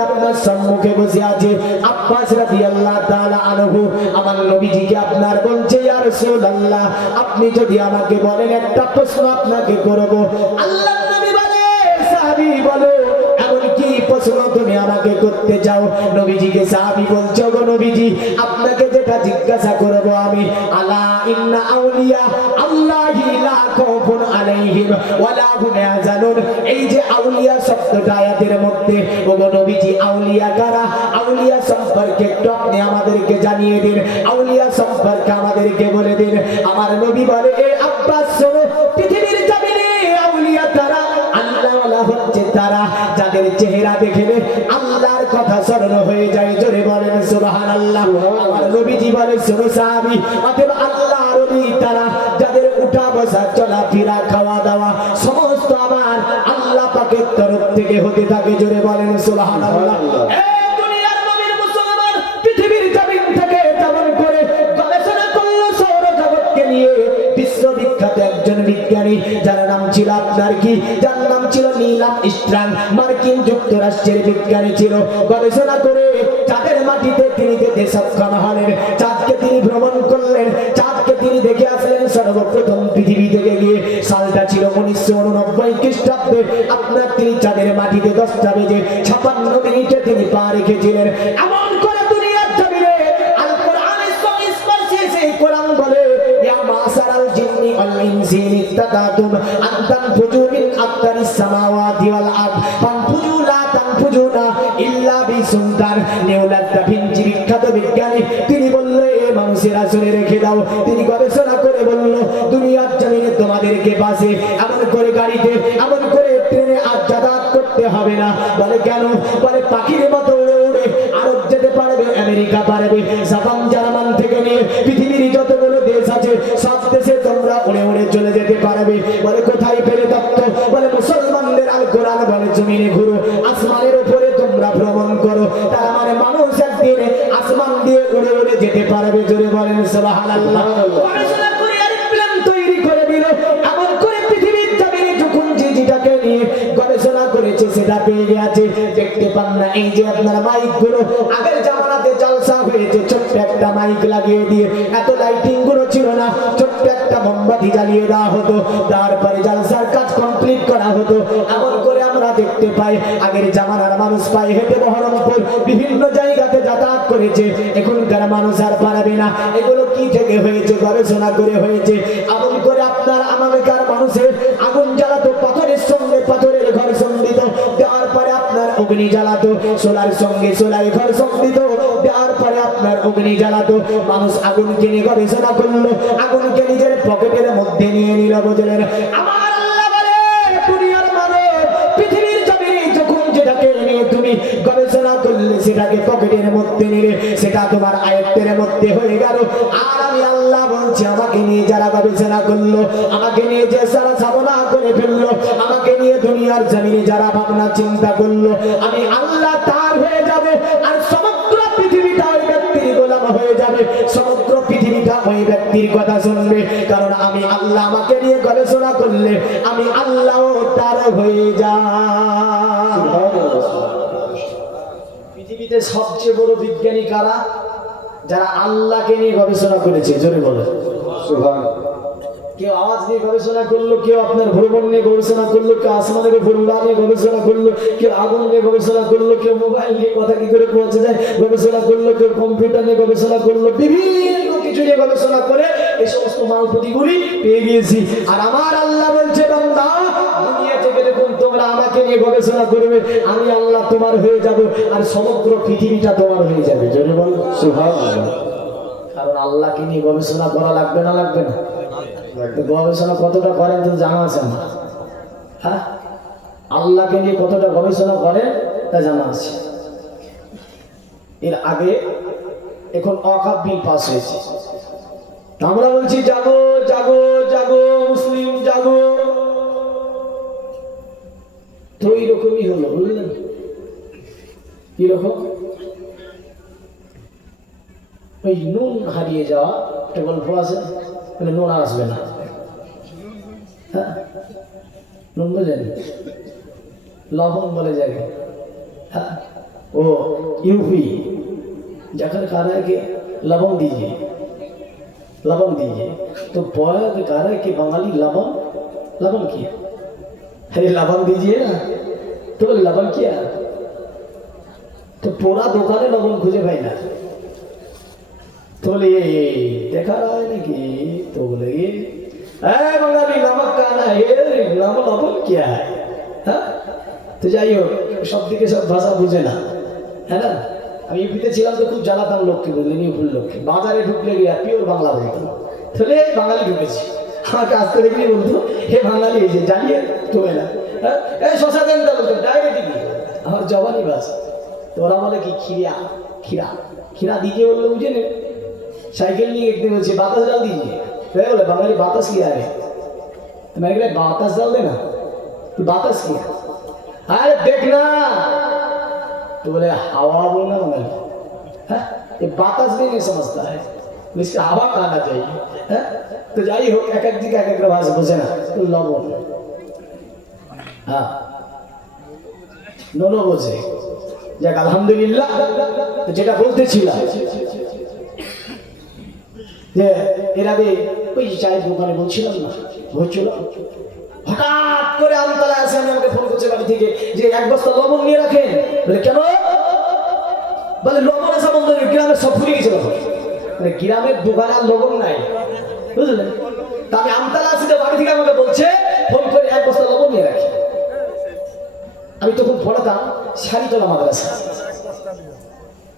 আপনার সম্মুখে বসে আছে আব্বাস রাদিয়াল্লাহু তাআলা আনহু আমার নবীজিকে আপনার বলছে ইয়া রাসূলুল্লাহ আপনি যদি আমাকে বলেন একটা প্রশ্ন আপনাকে করব আল্লাহর নবী বলে সাহাবী বলো এমন কি প্রশ্ন তুমি আমাকে করতে চাও নবীজিকে সাহাবী বলছে গো নবীজি আপনাকে যেটা জিজ্ঞাসা করব আমি আলা ইন্না আউলিয়া আল্লাহি লা খাউফুন আলাইহিম ওয়ালা হুম ইয়াহজানুন এই যে আউলিয়া শব্দটা আয়াতের মধ্যে ওগো নবীজি আউলিয়া কারা আউলিয়া সম্পর্কে একটু আপনি আমাদেরকে জানিয়ে দিন আউলিয়া সম্পর্কে আমাদেরকে বলে দিন আমার নবী বলে এ আব্বাস শোনো পৃথিবীর জমিনে আউলিয়া তারা আল্লাহওয়ালা হচ্ছে তারা যাদের চেহারা দেখলে আল্লাহর কথা স্মরণ হয়ে যায় জোরে বলেন সুবহানাল্লাহ আমার নবীজি বলে শোনো সাহাবী অতএব আল্লাহর ওলি তারা যাদের উঠা বসা চলাফেরা খাওয়া দাওয়া সমস্ত আমার আল্লাহ পাকের তরফ থেকে হতে থাকে জোরে বলেন সুবহানাল্লাহ এই দুনিয়ার নবীর মুসলমান পৃথিবীর জমিন থেকে যেমন করে গবেষণা করলো সৌরজগৎকে নিয়ে বিশ্ববিখ্যাত একজন বিজ্ঞানী যার নাম ছিল আপনার কি যার নাম ছিল নীল আর্মস্ট্রং মার্কিন যুক্তরাষ্ট্রের বিজ্ঞানী ছিল গবেষণা করে চাঁদের মাটিতে তিনি যেতে সক্ষম হলেন চাঁদকে তিনি ভ্রমণ করলেন চাঁদকে তিনি দেখে আসলেন সর্বপ্রথম পৃথিবী থেকে গিয়ে সালটা ছিল 1989 খ্রিস্টাব্দে আপনার তিনি চাঁদের মাটিতে 10:56 তিনি পা রেখেছিলেন এমন করে দুনিয়ার জমিনে আল কোরআনের সংস্পর্শে সেই কোরআন বলে ইয়া মাসারাল জিন্নি ওয়াল ইনসি ইত্তাদাতুম আন তানফুজু মিন আকতারিস সামাওয়াতি ওয়াল আরদ ফানফুজু লা তানফুজুনা ইল্লা বিসুলতান নিউলাদ দা ভিঞ্চি বিখ্যাত বিজ্ঞানী তিনি বললেন এ মানুষেরা শুনে রেখে দাও তিনি গবেষণা করে বলল দুনিয়ার জমিনে তোমাদেরকে বাসে এমন করে গাড়িতে এমন করে ট্রেনে আর যাতায়াত করতে হবে না বলে কেন বলে পাখির মতো উড়ে উড়ে আরব যেতে পারবে আমেরিকা পারবে জাপান জার্মান থেকে নিয়ে পৃথিবীর যতগুলো দেশ আছে সব দেশে তোমরা উড়ে উড়ে চলে যেতে পারবে বলে কোথায় পেলে তত্ত্ব বলে মুসলমানদের আল কোরআন বলে জমিনে ঘুরো আসমানের উপরে তোমরা ভ্রমণ করো তার মানে মানুষ একদিন আসমান দিয়ে উড়ে উড়ে যেতে পারবে জোরে বলেন সুবহানাল্লাহ গবেষণা করে আরেক প্ল্যান তৈরি করে দিল এমন করে পৃথিবীর জমিনে যখন যেটাকে নিয়ে গবেষণা করেছে সেটা পেয়ে গেছে দেখতে পান না এই যে আপনারা মাইক গুলো আগের জামানাতে জলসা হয়েছে ছোট্ট একটা মাইক লাগিয়ে দিয়ে এত লাইটিং গুলো ছিল না ছোট্ট একটা মোমবাতি জ্বালিয়ে দেওয়া হতো তারপরে জলসার কাজ কমপ্লিট করা হতো এমন করে আমরা দেখতে পাই আগের জামানার মানুষ পায়ে হেঁটে বহরমপুর বিভিন্ন জায়গাতে যাতায়াত করেছে এখনকার মানুষ আর পারবে না এগুলো কি থেকে হয়েছে গবেষণা করে হয়েছে এমন করে আপনার আমাদের মানুষের আগুন জ্বালাতো পাথরের সঙ্গে পাথরের ঘর সংগৃহীত দেওয়ার পরে আপনার অগ্নি জ্বালাতো সোলার সঙ্গে সোলার ঘর সংগৃহীত দেওয়ার পরে আপনার অগ্নি জ্বালাতো মানুষ আগুনকে নিয়ে গবেষণা করলো আগুনকে নিজের পকেটের মধ্যে নিয়ে নিল বুঝলেন আমার আল্লাহ বলে দুনিয়ার মানুষ পৃথিবীর জমিনে যখন যেটাকে নিয়ে তুমি গবেষণা করলে সেটাকে পকেটের মধ্যে নিলে সেটা তোমার আয়ত্তের মধ্যে হয়ে গেল আর আমি আল্লাহ বলছি আমাকে নিয়ে যারা গবেষণা করলো আমাকে নিয়ে যে সারা সাধনা করে ফেললো আমাকে নিয়ে দুনিয়ার জমিনে যারা ভাবনা চিন্তা করলো আমি আল্লাহ তার হয়ে যাবে আর সমগ্র পৃথিবীটা ওই ব্যক্তির গোলাম হয়ে যাবে সমগ্র পৃথিবীটা ওই ব্যক্তির কথা শুনবে কারণ আমি আল্লাহ আমাকে নিয়ে গবেষণা করলে আমি আল্লাহ তার হয়ে যাব পৃথিবীতে সবচেয়ে বড় বিজ্ঞানী কারা যারা আল্লাহকে নিয়ে গবেষণা করেছে জোরে বলে সুবহানাল্লাহ কেউ আওয়াজ নিয়ে গবেষণা করলো কেউ আপনার ভ্রমণ নিয়ে গবেষণা করলো কেউ আসমানের উপর উড়া নিয়ে গবেষণা করলো কেউ আগুন নিয়ে গবেষণা করলো কেউ মোবাইল নিয়ে কথা কি করে পৌঁছে যায় গবেষণা করলো কেউ কম্পিউটার নিয়ে গবেষণা করলো বিভিন্ন কিছু নিয়ে গবেষণা করে এই সমস্ত মালপতিগুলি পেয়ে গিয়েছি আর আমার আল্লাহ বলছে বান্দা দুনিয়া থেকে দেখুন তোমরা আমাকে নিয়ে গবেষণা করবে আমি আল্লাহ তোমার হয়ে যাব আর সমগ্র পৃথিবীটা তোমার হয়ে যাবে জোরে বল সুবহানাল্লাহ কারণ আল্লাহকে নিয়ে গবেষণা করা লাগবে না লাগবে না গবেষণা কতটা করেন তো জানা আছে না হ্যাঁ আল্লাহকে নিয়ে কতটা গবেষণা করেন তা জানা আছে এর আগে এখন ওয়াকফ বিল পাস হয়েছে আমরা বলছি জাগো জাগো জাগো মুসলিম জাগো তো এইরকমই হলো বুঝলেন কিরকম ওই নুন হারিয়ে যাওয়া একটা গল্প আছে মানে নুন আসবে না হ্যাঁ নুন বোঝেন লবণ বলে যাবে হ্যাঁ वो यूपी जाकर कह रहा है कि लवंग दीजिए, लवंग दीजिए। तो बोया कि कह रहा है कि बंगाली लवंग, लवंग किया, अरे लवंग दीजिए ना। तो लवंग किया तो पूरा दुकाने लवंग खुजे भाई ना। तो बोले ये देखा रहा है ना कि, तो बोले ये बंगाली नमक का ना, ये लवंग क्या है? हाँ तो जाइए सब दिखे सब भाषा बुझे ना, है ना। আমি ইউপিতে ছিলাম তো খুব জ্বালাতাম লোককে, বুঝলেন, ইউপির লোককে। বাজারে ঢুকলে গিয়ে পিওর বাংলা বলতো, তাহলে বাঙালি ঢুকেছি। আমাকে আসতে দেখলি বলতো হে বাঙালি, এই যে জ্বালিয়ে ঢুকে না, এই শশা দেন তা বলতো ডাইরেক্ট। আমার জবানই বাস। তো ওরা বলে কি খিরা, খিরা খিরা দিকে বললো, বুঝে নে। সাইকেল নিয়ে একদিন বলছে বাতাস ডাল দিজিয়ে, বলে বাঙালি বাতাস কি আরে, मैं कह बातास डाल देना, तो बातास किया, अरे देखना। तो बोले हवा बोलना मंगल, ये बातास भी नहीं समझता है, इसका हवा खाना चाहिए। है? तो जाइए हो एक एक जी का एक भाषा बुझे ना, तो लोग हाँ दोनों बोझे যাক আলহামদুলিল্লাহ। তো যেটা বলতেছিলাম যে এর আগে ওই চায়ের দোকানে বলছিলাম না, হচ্ছিল হঠাৎ করে আমতলায় আসে, আমি আমাকে ফোন করছে বাড়ি থেকে যে এক বস্তা লবণ নিয়ে রাখেন। বলে কেন? বলে লবণ আসা বন্ধ, গ্রামের সব ফুরিয়ে গেছিল। মানে গ্রামের দোকানে আর লবণ নাই, বুঝলেন। তা আমি আমতলা আসি, বাড়ি থেকে আমাকে বলছে ফোন করে এক বস্তা লবণ নিয়ে রাখি। আমি তখন পড়াতাম সারিতলা মাদ্রাসা,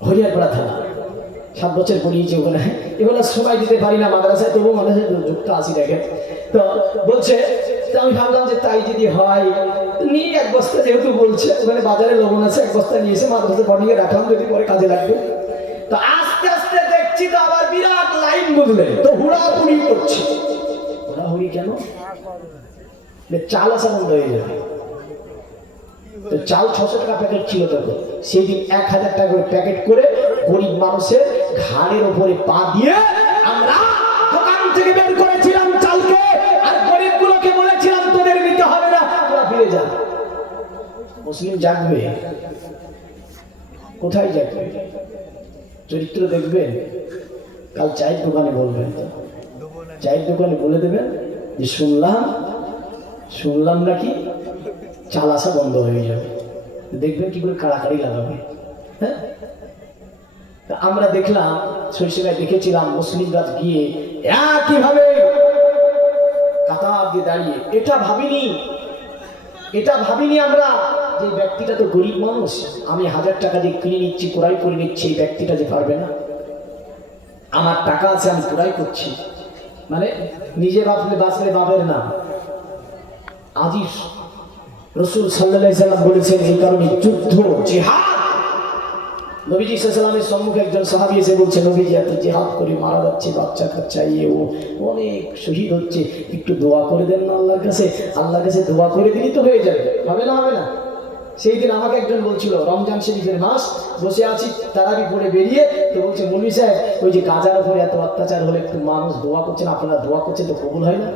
হরিয়ারপাড়া থানা। 7 বছর পড়িয়েছি ওখানে। এগুলো সময় দিতে পারি না মাদ্রাসায়, তবুও মাদ্রাসায় যুক্ত আছি দেখে। তো বলছে, আমি ভাবলাম যে তাই যদি হয় নিয়ে এক বস্তা, যেহেতু বলছে ওখানে বাজারে লবণ আছে, এক বস্তা নিয়ে এসে মাদ্রাসা বানিয়ে রাখলাম, যদি পরে কাজে লাগবে। তো আস্তে আস্তে দেখছি তো আবার বিরাট লাইন, বুঝলেন। তো হুড়াহুড়ি করছি। হুড়াহুড়ি কেন? চাল আসা বন্ধ হয়ে যাবে। তো চাল 600 টাকা প্যাকেট ছিল তখন, সেই দিন 1000 টাকা করে প্যাকেট করে গরিব মানুষের ঘাড়ের উপরে পা দিয়ে আমরা দোকান থেকে বের করেছিলাম চালকে, আর গরিবগুলোকে বলেছিলাম তোদের নিতে হবে না, তোরা ফিরে যা। মুসলিম জাগবে, কোথায় যাবে? চরিত্র দেখবেন। কাল চায়ের দোকানে বলবেন, চায়ের দোকানে বলে দেবেন যে শুনলাম নাকি চাল আসা বন্ধ হয়ে যাবে। দেখবেন কি করে কাড়াকাড়ি লাগাবে। হ্যাঁ, আমরা দেখলাম শৈশবে দেখেছিলাম মুসলিমরা গিয়ে একইভাবে কাতার দিয়ে দাঁড়িয়ে। এটা ভাবিনি আমরা যে ব্যক্তিটা তো গরিব মানুষ, আমি 1000 টাকা দিয়ে কিনে নিচ্ছি, ক্রয় করে নিচ্ছি, এই ব্যক্তিটা যে পারবে না, আমার টাকা আছে আমি ক্রয় করছি, মানে নিজে বাঁচলে বাপের না। আজই রাসূল সাল্লাল্লাহু আলাইহি সাল্লাম বলেছেন, এই কারণে যুদ্ধ, জিহাদ। নবীজি সাল্লাল্লাহু আলাইহি সাল্লামের সম্মুখে একজন সাহাবী এসে বলছে, নবীজি এত জিহাদ করে মারা যাচ্ছে, বাচ্চা কাচ্চা ও অনেক শহীদ হচ্ছে, একটু দোয়া করে দেন না আল্লাহর কাছে। আল্লাহর কাছে দোয়া করে দিলেই তো হয়ে যাবে, হবে না? সেই দিন আমাকে একজন বলছিল, রমজান শরীফের মাস, বসে আছি তারাবি পড়ে বেরিয়ে, তো বলছে মৌলভী সাহেব, ওই যে গাজার উপরে এত অত্যাচার হলে একটু মানুষ দোয়া করছেন, আপনারা দোয়া করছেন তো কবুল হয় না?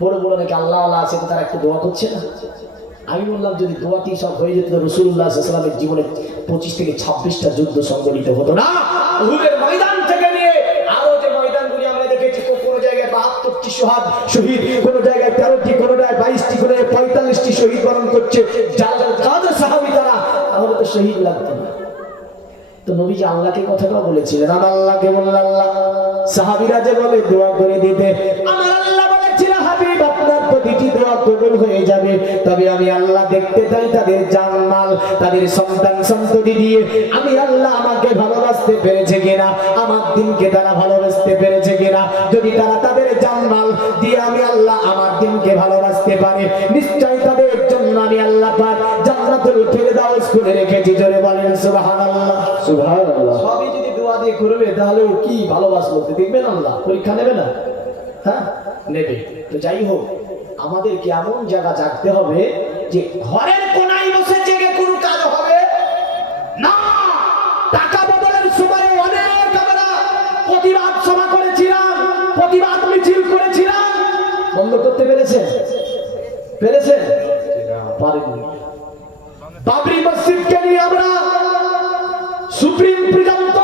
বড় নাকি আল্লাহ আছে, তারা একটু দোয়া করছে না? আমি বললাম যদি দোয়াতেই সব হয়ে যেত, রাসূলুল্লাহ সাল্লাল্লাহু আলাইহি ওয়াসাল্লামের জীবনে 25 থেকে 26টা যুদ্ধ সংঘটিত হতো না। উহুদের ময়দান থেকে নিয়ে আরো যে ময়দানগুলি আমরা দেখেছি, কোন জায়গায় 72টি শহীদ, কোন জায়গায় 13টি, কোন জায়গায় 22টি, কোন জায়গায় 45টি শহীদ বরণ করছে। যাদের সাহাবী তারা, আমাদের তো শহীদ লাগতো না। তো নবীজি আল্লাহকে কথাটা বলেছিলেন, আমার আল্লাহকে বললেন, আল্লাহ সাহাবীরা যে বলে দোয়া করে দিতে, আমার আল্লাহ বলেছিল হাবিব আপনার প্রতিটি দোয়া কবুল হয়ে যাবে, তবে আমি আল্লাহ দেখতে চাই তাদের জানমাল, তাদের সন্তান সন্ততি দিয়ে আমি আল্লাহ আমাকে ভালোবাসতে পেরেছে কিনা, আমার দিনকে তারা ভালোবাসতে পেরেছে কিনা। যদি তারা তাদের জানমাল দিয়ে আমি আল্লাহ আমার দিনকে ভালোবাসতে পারে, নিশ্চয় তাদের জন্য আমি আল্লাহ পাক জান্নাতুল ফেরদাউস খুলে রেখেছি। জোরে বলেন সুবহানাল্লাহ, সুবহানাল্লাহ। সবই যদি দোয়া দিয়ে করবে তাহলে ও কি ভালোবাসলো, দেখবেন আল্লাহ পরীক্ষা নেবে না? হ্যাঁ নেবে। তো যাই হোক, আমাদেরকে এমন জায়গা জাগতে হবে যে ঘরের কোনায় বসে জেগে কোনো কাজ হবে না। টাকা বদলের সময় অনেক আমরা প্রতিবাদ সভা করেছিলাম, প্রতিবাদ মিছিল করেছিলাম, বন্ধ করতে পেরেছেন? পারেননি। বাবরি মসজিদকে নিয়ে আমরা সুপ্রিম পর্যন্ত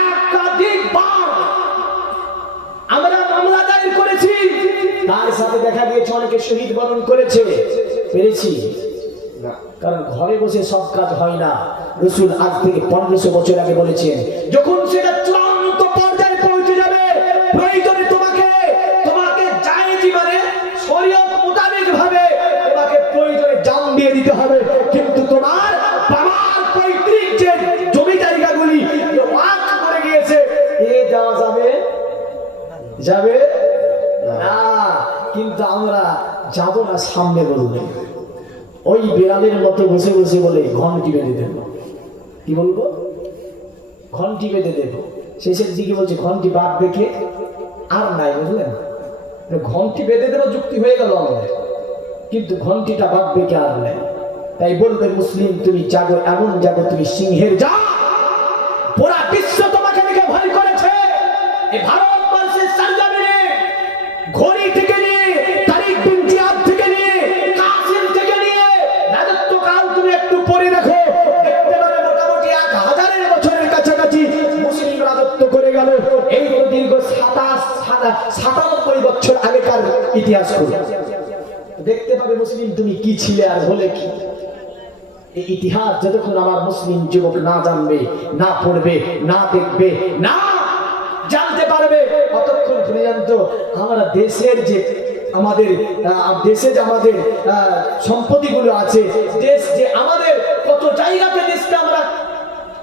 একাধিকবার আমরা মামলা দায়ের করেছি, তার সাথে দেখা গিয়েছে অনেকে শহীদ বরণ করেছে, পেরেছি না, কারণ ঘরে বসে সব কাজ হয় না। রাসূল আজ থেকে 1500 বছর আগে বলেছেন, যখন সেটা চূড়ান্ত পর্যায়ে পৌঁছে যাবে, প্রয়োজনে তোমাকে জায়েজি মানে শরীয়ত মোতাবেক ভাবে তোমাকে প্রয়োজনে জান দিয়ে দিতে হবে, কিন্তু তোমার বাবার পৈতৃক যে জমি জায়গাগুলি ওয়াকফ করে গিয়েছে, এ দেওয়া যাবে না। কিন্তু আমরা যাব না, সামনে বলবে ওই বিড়ালের মতো বসে বসে বলে ঘন্টি বেঁধে দেব। কি বলবো? ঘন্টি বেঁধে দেব। শেষের দিকে বলছে ঘন্টি বাদ দেখে আর নাই, বুঝলেন? ঘন্টি বেঁধে দেবো যুক্তি হয়ে গেল আমাদের, কিন্তু ঘন্টিটা বাদ দেখে আর নাই। তাই বলবে মুসলিম তুমি জাগো, এমন জাগো তুমি সিংহের যা, পুরা বিশ্ব তোমাকে দেখে ভয় করেছে। এই ভারতবর্ষের সরজমিনে ঘড়ি থেকে নিয়ে তারিখ বিন জিয়াদ থেকে নিয়ে কাসিম থেকে নিয়ে রাজত্বকাল তুমি একটু পড়ে দেখো, দেখতে পাবে মোটামুটি 1000 বছরের কাছাকাছি মুসলিম রাজত্ব করে গেল। এই তো দীর্ঘ 97 বছর আগেকার ইতিহাস করে দেখতে পাবে মুসলিম তুমি কি ছিলে আর হলে কি। এই ইতিহাস যতক্ষণ আমার মুসলিম যুবক না জানবে, না পড়বে, না দেখবে, না জানতে পারবে, ততক্ষণ পর্যন্ত আমরা দেশের যে আমাদের সম্পত্তিগুলো আছে, দেশ যে আমাদের কত জায়গাতে দেশকে আমরা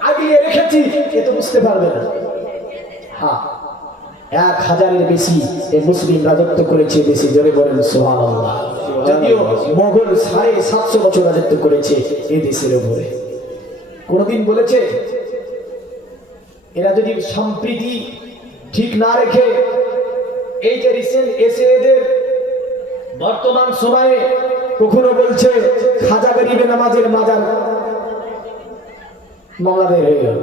আগিয়ে রেখেছি, এ তো বুঝতে পারবে না। হ্যাঁ, 1000-এর বেশি এই মুসলিম রাজত্ব করেছে দেশে, জোরে বলেন সুবহানাল্লাহ। যদিও মোগল 750 বছর রাজত্ব করেছে এই দেশের উপরে। কোনদিন বলেছে এরা যদি সম্প্রীতি ঠিক না রেখে, এই যে রিসেন্ট এসএদের বর্তমান সময়ে কখনো বলছে খাজা গরিবে নামাজের মাজার বাংলাদেশ হয়ে গেল,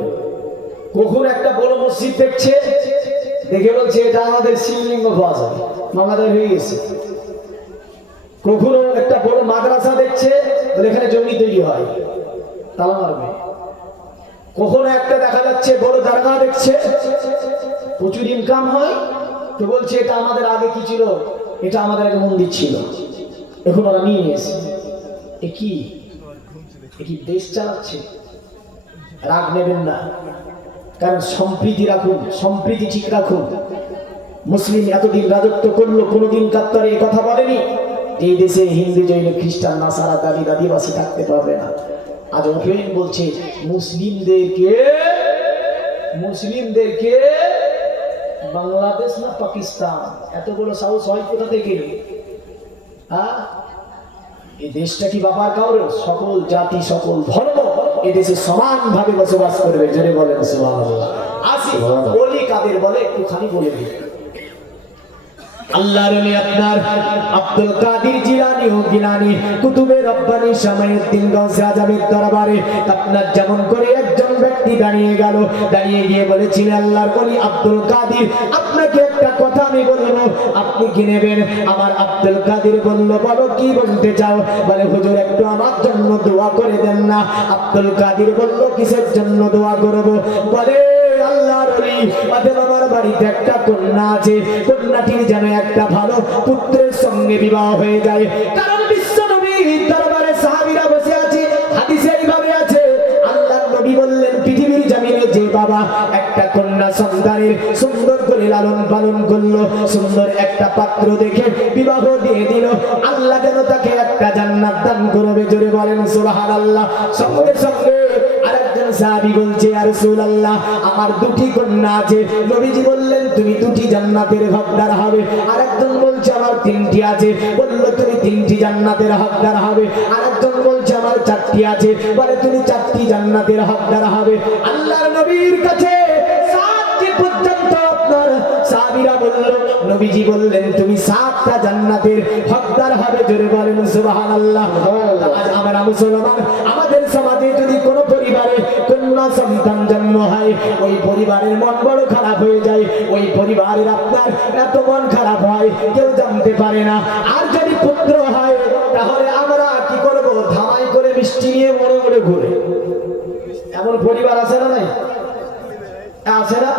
কখন একটা বড় মসজিদ দেখছে, দেখে বলছে এটা আমাদের শিবলিঙ্গ পাওয়া যাবে, বাংলাদেশ হয়ে গেছে। কখনো একটা বড় মাদ্রাসা দেখছে, এখানে জমি তৈরি হয়, তালা মারবে। কখনো একটা দেখা যাচ্ছে বড় দরগা দেখছে, প্রচুর ইনকাম হয়, তো বলছে এটা আমাদের আগে কি ছিল, এটা আমাদের আগে মন্দির ছিল, এখন ওরা নিয়ে এসে। এ কি দেশ চালাচ্ছে? রাগ নেবেন না, কারণ সম্প্রীতি রাখুন, সম্প্রীতি ঠিক রাখুন। মুসলিম এতদিন রাজত্ব করলো, কোনোদিন কাত্তারে এই কথা বলেনি এই দেশে হিন্দু, জৈন, খ্রিস্টান, নাসারা, দাবি আদিবাসী থাকতে পারবে না। আজ ওপেন বলছে মুসলিমদেরকে বাংলাদেশ না পাকিস্তান, এত বড় সাহস হয় কোথা থেকে? হ্যাঁ, এই দেশটা কি বাবার কাউরে? সকল জাতি, সকল ধর্ম এই দেশে সমান ভাবে বসবাস করবে, জোরে বলেন সুবহানাল্লাহ। আসি বলি কাদের বলে একটুখানি বলে দিই। আল্লাহর ওলি আপনার আব্দুল কাদের জিলানী ও গিলানী কুতুবে রব্বানী শামায়ুদ্দিন গাউসে আজমের দরবারে আপনার যেমন করে একজন ব্যক্তি দাঁড়িয়ে গেল, দাঁড়িয়ে গিয়ে বলেছিলেন আল্লাহর ওলি আব্দুল কাদের, আপনাকে একটা কথা আমি বলবো, আপনি কি নেবেন? আমার আব্দুল কাদের বলল, বলো কি বলতে চাও? বলে হুজুর একটু আমার জন্য দোয়া করে দেন না। আব্দুল কাদের বলল, কিসের জন্য দোয়া করব? বলে আল্লাহর ওলি, আমার বাড়িতে একটা কন্যা আছে, কন্যাটির যেন একটা ভালো পুত্রের সঙ্গে বিবাহ হয়ে যায়। কারণ বিশ্ব নবীর দরবারে সাহাবীরা বসে আছে, হাদিসে এইভাবে আছে, আল্লাহর নবী বললেন পৃথিবীর জমিনে যে বাবা একটা কন্যা সন্তানের সুন্দর করে লালন পালন করলো, সুন্দর একটা পাত্র দেখে বিবাহ দিয়ে দিল, আল্লাহ যেন তাকে একটা জান্নাত দান করবে, জোরে বলেন সুবহানাল্লাহ। সঙ্গে সঙ্গে আরেকজন সাহাবী বলছে, ইয়া রাসূলুল্লাহ আমার 2টি কন্যা আছে। নবীজি বললেন তুমি 2টি জান্নাতের হকদার হবে। আরেকজন বলছে আমার 3টি আছে। বলল তুমি 3টি জান্নাতের হকদার হবে। আরেকজন বলছে আমার 4টি আছে। বলে তুমি 4টি জান্নাতের হকদার হবে। আল্লাহর নবীর কাছে 7টি পর্যন্ত আপনার সাহাবীরা বলল, নবীজি বললেন তুমি 7টা জান্নাতের হকদার হবে, জোরে বলেন সুবহানাল্লাহ। আজ আমরা মুসলমান, আমাদের সমাজে যদি কোনো পরিবারে কন্যা সন্তান জন্ম হয়, ওই পরিবারের মন বড় খারাপ হয়ে যায়, ওই পরিবারের আপনার এত মন খারাপ হয় কেউ জানতে পারে না। আর যদি পুত্র হয় তাহলে আমরা কি করব? ধামাই করে মিষ্টি নিয়ে মনে মনে ঘুরে। এমন পরিবার আছে না নাই? আছে না?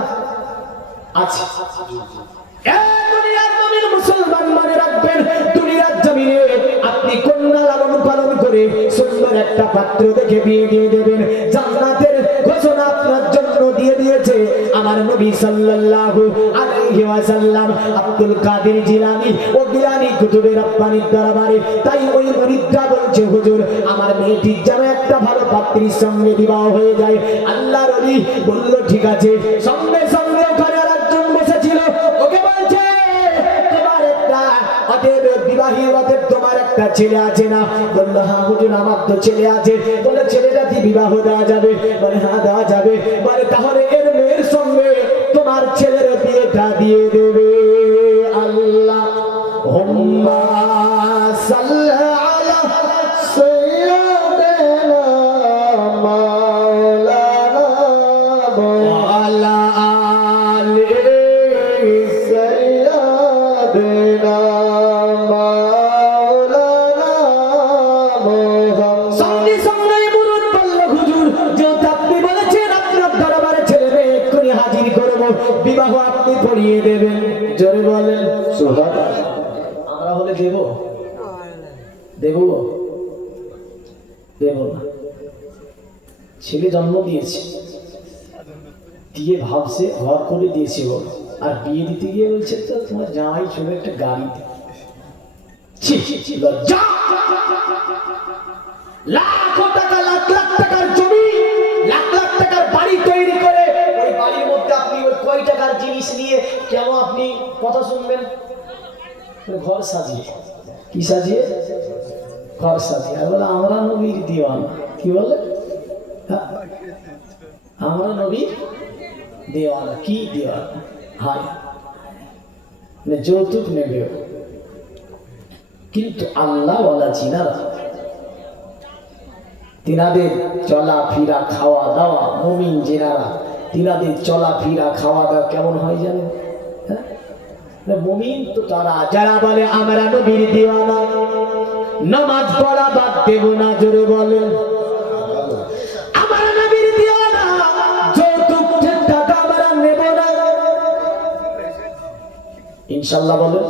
আছে। দুনিয়ার মুমিন মুসলমান মনে রাখবেন, দুনিয়ার জমিনে আপনি কন্যা লালন পালন করে সুন্দর একটা পাত্র দেখে বিয়ে দিয়ে দেবেন। জান্নাতের ঘোষণা আপনার জন্য দিয়ে দিয়েছে আমার নবী সাল্লাল্লাহু আলাইহি ওয়াসাল্লাম। আব্দুল কাদের জিলানী ও গিলানী কুতুবে রব্বানির দরবারে তাই ওই মুরিদরা বলছে, হুজুর আমার মেয়েটির যেন একটা ভালো পাত্রীর সঙ্গে বিবাহ হয়ে যায়। আল্লাহর ওলি বলল ঠিক আছে। সঙ্গে সঙ্গে ওখানে আরেকজন বসেছিল, ওকে বলছে তোমার একটা বিবাহী তোমার একটা ছেলে আছে না? বললো হ্যাঁ হুজুর আমার তো ছেলে আছে। বলে ছেলেটা কি বিবাহ দেওয়া যাবে? বলে হ্যাঁ দেওয়া যাবে। বলে তাহলে এর মেয়ের সঙ্গে তোমার ছেলের বিয়েটা দিয়ে দেবে। আল্লাহ হুম্মা সাল্লি আলা সাইয়্যিদিনা মাওলানা ওয়ালা আলি সাইয়্যিদিনা মাওলানা মুহাম্মদ। সঙ্গে সঙ্গে মুরুদ বলল, হুজুর যেহেতু আপনি বলেছেন আপনার দরবারে ছেলে মেয়ে এক্ষুনি হাজির করবো, বিবাহ আপনি পড়িয়ে দেবেন। জোরে বলেন সুবহানাল্লাহ। আমরা হলে দেব? দেব? দেব না। ছেলে জন্ম দিয়েছে, দিয়ে ভাবছে ঘর করে দিয়েছে ও, আর বিয়ে দিতে গিয়ে বলছে তো তোমার জামাই চলে একটা গাড়ি। লজ্জা! লাখো টাকা লাখ লাখ টাকার জমি, লাখ লাখ টাকার বাড়ি তৈরি করে ওই বাড়ির মধ্যে আপনি ওই কয় টাকার জিনিস নিয়ে কেন আপনি কথা শুনবেন? ঘর সাজিয়ে, কি সাজিয়ে? ঘর সাজিয়ে। আর বলে আমরা নবীর দিওয়ানা। কি বলে? আমরা নবীর দিওয়ানা। কি দিওয়ানা? হায় যৌতুক নেবে, কিন্তু আল্লাহ ওয়ালা জিনারা তিনাদের চলাফেরা খাওয়া দাওয়া, মুমিন জিনারা তিনাদের চলাফেরা খাওয়া দাওয়া কেমন হয় জানেন? মুমিন তো তারা যারা বলে আমরা নবীর দিওয়ানা, নামাজ পড়া বাদ দেব না। জোরে বলেন আমরা নবীর দিওয়ানা, যৌতুক টাকা আমরা নেব না। ইনশাআল্লাহ বলেন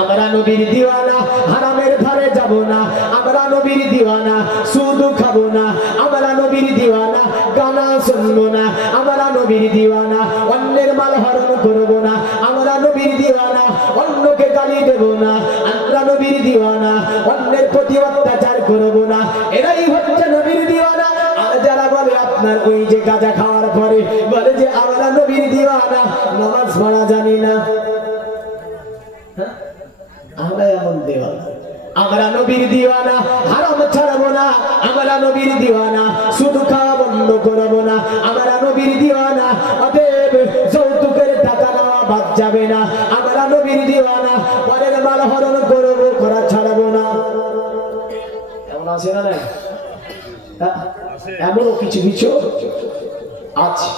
আমরা নবীর দিওয়ানা, হারামের ধারে যাব না। আমরা নবীর দিওয়ানা, সুদ খাবো না। আমরা নবীর দিওয়ানা, গানা শুনবো না। আমরা নবীর দিওয়ানা, অন্যের মাল হরণ করবো না। আমরা নবীর দিওয়ানা, অন্যকে গালি দেব না। আমরা নবীর দিওয়ানা, অন্যের প্রতি অত্যাচার করবো না। এরাই হচ্ছে নবীর দিওয়ানা। আর যারা বলে আপনার ওই যে গাঁজা খাওয়ার পরে বলে যে আমরা নবীর দিওয়ানা, নামাজ পড়া জানি না, আমরা এমন দিওয়ানা। আমরা নবীর দিওয়ানা, হারাম ছাড়বো না। আমরা নবীর দিওয়ানা, শুধু খাওয়া বন্ধ করবো না। আমরা নবীর দিওয়ানা, অতএব যৌতুকের টাকা নেওয়া বাদ যাবে না। আমরা নবীর দিওয়ানা, পরের মাল হরণ করবো, করা ছাড়বো না। এমন আছে না? এমনও কিছু কিছু আছে।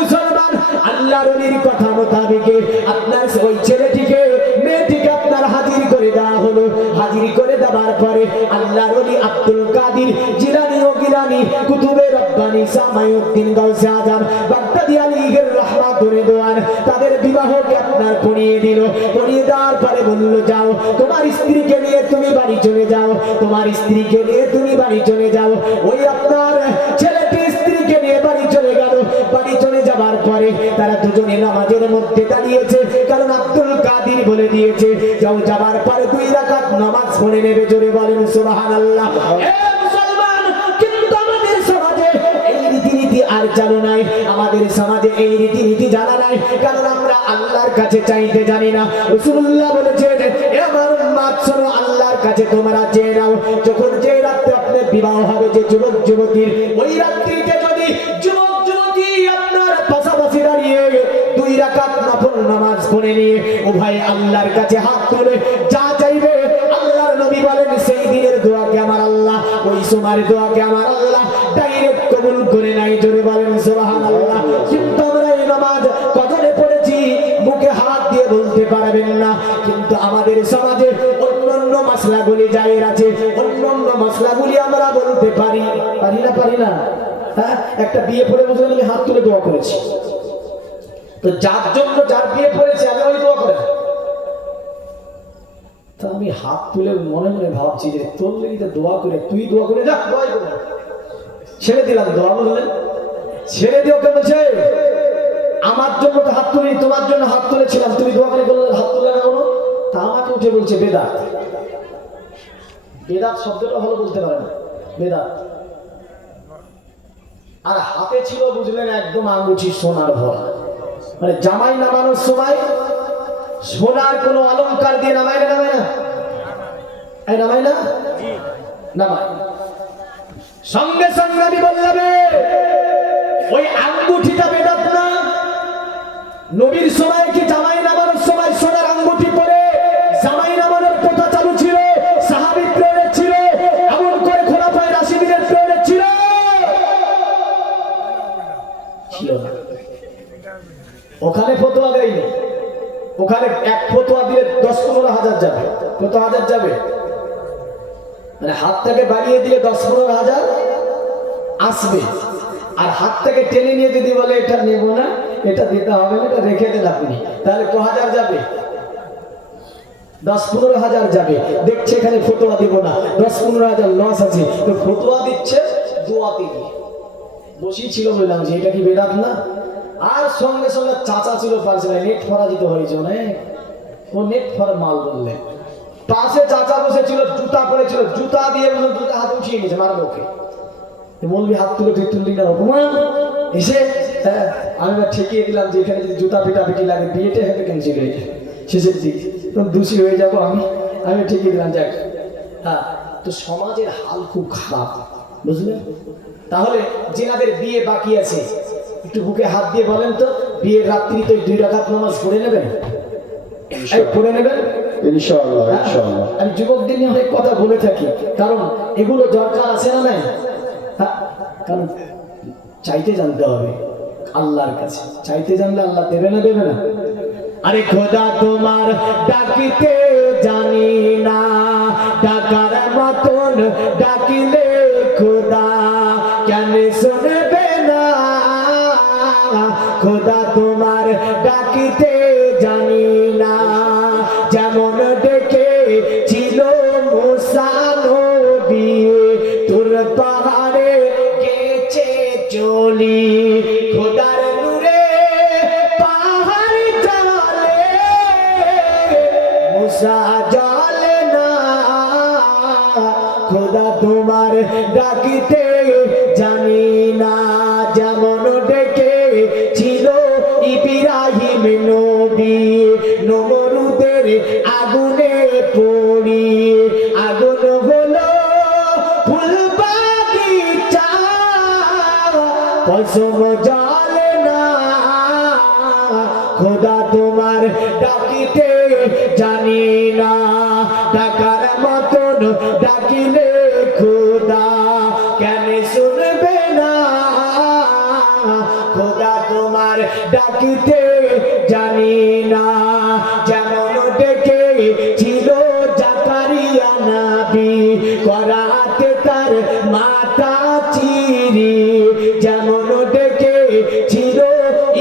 মুসলমান আল্লাহর ওলির কথা মোতাবেক আপনার ওই ছেলেটিকে মেয়েটিকে আপনার হাজির করে দেওয়া হলো। হাজির করে দেওয়ার পরে আল্লাহর ওলি আব্দুল কাদের জিলানী ও গিলানী কুতুবে রব্বানি সামাউদ্দিন গাউসে আজম বাগদাদি আলাইহির রাহমাতুর রিদওয়ান তাদের বিবাহকে আপনার পড়িয়ে দিল। পড়িয়ে দেওয়ার পরে বলল, যাও তোমার স্ত্রীকে নিয়ে তুমি বাড়ি চলে যাও। তোমার স্ত্রীকে নিয়ে তুমি বাড়ি চলে যাও। ওই আপনার ছেলেটি স্ত্রীকে নিয়ে বাড়ি চলে গেল। বাড়ি চলে যাবার পরে তারা দুজনে নামাজের মধ্যে দাঁড়িয়েছে, কারণ আব্দুল কাদের বলে দিয়েছে যাও, যাবার পরে 2 রাকাত নামাজ পড়ে নেবে। জোরে বলেন সুবহানাল্লাহ। মুসলমান, কিন্তু আমাদের সমাজে এই রীতিনীতি আর জানা নাই। আমাদের সমাজে এই রীতিনীতি জানা নাই, কারণ আমরা আল্লাহর কাছে চাইতে জানি না। রাসূলুল্লাহ বলেছেন, এ আমার উম্মত শোনো, আল্লাহর কাছে তোমরা চেয়ে নাও। যখন যে রাতে আপনার বিবাহ হবে, যে যুবক যুবতীর, ওই রাত্রিতে যদি যুবক যুবতী আপনার পাশাপাশি দাঁড়িয়ে 2 রাকাত নফল নামাজ পড়ে নিয়ে উভয় আল্লাহর কাছে হাত তুলে যা চাইবে, আল্লাহর নবী বলেন সেই দিনের দোয়াকে আমার আল্লাহ, ওই সময়ের দোয়াকে আমার আল্লাহ ডাইরেক্ট কবুল করে নাই। জোরে বলেন সুবহানাল্লাহ। কিন্তু আমরা এই নামাজ কজনে পড়েছি মুখে হাত দিয়ে বলতে পারবেন না, কিন্তু আমাদের সমাজে অন্যান্য মাসলাগুলি জায়ের আছে। অন্যান্য মাসলাগুলি আমরা আমরা বলতে পারি, পারি না? পারি না? হ্যাঁ, একটা বিয়ে পড়ে বসে আমি হাত তুলে দোয়া করেছি, তো যার জন্য যার বিয়ে পড়েছে আমি ওই দোয়া করে, তা আমি হাত তুলে মনে মনে ভাবছি যে তোর লেগে দোয়া করে, তুই দোয়া করে যা, দোয়াই করে ছেড়ে দিলাম দোয়া, বুঝলেন? ছেড়ে দিও কেন? বলছে আমার জন্য তো হাত তুলি, তোমার জন্য হাত তুলেছিলাম, তুমি দোয়া করে বললে হাত তুললে না কোনো, তা আমাকে উঠে বলছে বেদাত। বেদাত শব্দটা ভালো বলতে পারে না, বেদাত। আর হাতে ছিল বুঝলেন একদম আঙ্গুঠি সোনার ভরা, মানে জামাই নামানোর সময় সোনার কোনো অলংকার দিয়ে নামায় না, নামায় না? এই নামায় না? নামায়। সঙ্গে সঙ্গে আমি বললাম ওই আঙ্গুঠিটা বেদাত না? নবীর সময় কি জামাই নামানোর সময় সোনার আঙ্গুঠি পরে জামাই নামানোর প্রথা চালু ছিল? সাহাবীর প্রেরণা ছিল, এমন করে খোলাফায়ে রাশিদিনের প্রেরণা ছিল? ছিল না। ওখানে ফতোয়া দেয়নি, ওখানে এক ফতোয়া দিয়ে 10-15 হাজার যাবে। কত হাজার যাবে? মানে হাতটাকে বাড়িয়ে দিলে 10-15 হাজার আসবে, আর হাতটাকে টেনে নিয়ে যদি বলে এটা নেব না, এটা দিতে হবে না, এটা রেখে দেন আপনি, তাহলে ক হাজার যাবে? 10-15 হাজার যাবে। দেখছে এখানে ফতোয়া দিব না, 10-15 হাজার লস আছে, তো ফতোয়া দিচ্ছে দোয়াতে গিয়ে বসেই ছিল। বললাম যে এটা কি বেদাত না? আর সঙ্গে সঙ্গে চাচা ছিল পাশে, নেট পরাজিত হয়েছে অনেক, ও নেট ফর মাল বললেন। পাশে চাচা বসেছিল, জুতা পরেছিল, জুতা দিয়ে দুটো হাত উঠিয়ে নিয়েছে, মারবো ওকে। বলবি হাত তুলে তুই তুললি না, অপমান এসে আমি ঠেকিয়ে দিলাম যে এখানে যদি জুতা পিটাপিটি লাগে বিয়েটা হেঁটে ক্যান্সেল হয়ে যায়, শেষের দিক দোষী হয়ে যাবো আমি, আমি ঠেকিয়ে দিলাম যাক। হ্যাঁ, তো সমাজের হাল খুব খারাপ, বুঝলেন? তাহলে যেনাদের বিয়ে বাকি আছে একটু বুকে হাত দিয়ে বলেন তো, বিয়ের রাত্রি তো 2 রাকাত নামাজ পড়ে নেবেন? পড়ে নেবেন ইনশাআল্লাহ। ইনশাআল্লাহ। আমি যুবকদের নিয়ে অনেক কথা বলে থাকি, কারণ এগুলো দরকার আছে না? নাই? কারণ চাইতে জানতে হবে আল্লাহর কাছে, চাইতে জানলে আল্লাহ দেবে না? দেবে না? আরে খোদা তোমার ডাকিতে জানি না, ডাকার মতন ডাকিলে খোদা কেন শুনবে না? খোদা তোমার ডাকিতে জানি না, যেমন ডেকে ছিল মুসা নবী, তোর পাহাড়ে গেছে চলি, খোদার নূরে পাহাড় জ্বলে, মুসা জ্বলে না। খোদা তোমার ডাকিতে জানি না, যেমন ডেকে ছিল ইব্রাহিম নবী, নমরুদের আগুনে পড়ি, আগুন হলো ফুল বাগিচা, পশম জ্বলে না। খোদা তোমার ডাকিতে জানি না, ডাকার মতন ডাকিলে খোদা কেন শুনবে না? খোদা তোমার ডাকিতে জানি না, যেমন ডেকে ছিল জাকারিয়া নবী, করাতে তার মাথা চিরি, যেমন ডেকে ছিল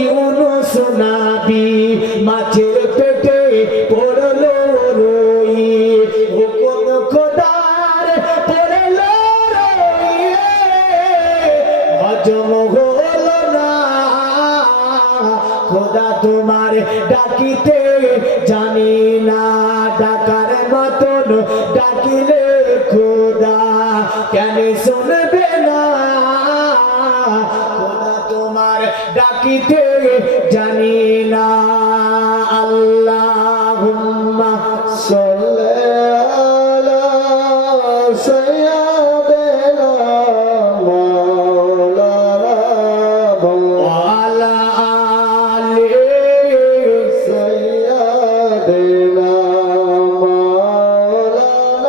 ইউনুস নবী, মাছের পেটে পড়লো রই, হুকুম খোদার পড়লো রই, হজম হলো না। খোদা তোমার ডাকিতে জানি না, ডাকার মতন ডাকিলে খোদা কেন শুনবে না? খোদা তোমার ডাকিতে জানি না। আল্লাহুম্মা সাল্লি আলা সাইয়্যিদিনা মাওলানা ওয়া আলা আলি সাইয়্যিদিনা মাওলানা।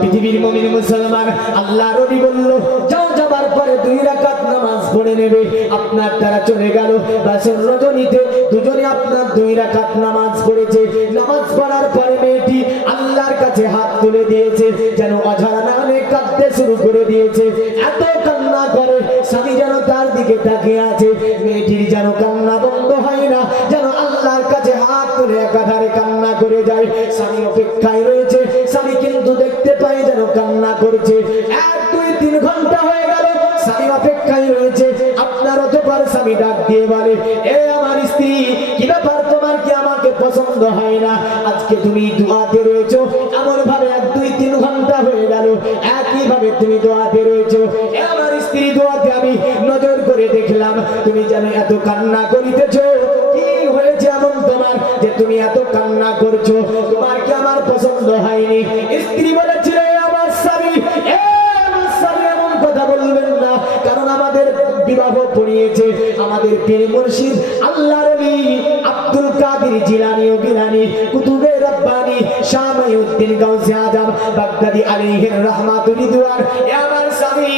পৃথিবীর মুমিন মুসলমান, আল্লাহর নবী বলল যাও, যাবার পরে 2 রাকাত নামাজ পড়ে নেবে। আপনার তারা চলে গেল বাসর রজনীতে, দুজনে আপনার 2 রাকাত নামাজ পড়েছে। নামাজ পড়ার পরে মেয়েটি আল্লাহর কাছে হাত তুলে দিয়েছে, যেন অঝাড়া না করে দিয়েছে। এত কান্না করে, স্বামী যেন তার দিকে তাকিয়ে আছে, মেয়েটির যেন কান্না বন্ধ হয় না, যেন আল্লাহর কাছে হাত তুলে একাধারে কান্না করে যায়। স্বামী অপেক্ষায় রয়েছে, স্বামী কিন্তু দেখতে পায় যেন কান্না করছে। 1, 2, 3 ঘন্টা হয়ে গেল, স্বামী অপেক্ষায় রয়েছে। আপনার অতঃপর স্বামী ডাক দিয়ে বলে, এ আমার স্ত্রী, কি ব্যাপার, তোমার কি আমাকে পছন্দ হয় না? আজকে তুমি দোয়াতে রয়েছো, এমন ভাবে 1, 2, 3 ঘন্টা হয়ে গেল একই ভাবে তুমি দোয়াতে রয়েছো। এ আমার স্ত্রী, দোয়াতে আমি নজর করে দেখলাম তুমি যেন এত কান্না করিতেছো। কি হয়েছে এমন তোমার যে তুমি এত কান্না করছো? তোমার কি আমার পছন্দ হয়নি? স্ত্রী বলেছিল, আমার স্বামী, এমন কথা বলবেন না, কারণ আমাদের বিবাহ পড়িয়েছে আমাদের পীর মুর্শিদ আল্লাহর ওলি আব্দুল কাদের জিলানী ও গিলানী কুতুবে রব্বানী শাহ মঈনুদ্দিন গাউসে আজম বাগদাদী আলাইহির রাহমাতুর রিদওয়ান। এ আমার স্বামী,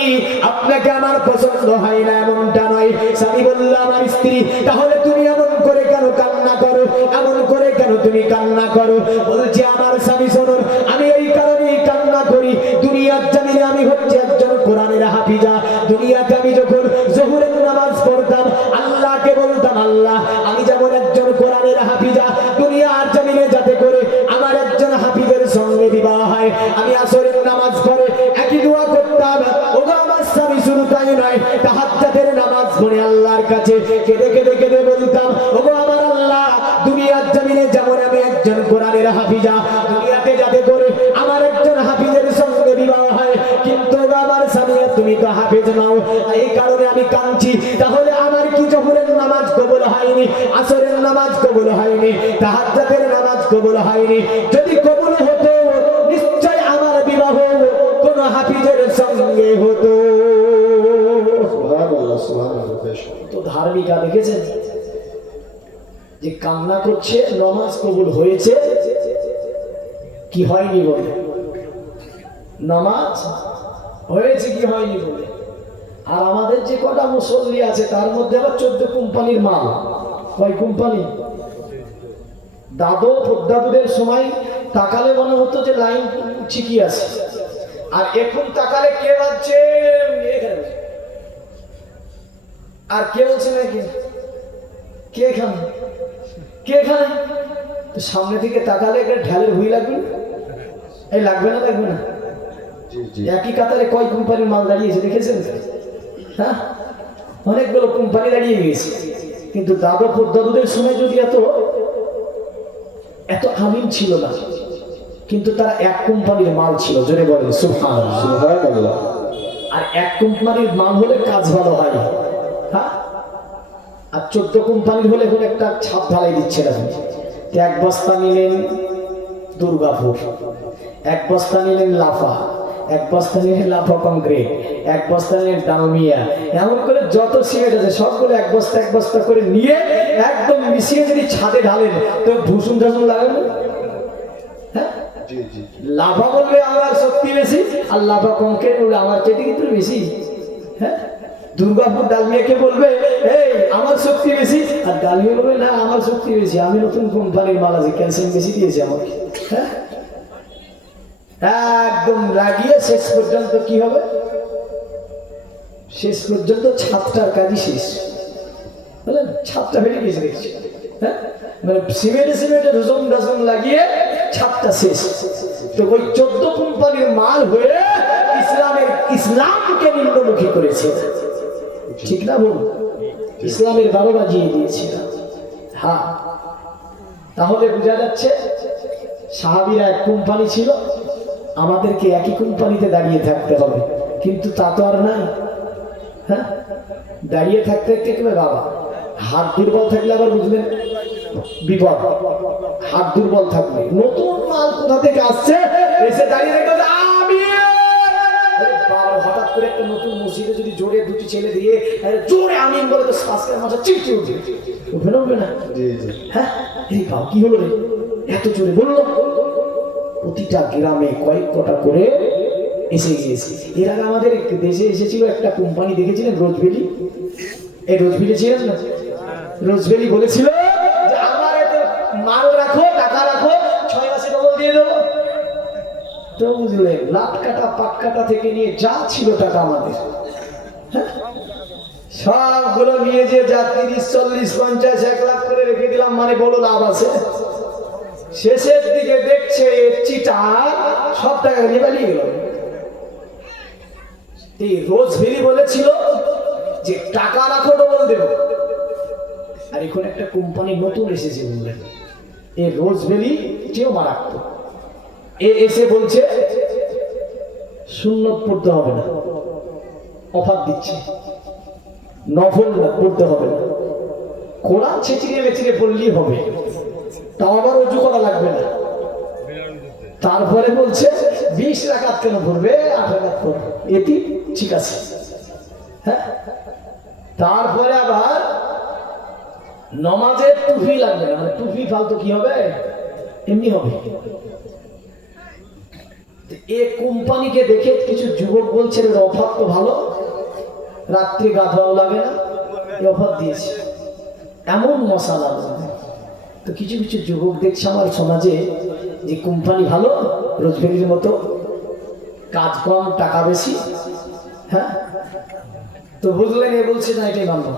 আপনাকে আমার পছন্দ হয় না এমনটা নয়। স্বামী বলল, আমার স্ত্রী, তাহলে তুমি এমন করে কেন কান্না করো? এমন করে কেন তুমি কান্না করো? বলছে, আমার স্বামী শুনুন, আমি এই কারণেই কান্না করি, দুনিয়ার জমিনে আমি হচ্ছে একজন কোরআনের হাফিজা। দুনিয়াতে আমি যখন জোহরের নামাজ পড়তাম, আল্লাহকে বলতাম, আল্লাহ, আমি যেমন একজন কোরআনের হাফিজা, দুনিয়ার জমিনে যাতে করে আমার একজন হাফিজের সঙ্গে বিবাহ হয়। আমি আসরের নামাজ পড়ে একই দোয়া করতাম। ওগো আমার স্বামী, শুধু তাই নয়, তাহাজ্জুদের নামাজ পড়ে আল্লাহর কাছে কেঁদে কেঁদে কেঁদে বলতাম, ওগো আমার আল্লাহ, দুনিয়ার জমিনে যেমন আমি একজন কোরআনের হাফিজা, দুনিয়াতে যাতে করে আমার একজন হাফিজের সঙ্গে বিবাহ হয়। কিন্তু আমার স্বামী, তুমি তো হাফেজ নাও, এই কারণে আমি কাঁদছি। তাহলে আমার কি জোহরের নামাজ কবুল হয়নি, আসরের নামাজ কবুল হয়নি, তাহাজ্জুদের নামাজ কবুল হয়নি? যদি কবুল হতো, নিশ্চয় আমার বিবাহ কোন হাফিজের সঙ্গে হতো। সুবহানাল্লাহ, সুবহানাল্লাহ। তো ধার্মিকা দেখেছেন যে কান্না করছে, নামাজ কবুল হয়েছে কি হয়নি বলে, নামাজ হয়েছে কি হয়নি বলে। আর আমাদের যে কটা মুসল্লি আছে তার মধ্যে আবার 14 কোম্পানির মাল। কয় কোম্পানি? দাদু দাদুদের সময় তাকালে মনে হতো যে লাইন ঠিকই আছে, আর এখন তাকালে কে বাজছে, আর কে বলছে নাকি কে এখানে, কে এখানে? তো সামনে থেকে তাকালে একটা ঢালের হুই লাগবে, এই লাগবে না, লাগবে না? একই কাতারে কয় কোম্পানির মাল দাঁড়িয়েছে দেখেছেন? হ্যাঁ, অনেকগুলো কোম্পানি দাঁড়িয়ে গিয়েছে। কিন্তু দাদুদের সময় যদি এত আমিন ছিল না, কিন্তু তারা এক কোম্পানির মাল ছিল। জোরে বলেন সুবহানাল্লাহ। আর এক কোম্পানির মাল হলে কাজ ভালো হয় না, হ্যাঁ। আর 14 কোম্পানির হলে এখন একটা ছাপ ঢালাই দিচ্ছে না। 1 বস্তা নিলেন দুর্গাপুর, 1 বস্তা নিলেন লাফা, 1 বস্তা নিলেন লাফা কংক্রিট, 1 বস্তা নিলেন ডালমিয়া, এমন করে যত সিমেন্ট আছে সবগুলো 1 বস্তা 1 বস্তা করে নিয়ে একদম মিশিয়ে যদি ছাদে ঢালেন তো ভূষণ ধাসন লাগাবে। হ্যাঁ, লাফা বলবে আমার শক্তি বেশি, আর লাফা কংক্রিট বলবে আমার চেয়ে কিন্তু বেশি। হ্যাঁ, দুর্গাপুর ডালমিয়াকে বলবে এই আমার শক্তি বেশি, আর ডালমিয়া বলবে না আমার শক্তি বেশি, আমি নতুন কোম্পানির মাল আছে, ক্যালসিয়াম বেশি দিয়েছে আমাকে। হ্যাঁ, একদম লাগিয়ে শেষ পর্যন্ত কি হবে? শেষ পর্যন্ত ছাদটার কাজই শেষ, বুঝলেন? ছাদটা ফেলে গেছে দেখছি। হ্যাঁ, মানে সিমেন্টে ঢুসম লাগিয়ে ছাদটা শেষ। তো ওই 14 কোম্পানির মাল হয়ে ইসলামকে নিম্নমুখী করেছে, ঠিক না বলুন? ইসলামের 12 বাজিয়ে দিয়েছে। হ্যাঁ, তাহলে বোঝা যাচ্ছে সাহাবীরা এক কোম্পানি ছিল, আমাদেরকে একই কোম্পানিতে দাঁড়িয়ে থাকতে হবে, কিন্তু তা তো আর নাই। হ্যাঁ, দাঁড়িয়ে থাকতে থাকবে বাবা, হাত দুর্বল থাকলে আবার বুঝলেন বিপদ। হাত দুর্বল থাকলে নতুন মাল কোথা থেকে আসছে এসে দাঁড়িয়ে থাকবে, আমি হঠাৎ করে একটা নতুন মসজিদে যদি জোরে দুটি ছেলে দিয়ে জোরে আমিন বলে তো শ্বাসের মাথা চিপচিপ উঠবে না, উঠবে না? হ্যাঁ, এই বাবা কি হলো রে, এত জোরে বললো? প্রতিটা গ্রামে কয়েক কটা করে এসে গিয়েছে। এর আগে আমাদের দেশে এসেছিল একটা কোম্পানি, দেখেছিলেন রোজভ্যালি? এই রোজভ্যালি ছিলেন না? রোজভ্যালি বলেছিল যে আমার মাল রাখো, টাকা রাখো, 6 মাসে ডবল দিয়ে দেবো। তো বুঝলেন, লাট কাটা পাট কাটা থেকে নিয়ে যা ছিল টাকা আমাদের, সবগুলো নিয়ে যে যা 30, 40, 50, 1 লাখ করে রেখে দিলাম, মানে বড় লাভ আছে। শেষের দিকে দেখছে চিটার সব টাকা নিয়ে পালিয়ে গেল। এই রোজভেলি বলেছিল যে টাকা রাখো ডবল দেব, আর এখন একটা কোম্পানি নতুন এসেছে বুঝলেন, এই রোজভেলি কেউ মারাত্মক। এসে বলছে সুন্নত পড়তে হবে না, অফার দিচ্ছে, নফল পড়তে হবে না, কোরআন ছেঁচিয়ে মেচিয়ে পড়লেই হবে, তাও আবার অজু করা লাগবে না। তারপরে বলছে 20 রাকাত কেন পড়বে, 8 রাকাত পড়বে, এটি ঠিক আছে। হ্যাঁ, তারপরে আবার নমাজের টুপি লাগবে না, মানে টুপি ফালতু কি হবে, এমনি হবে। এই কোম্পানিকে দেখে কিছু যুবক বলছেন অফার তো ভালো, রাত্রে গাধাও লাগে না, অফার দিয়েছে, এমন মশালা। তো কিছু কিছু যুবক দেখছে আমার সমাজে যে কোম্পানি ভালো, রোজভেলির মতো, কাজ কম টাকা বেশি। হ্যাঁ, তো বুঝলেন, এ বলছে না এটাই ভালো,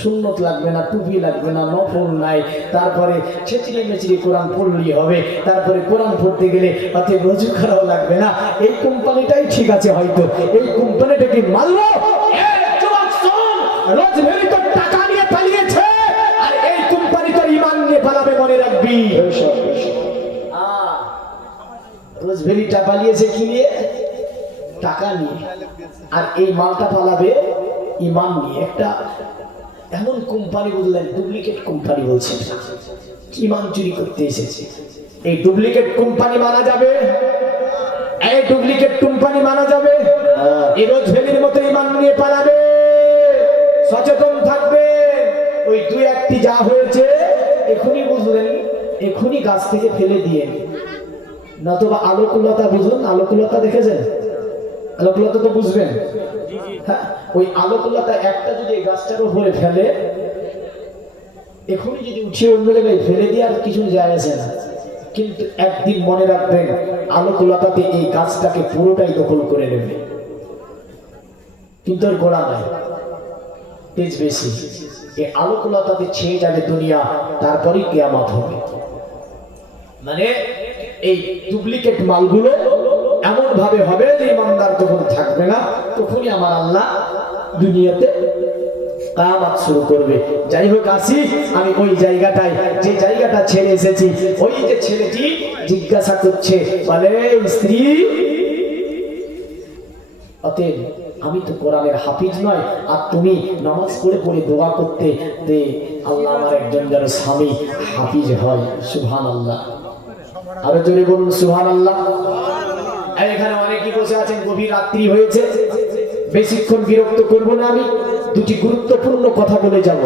সুন্নত লাগবে না, টুপি লাগবে না, নফল নাই, তারপরে ছেঁচিয়ে মেচিয়ে কোরআন পড়লেই হবে, তারপরে কোরআন পড়তে গেলে অতএব রজু করাও লাগবে না। এই কোম্পানিটাই ঠিক আছে, হয়তো এই কোম্পানিটাকে মানলো। রোজভেলি তো টাকা নিয়ে পালিয়েছে, আর এই কোম্পানি তো ঈমান নিয়ে পালাবে, মনে রাখবি। রোজভেলিটা পালিয়েছে কি নিয়ে, টাকা নিয়ে, আর এই মালটা পালাবে ঈমান নিয়ে। একটা এমন কোম্পানি বুঝলেন, ডুপ্লিকেট কোম্পানি বলছে, ঈমান চুরি করতে এসেছে। এই ডুপ্লিকেট কোম্পানি মানা যাবে, এই ডুপ্লিকেট কোম্পানি মানা যাবে। এই রোজভেলির মতো ঈমান নিয়ে পালাবে, সচেতন থাকবে। ওই 2-1টি যা হয়েছে এখনই বুঝলেন, এখনই গাছ থেকে ফেলে দিয়ে, নতুবা আলোকুলতা বুঝুন, আলোকুলতা দেখেছেন, আলোকুলতা তো বুঝবেন। হ্যাঁ, ওই আলোকুলতা একটা যদি গাছটার উপরে ফেলে, এখনই যদি উঠিয়ে অন্য জায়গায় ফেলে দিয়ে আর কিছু যায় আসে না, কিন্তু একদিন মনে রাখবেন আলোকুলতাতে এই গাছটাকে পুরোটাই দখল করে নেবে, কিন্তু আর গোড়া নাই, তেজ বেশি। এই আলোকুলতাতে ছেয়ে যাবে দুনিয়া, তারপরেই কিয়ামত হবে। মানে এই ডুপ্লিকেট মালগুলো এমন ভাবে হবে যে ইমানদার যখন থাকবে না, তখনই আমার আল্লাহ দুনিয়াতে কিয়ামত শুরু করবে। যাই হোক, আসি আমি ওই জায়গাটায়, যে জায়গাটা ছেড়ে এসেছি। ওই যে ছেলেটি জিজ্ঞাসা করছে, বলে স্ত্রী, অতএব আমি তো কোরআনের হাফিজ নয়, আর তুমি নামাজ পড়ে পড়ে দোয়া করতে দে আল্লাহ আমার একজন যেন স্বামী হাফিজ হয়। সুবহানাল্লাহ, আরো জোরে বলুন সুবহানাল্লাহ। এখানে অনেকেই বসে আছেন, গভীর রাত্রি হয়েছে, বেশিক্ষণ বিরক্ত করব না। আমি দুটি গুরুত্বপূর্ণ কথা বলে যাব।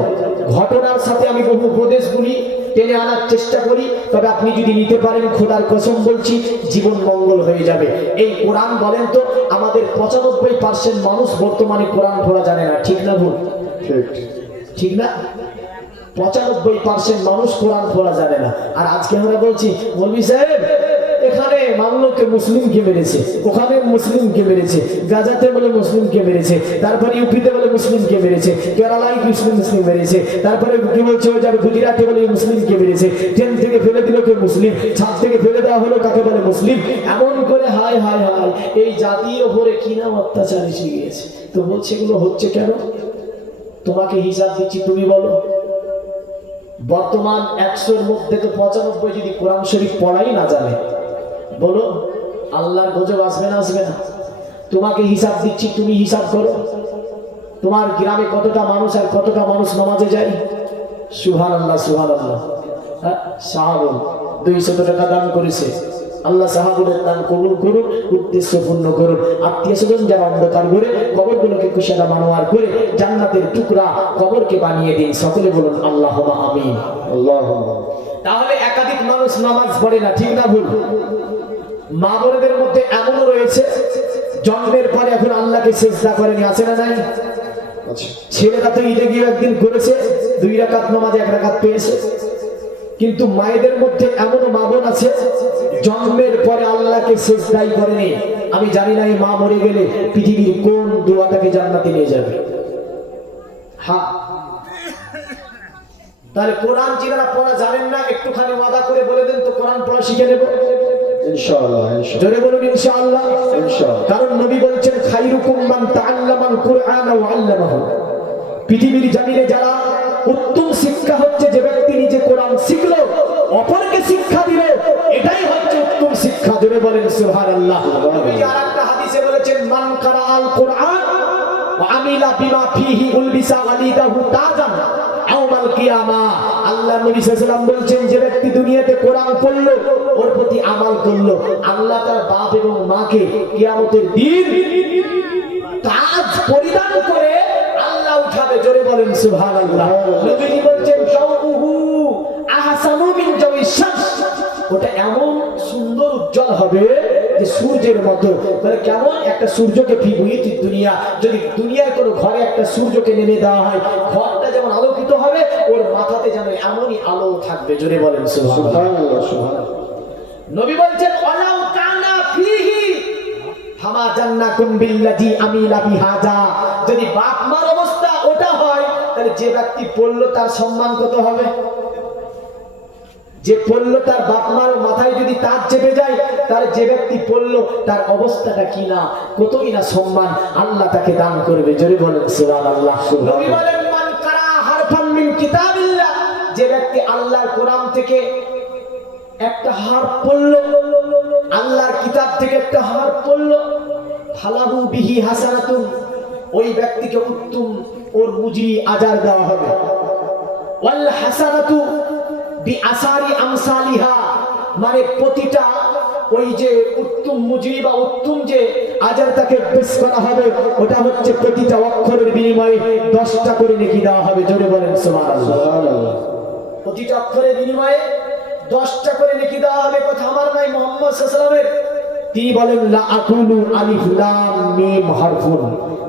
ঘটনার সাথে আমি বহু উপদেশগুলি টেনে আনার চেষ্টা করি, তবে আপনি যদি নিতে পারেন, খোদার কসম বলছি, জীবন মঙ্গল হয়ে যাবে। এই কোরআন বলেন তো, আমাদের 95% মানুষ বর্তমানে কোরআন পড়া জানে না, ঠিক না ভুল? ঠিক না? 95% মানুষ কোরআন পড়া জানে না। আর আজকে আমরা বলছি, মৌলভী সাহেব এখানে মামলুকে মুসলিমকে মেরেছে, ওখানে মুসলিমকে মেরেছে, গাজাতে বলে মুসলিমকে মেরেছে, তারপরে ইউপিতে বলে মুসলিমকে মেরেছে, কেরালায় মুসলিম মেরেছে, তারপরে কি বলছে ওই যাবে গুজরাটে বলে মুসলিমকে মেরেছে, ট্রেন থেকে ফেলে দিল কে মুসলিম, ছাদ থেকে ফেলে দেওয়া হলো কাকে বলে মুসলিম। এমন করে হায় হায় হায়, এই জাতির ওপরে কি নাম অত্যাচার এসে গিয়েছে। তো বলছে এগুলো হচ্ছে কেন? তোমাকে হিসাব দিচ্ছি, তুমি বলো। বর্তমান 100-র মধ্যে তো 95 যদি কোরআন শরীফ পড়াই না জানে, বলো আল্লাহর গজব আসবে না আসবে না? তোমাকে হিসাব দিচ্ছি, তুমি হিসাব করো, তোমার গ্রামে কতটা মানুষ আর কতটা মানুষ নামাজে যায়? সুবহানাল্লাহ সুবহানাল্লাহ। সাহাবুল 200 টাকা দান করেছে, আল্লাহ সাহাবুলের দান কবুল করুন, উদ্দেশ্য পূর্ণ করুন। আত্মীয় স্বজন যারা অন্ধকার করে কবরগুলোকে কুশাদা মানোয়ার করে জান্নাতের টুকরা কবরকে বানিয়ে দিন, সকলে বলুন আল্লাহুম্মা আমিন। আল্লাহুম্মা। তাহলে একাধিক মানুষ নামাজ পড়ে না, ঠিক না ভুল? মা বোনদের মধ্যে এমনও রয়েছে, জন্মের পরে এখন আল্লাহকে সিজদা করেনি, আছে না নাই? ছেলেরা তো ঈদে গিয়ে একদিন করেছে, 2 রাকাত নামাজে 1 রাকাত পেয়েছে। কিন্তু মায়েদের মধ্যে এমনও মা বোন আছে জন্মের পরে আল্লাহকে সিজদাই করেনি। আমি জানি না এই মা মরে গেলে পৃথিবীর কোন দোয়াটাকে জান্নাতে নিয়ে যাবে। হ্যাঁ, তাহলে কোরআন যারা পড়া জানেন না একটুখানি ওয়াদা করে বলে দেন তো কোরআন পড়া শিখে নেব ইনশাআল্লাহ। জোরে বলুন ইনশাআল্লাহ। কারণ নবী বলছেন খায়রুকুম মান তাআল্লামাল কুরআন ওয়া আল্লামাহু। পৃথিবীর জমিনে যারা উত্তম শিক্ষা হচ্ছে যে ব্যক্তি নিজে কোরআন শিখলো অপরকে শিক্ষা দিল, এটাই হচ্ছে উত্তম শিক্ষা। জোরে বলেন সুবহানাল্লাহ। নবী আরেকটা হাদিসে বলেছেন মান কারাআল কুরআন ওয়া আমিলা বিমা ফিহি উলবিসা ওয়ালিদাহু তাজান ইয়াউমাল কিয়ামাহ। আল্লাহ নবী সাল্লাল্লাহু আলাইহি ওয়াসাল্লাম বলছেন যে ব্যক্তি দুনিয়াতে কোরআন পড়লো ওর প্রতি আমল করলো, আল্লাহ তার বাপ এবং মাকে কিয়ামতের দিন তাজ পরিধান করে আল্লাহ উঠাবে। জোরে বলেন সুবহানাল্লাহ। নবীজি বলছেন শাউহু আহসানু মিন জাওয়িশ শামস। ওটা এমন সুন্দর উজ্জ্বল হবে যে সূর্যের মতো। মানে কেমন একটা সূর্যকে ফিবুইতি দুনিয়া, যদি দুনিয়ার কোনো ঘরে একটা সূর্যকে নেমে দেওয়া হয় ঘরটা যেমন আলোকিত হবে ওর মাথাতে যেন এমনই আলো থাকবে। জোরে বলেন সুবহানাল্লাহ সুবহানাল্লাহ। নবী বলছেন ওয়ালাউ কানা ফিহি ফামা জান্নাকুম বিল্লাযী আমিলা বিহাজা। যদি বাপ মার অবস্থা ওটা হয় তাহলে যে ব্যক্তি পড়লো তার সম্মান কত হবে? যে পড়লো তার বাপ মার মাথায় যদি তাজ চেপে যায় তাহলে যে ব্যক্তি পড়লো তার অবস্থাটা কি না, কতই না সম্মান আল্লাহ তাকে দান করবে। জোরে বলেন সুবহানাল্লাহ। নবী বলেন মান কারা হারফান মিন কিতাবিল্লাহ। যে ব্যক্তি আল্লাহর কোরআন থেকে একটা হারফ পড়লো, আল্লাহর কিতাব থেকে একটা হারফ পড়লো, ফালাহু বিহি হাসানাতুন। ওই ব্যক্তিকে উত্তম ওর মুজরি আজার দেওয়া হবে। ওয়াল হাসানাতু বিআসারি আমসালিহা। মানে প্রতিটা ওই যে উত্তম মুজরি বা উত্তম যে আজার তাকে পেশ করা হবে ওটা হচ্ছে প্রতিটা অক্ষরের বিনিময়ে 10টা করে নেকি দেওয়া হবে। জোরে বলেন সুবহানাল্লাহ। প্রতিটা অক্ষরের বিনিময়ে 10টা করে নেকি দেওয়া হবে। কথা আমার নাই মুহাম্মদ সাল্লাল্লাহু আলাইহি ওয়াসাল্লামের। তিনি বলেন লা আকুলু আলিফ লাম মিম হারফুন।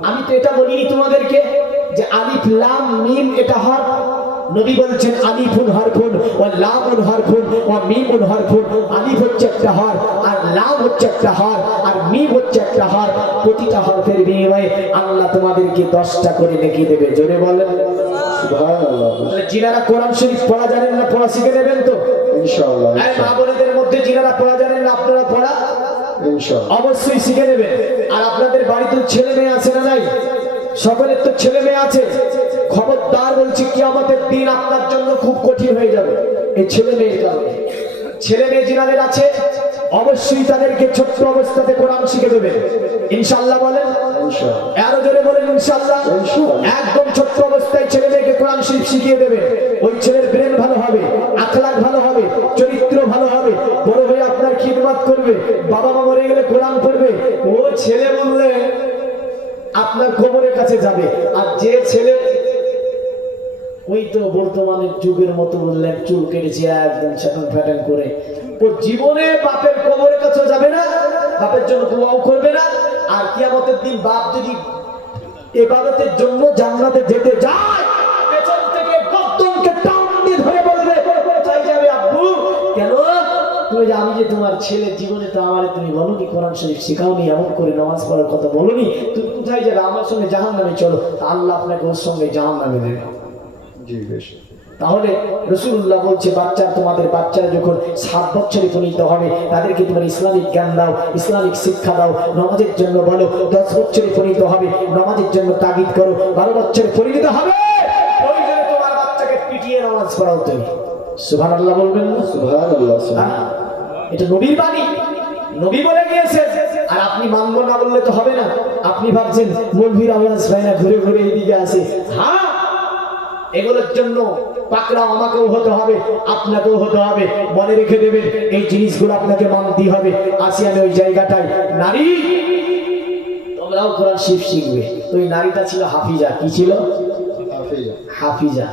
আমি তো এটা বলিনি তোমাদেরকে যে আলিফ লাম মিম এটা হরফ। নবী বলছেন আলিফুন হরফুন ওয়া লামুন হরফুন ওয়া মিমুন হরফুন। আলিফ হচ্ছে একটা হরফ আর লাম হচ্ছে একটা হরফ আর মিম হচ্ছে একটা হরফ। প্রতিটা হরফের বিনিময়ে আল্লাহ তোমাদেরকে 10টা করে নেকি দেবে। জোরে বলেন সুবহানাল্লাহ। যিনারা কোরআন শরীফ পড়া জানেন না পড়া শিখে নেবেন তো ইনশাআল্লাহ। এই মা বোনেদের মধ্যে যিনারা পড়া জানেন না আপনারা পড়া ইনশাআল্লাহ অবশ্যই শিখে নেবেন। আর আপনাদের বাড়িতে ছেলে মেয়ে আছে না নাই? সকলের তো ছেলে মেয়ে আছে। খবরদার বলছি কিয়ামতের দিন আপনার জন্য খুব কঠিন হয়ে যাবে এই ছেলে মেয়ের কারণে। ছেলে মেয়ে যিনাদের আছে অবশ্যই তাদেরকে ছোট্ট অবস্থাতে কোরআন শিখে দেবেন ইনশাআল্লাহ। বলেন ইনশাআল্লাহ। আরো জোরে বলেন ইনশাআল্লাহ। একদম ছোট্ট অবস্থায় ছেলে মেয়েকে কোরআন শরীফ শিখিয়ে দেবেন। ওই ছেলের ব্রেন ভালো হবে, আখলাক ভালো হবে, চরিত্র ভালো হবে, বড় হয়ে আপনার খিদমত করবে। বাবা মা মরে গেলে কোরআন পড়বে। ও ছেলে বললে আপনার কবরের কাছে যাবে। আর যে ছেলে ওই তো বর্তমানের যুগের মতো বললেন চুল কেটেছে একদম সেখান ফ্যাটান করে, ও জীবনে বাপের কবরের কাছে যাবে না, বাপের জন্য দোয়াও করবে না। আর কিয়ামতের দিন বাপ যদি ইবাদতের জন্য জান্নাতে যেতে যায় পেছন থেকে গর্দনকে টান দিয়ে ধরে বলবে কোথায় যাবে আব্বু? কেন? তুমি যে আমি যে তোমার ছেলের জীবনে তো আমারে তুমি বলোনি কোরআন শরীফ শেখাওনি, এমন করে নামাজ পড়ার কথা বলোনি, তুমি কোথায় যাবে? আমার সঙ্গে জাহান্নামে চলো। আল্লাহ আপনাকে ওর সঙ্গে জাহান্নামে দেবে। তাহলে রাসূলুল্লাহ বলছে তোমাদের বাচ্চারা যখন 7 বছরে উপনীত হবে তাদেরকে তোমরা ইসলামিক জ্ঞান দাও, ইসলামিক শিক্ষা দাও, নামাজের জন্য বলো। 10 বছরে উপনীত হবে নামাজের জন্য তাগিদ করো। 12 বছরে পরিণত হবে প্রয়োজনে তোমার বাচ্চাকে পিটিয়ে নামাজ পড়াও তুমি। সুবহানাল্লাহ বলবেন না? সুবহানাল্লাহ। এটা নবীর বাণী, নবী বলে গিয়েছে। আর আপনি মানবো না বললে তো হবে না। আপনি ভাবছেন মৌলভীর আওয়াজ পায় না, ঘুরে ঘুরে এইদিকে আসে। হ্যাঁ, এগুলোর জন্য পাকড়াও আমাকেও হতে হবে, আপনাকেও হতে হবে। মনে রেখে দেবেন এই জিনিসগুলো আপনাকে মানতে হবে। আসি আমি ওই জায়গাটায়, নারী তোমরাও কোরআন শিখবে। তো ওই নারীটা ছিল হাফিজা। কি ছিল? হাফিজা।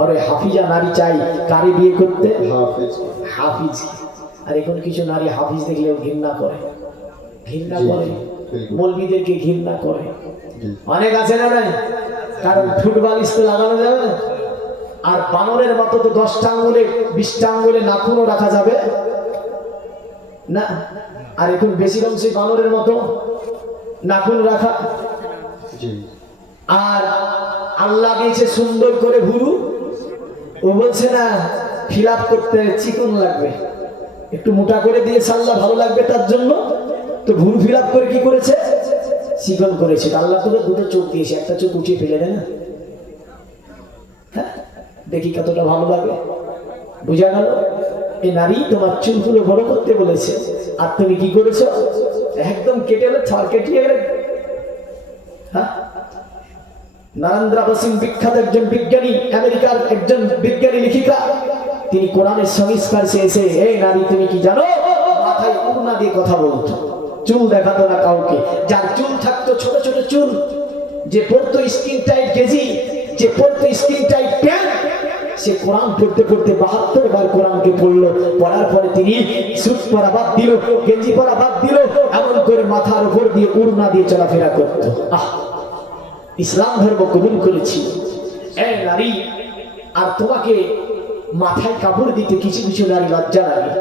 আর ওই হাফিজা নারী চাই কারে বিয়ে করতে? হাফিজ। আর এখন কিছু নারী হাফিজ দেখলেও ঘৃণা করে, ঘৃণা করে, মৌলবীদেরকে ঘৃণা করে। অনেক আছে না নাই? কারণ ফুটবল তো লাগানো যাবে না, আর বানরের মতো তো 10টা আঙ্গুলে 20টা আঙ্গুলে নাখুনও রাখা যাবে না। আর এখন বেশি কম সেই বানরের মতো নাখুন রাখা। আর আল্লাহ দিয়েছে সুন্দর করে ভুরু, ও বলছে না ফিল আপ করতে চিকন লাগবে, একটু মোটা করে দিয়েছে আল্লাহ, ভালো লাগবে তার জন্য। তো ভুরু ফিল আপ করে কি করেছে, চিকন করেছে। আল্লাহ তোকে দুটো চোখ দিয়েছে, একটা চোখ উঠিয়ে ফেলে দেয় না, হ্যাঁ দেখি কতটা ভালো লাগে। বুঝা গেল? এই নারী তোমার চুলগুলো বড় করতে বলেছে, আর তুমি কি করেছো, একদম কেটে এলে ছাড় কেটিয়ে গেলে। হ্যাঁ, নারেন্দ্র বসিং বিখ্যাত একজন বিজ্ঞানী, আমেরিকার একজন বিজ্ঞানী লেখিকা, তিনি কোরআনের সংস্কার চেয়েছে। এই নারী তুমি কি জানো, মাথায় ওড়না দিয়ে কথা বলতো, চুল দেখাতো না কাউকে। যার চুল থাকতো ছোট ছোট চুল, যে পড়তো স্কিন টাইট গেজি, যে পড়তো স্কিন টাইট প্যান্ট, সে কোরআন পড়তে পড়তে 72 বার কোরআনকে পড়লো। পড়ার পরে তিনি স্যুট পরা বাদ দিল, গেঞ্জি পরা বাদ দিল, এমন করে মাথার উপর দিয়ে ওড়না দিয়ে চলাফেরা করতো। ইসলাম ধর্ম কবুল করেছি। এই নারী, আর তোমাকে মাথায় কাপড় দিতে কিছু কিছু নারী লজ্জা লাগে।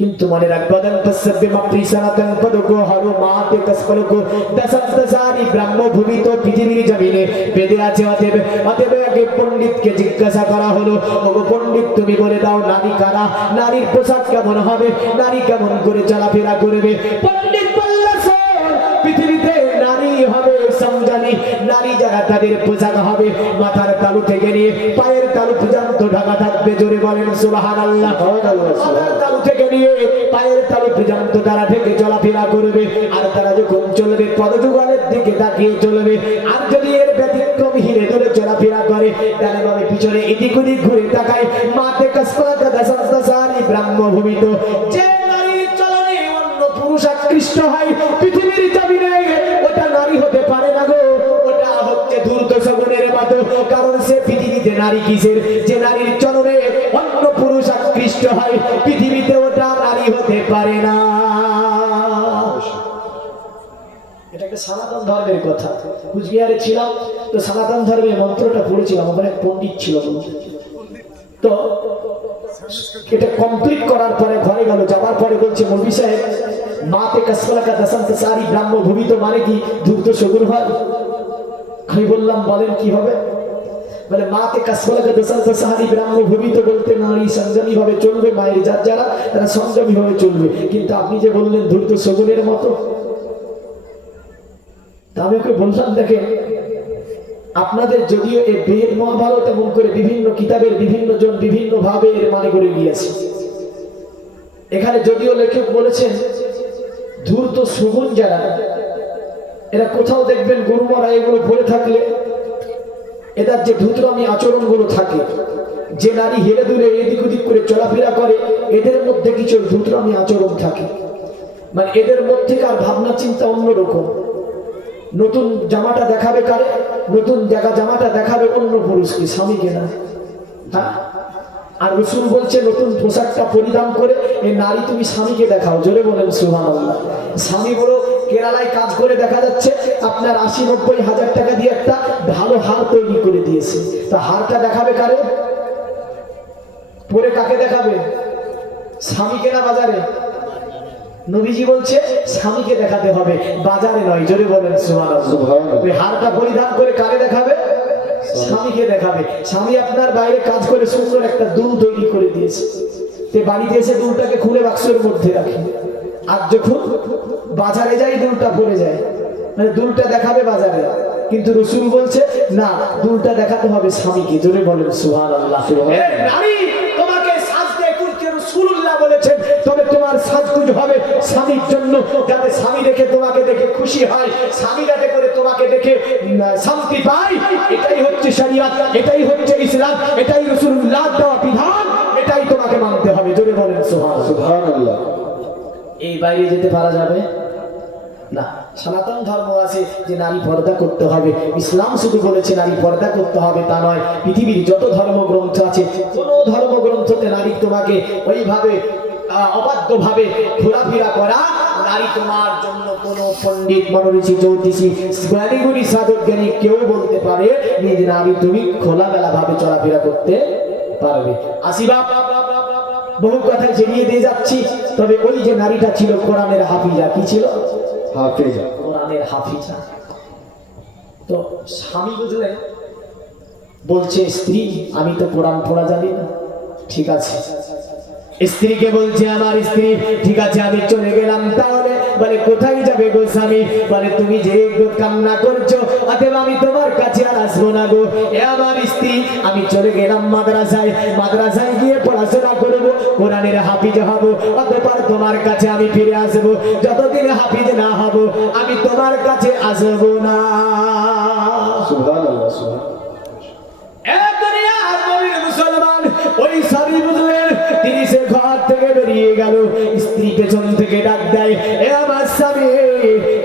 কিন্তু মনে রাখবেন ব্রহ্মভূমি তো পৃথিবীর জমিনে বেঁধে আছে। অতএব পণ্ডিতকে জিজ্ঞাসা করা হলো, ওগো পণ্ডিত তুমি বলে দাও নারী কারা, নারীর পোশাক কেমন হবে, নারী কেমন করে চলাফেরা করবে। পণ্ডিত বললেন পৃথিবীতে নারী হবে সমজানি, নারী যারা তাদের পোশাক হবে মাথার তালু থেকে নিয়ে পায়ের তালু পর্যন্ত ঢাকা থাকবে। জোরে বলেন সুবহানাল্লাহ। মাথার তালু থেকে নিয়ে পায়ের তালু পর্যন্ত তারা ঢেকে চলাফেরা করবে। আর তারা যখন চলবে পদযুগলের দিকে তাকিয়ে চলবে। আর যদি এর ব্যতিক্রম হিরে ধরে চলাফেরা করে, তাহলে ভাবে পিছনে এদিক ওদিক ঘুরে তাকায়। মাতে কাসফালাকা দাসারি ব্রহ্মভূমিত যে নারীর চলনে অন্য পুরুষ আকৃষ্ট হয় পৃথিবীর জমিনে, ওটা নারী হতে পারে না গো, ওটা হচ্ছে ধূর্ত শগুনের মতো। কারণ সে পৃথিবীতে নারী কিসের, যে নারীর চলনে অন্য পুরুষ আকৃষ্ট হয় পৃথিবীতে ওটা নারী হতে পারে না। এটা একটা সনাতন ধর্মের কথা। কুচবিহারে ছিলাম তো সনাতন ধর্মের মন্ত্রটা পড়েছিলাম, ওখানে পণ্ডিত ছিল। তো এটা কমপ্লিট করার পরে ঘরে গেল, যাবার পরে বলছে মৌলভী সাহেব মাতে কাসফালাকা দাসারি ব্রহ্মভূমিত মানে কি ধূর্ত শগুন হয়? আমি বললাম বলেন কি হবে? বলে মাতে কাসফালাকা দাসারি ব্রহ্মভূমিত বলতে নারী সংযমী ভাবে চলবে, মায়ের জাত যারা তারা সংযমী ভাবে চলবে। কিন্তু আপনি যে বললেন ধূর্ত শগুনের মতো, তা আমি ওকে বললাম দেখেন আপনাদের যদিও এই বেদ মহাভারত এমন করে বিভিন্ন কিতাবের বিভিন্ন জন বিভিন্ন ভাবে এর মানে করে গিয়েছে। এখানে যদিও লেখক বলেছেন ধূর্ত শগুন যারা, এরা কোথাও দেখবেন গুরুমারা এগুলো পড়ে থাকলে এদের যে ধূর্তরামি আচরণগুলো থাকে, যে নারী হেরে দূরে এদিক ওদিক করে চলাফেরা করে, এদের মধ্যে কিছু ধূর্তরামি আচরণ থাকে। মানে এদের মধ্যেকার ভাবনা চিন্তা অন্যরকম। নতুন জামাটা দেখাবে কারে, নতুন জামাটা দেখাবে অন্য পুরুষকে, স্বামীকে না। হ্যাঁ, আর রাসূল বলছে নতুন পোশাকটা পরিধান করে এই নারী তুমি স্বামীকে দেখাও। জোরে বলেন সুবহানাল্লাহ। স্বামী বড় কেরালায় কাজ করে দেখা যাচ্ছে আপনার 80-90 হাজার টাকা দিয়ে একটা ভালো হার তৈরি করে দিয়েছে। তা হারটা দেখাবে কারে, পরে কাকে দেখাবে? স্বামীকে না বাজারে? নবীজি বলছে স্বামীকে দেখাতে হবে, বাজারে নয়। জোরে বলেন সুবহানাল্লাহ। ওই হারটা পরিধান করে কারে দেখাবে? স্বামীকে দেখাবে। স্বামী আপনার বাইরে কাজ করে সুন্দর একটা দুল তৈরি করে দিয়েছে, তে বাড়িতে এসে দুলটাকে খুলে বাক্সের মধ্যে রাখে। আর যখন বাজারে যাই দুলটা পড়ে যায়, মানে দুলটা দেখাবে বাজারে। কিন্তু রাসূল বলছে না, দুলটা দেখাতে হবে স্বামীকে। জোরে বলেন সুবহানাল্লাহ। নারী তোমাকে সাজতে করতে রাসূলুল্লাহ বলেছেন, তবে তোমার সাজগুজ হবে স্বামীর জন্য, যাতে স্বামী দেখে তোমাকে দেখে খুশি হয়, স্বামী যাতে করে তোমাকে দেখে শান্তি পায়। এটাই হচ্ছে শরীয়ত, এটাই হচ্ছে ইসলাম, এটাই রাসূলুল্লাহ দেওয়া বিধান, এটাই তোমাকে মানতে হবে। জোরে বলেন সুবহানাল্লাহ। এই বাইরে যেতে পারা যাবে না। সনাতন ধর্ম আছে যে নারী পর্দা করতে হবে। ইসলাম শুধু বলেছে নারী পর্দা করতে হবে তা নয়, পৃথিবীর যত ধর্মগ্রন্থ আছে কোন ধর্মগ্রন্থতে নারী তোমাকে ওইভাবে অবাধ্যভাবে ঘোরাফেরা করা নারী তোমার জন্য কোনো পণ্ডিত মনোঋষি জ্যোতিষী জ্ঞানীগুণী সাধক জ্ঞানী কেউ বলতে পারে নিজ নারী তুমি খোলামেলা ভাবে চলাফেরা করতে পারবে। আসিবা বহু কথা জেরিয়ে দিয়ে যাচ্ছি, তবে ওই যে নারীটা ছিল কোরআনের হাফিজা, কি ছিল? হাফিজা, কোরআনের হাফিজা। তো স্বামী বুঝলেন, বলছে স্ত্রী আমি তো কোরআন পড়া জানি না। ঠিক আছে, স্ত্রীকে বলছে আমার স্ত্রী ঠিক আছে আমি চলে গেলাম। তাহলে বলে কোথায় যাবে গো স্বামী? বলে তুমি যে কান্না করছো অতএব আমি তোমার কাছে আর আসবো না গো। এ আমার স্ত্রী আমি চলে গেলাম মাদ্রাসায়, মাদ্রাসায় গিয়ে পড়াশোনা করবো, কোরআনের হাফিজ হব, অতঃপর তোমার কাছে আমি ফিরে আসবো। যতদিন হাফিজ না হব আমি তোমার কাছে আসবো না। সুবহানাল্লাহ, সুবহানাল্লাহ। মুসলমান ওই স্বামী বুঝলেন, তিনি সে ঘর থেকে বেরিয়ে গেল। স্ত্রী পেছন থেকে ডাক দেয়, এ আমার স্বামী,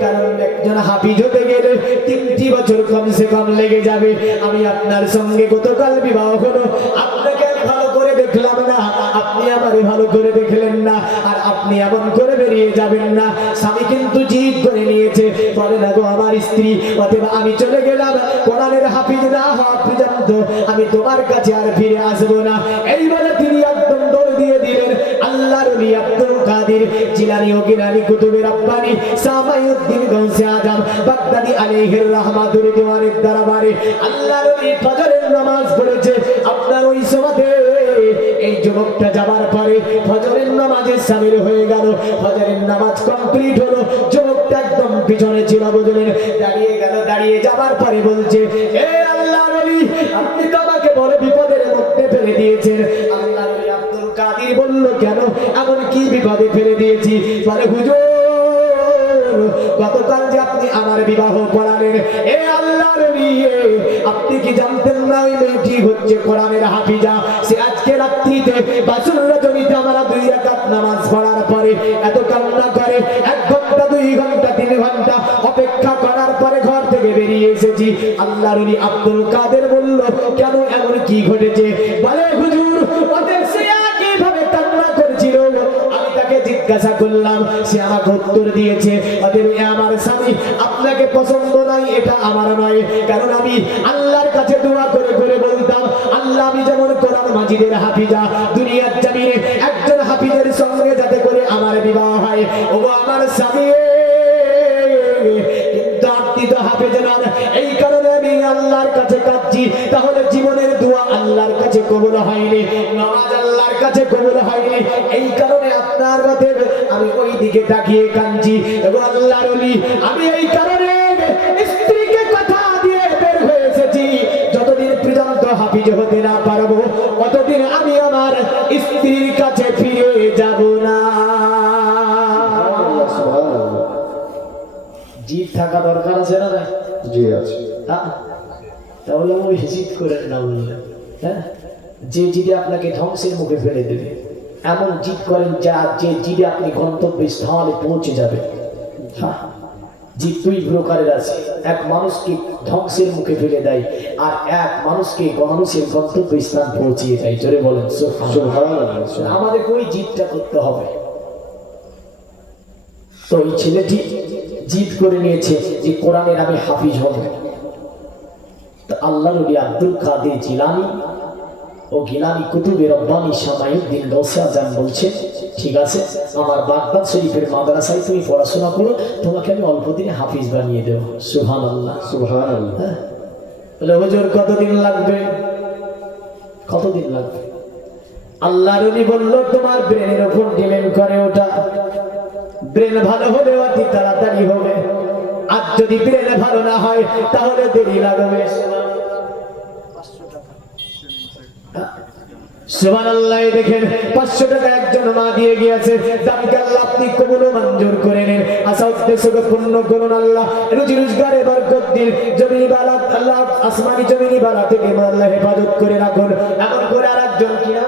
কারণ একজন হাফিজ হতে গেলে 3টি বছর কমসে কম লেগে যাবে। আমি আপনার সঙ্গে গতকাল বিবাহ হলো, আপনাকে ভালো করে দেখলাম না, আপনি আমারে ভালো করে দেখলেন না, আর আপনি এমন করে বেরিয়ে যাবেন না। স্বামী কিন্তু জিদ করে নিয়েছে, বলে না গো আমার স্ত্রী, অতএব আমি চলে গেলাম, কোরআনের হাফিজ না হওয়া পর্যন্ত আমি তোমার কাছে আর ফিরে আসবো না। এইবারে তিনি একদম দৌড় দিয়ে দিলেন আল্লাহর ওলি আব্দুল কাদের জিলানী ও গিলানী কুতুবে রব্বানী সামাইউদ্দিন গৌসে আজম বাগদাদী আলাইহির রাহমাতুর দিওয়ানের দরবারে। আল্লাহর ওলি ফজরের নামাজ পড়েছে। আপনার ওই সময়তে এই যুবকটা যাবার পরে ফজরের নামাজে শামিল হয়ে গেল। ফজরের নামাজ কমপ্লিট হলো, যুবকটা একদম পিছনে ছিল বুঝলেন, দাঁড়িয়ে গেল। দাঁড়িয়ে যাবার পরে বলছে, এ আল্লাহর ওলি, আপনি তো আমাকে বড় বিপদের মধ্যে ফেলে দিয়েছেন। আল্লাহর ওলি আব্দুল কাদের বলল, কেন, এমন কি বিপদে ফেলে দিয়েছি? বলে হুজুর, গতকাল যে আপনি আমার বিবাহ পড়ালেন, এ আল্লাহর ওলি, আপনি কি জানতেন না ওই মেয়েটি হচ্ছে কোরআনের হাফিজা? সে আজকে রাত্রিতে বাসুর রজনীতে আমরা 2 রাকাত নামাজ পড়ার পরে এত কান্না করে, 1 ঘন্টা 2 ঘন্টা 3 ঘন্টা অপেক্ষা করার পরে ঘর থেকে বেরিয়ে এসেছি। আল্লাহর ওলি আব্দুল কাদের বলল, কেন, এমন কি ঘটেছে? বলে হুজুর, ওদের সে কিভাবে কান্না করেছিল, আমি তাকে জিজ্ঞাসা করলাম, সে আমাকে উত্তর দিয়েছে, ওদের আমার স্বামী আপনাকে পছন্দ নয়, এটা আমার নয়। কারণ আমি আল্লাহর কাছে দোয়া করে করে বলতাম, আল্লাহ আমি যেমন কোরআন মাজিদের হাফিজা, দুনিয়ার জমিনে একজন হাফিজের সঙ্গে যাতে করে আমার বিবাহ হয়। ও আমার স্বামী, কিন্তু আপনি তো হাফেজ নন, এই কারণে আমি আল্লাহর কাছে কাঁদছি। তাহলে জীবনের দোয়া আল্লাহর কাছে কবুল হয়নি, নামাজ আল্লাহর কাছে কবুল হয়নি, এই কারণে আপনার কাছে আমি ওই দিকে তাকিয়ে কাঁদছি। এবং আল্লাহর ওলি, আমি এই কারণে স্ত্রীকে কথা দিয়ে বের হয়ে এসেছি, যতদিন পর্যন্ত হাফিজ হতে না পারবো ততদিন আমি আমার স্ত্রীর কাছে ফিরে যাব না। জিদ থাকা দরকার আছে না? জি আছে। তাহলে ওই জিদ করেন না, বললেন, হ্যাঁ, যে জিদে আপনাকে ধ্বংসের মুখে ফেলে দেবে, এমন জিদ করেন যা যে জিদে আপনি গন্তব্যস্থলে পৌঁছে যাবে। হ্যাঁ, জিদ 2 প্রকারের আছে, এক মানুষকে ধ্বংসের মুখে ফেলে দেয়, আর এক মানুষকে মানুষের গন্তব্যস্থান পৌঁছিয়ে দেয়। জোরে বলেন সুবহানাল্লাহ। আমাদের ওই জিদটা করতে হবে। তো এই ছেলেটি জিদ করে নিয়েছে যে কোরআনের আমি হাফিজ হব। তো আল্লাহর ওলি আব্দুল কাদের জিলানী ও গিলানী কুতুবে রব্বানী সামাইউদ্দিন গৌসে আজম বলছে, ঠিক আছে, আমার বাগদাদ শরীফের মাদ্রাসায় তুমি পড়াশোনা করো, তোমাকে আমি অল্প দিনে হাফিজ বানিয়ে দেব। সুবহানাল্লাহ, সুবহানাল্লাহ। বলে হুজুর কতদিন লাগবে? কতদিন লাগবে? আল্লাহর ওলি বলল, তোমার ব্রেনের উপর ডিপেন্ড করে ওটা। ব্রেন ভালো হলে অতি তাড়াতাড়ি হবে, আর যদি ব্রেন ভালো না হয় তাহলে দেরি লাগবে। সুবহানাল্লাহ। দেখেন 500 টাকা একজন মা দিয়ে গিয়েছে, দামকে আল্লাহ আপনি কবুল ও মঞ্জুর করে নেন, আশা উদ্দেশ্যকে পূর্ণ করুন। আল্লাহ রুজি রোজগারে বরকত দিন, জমিনি বালা আল্লাহ আসমানি জমিনি বালা থেকে আল্লাহ হেফাজত করে রাখুন। এমন করে আরেকজন কি না,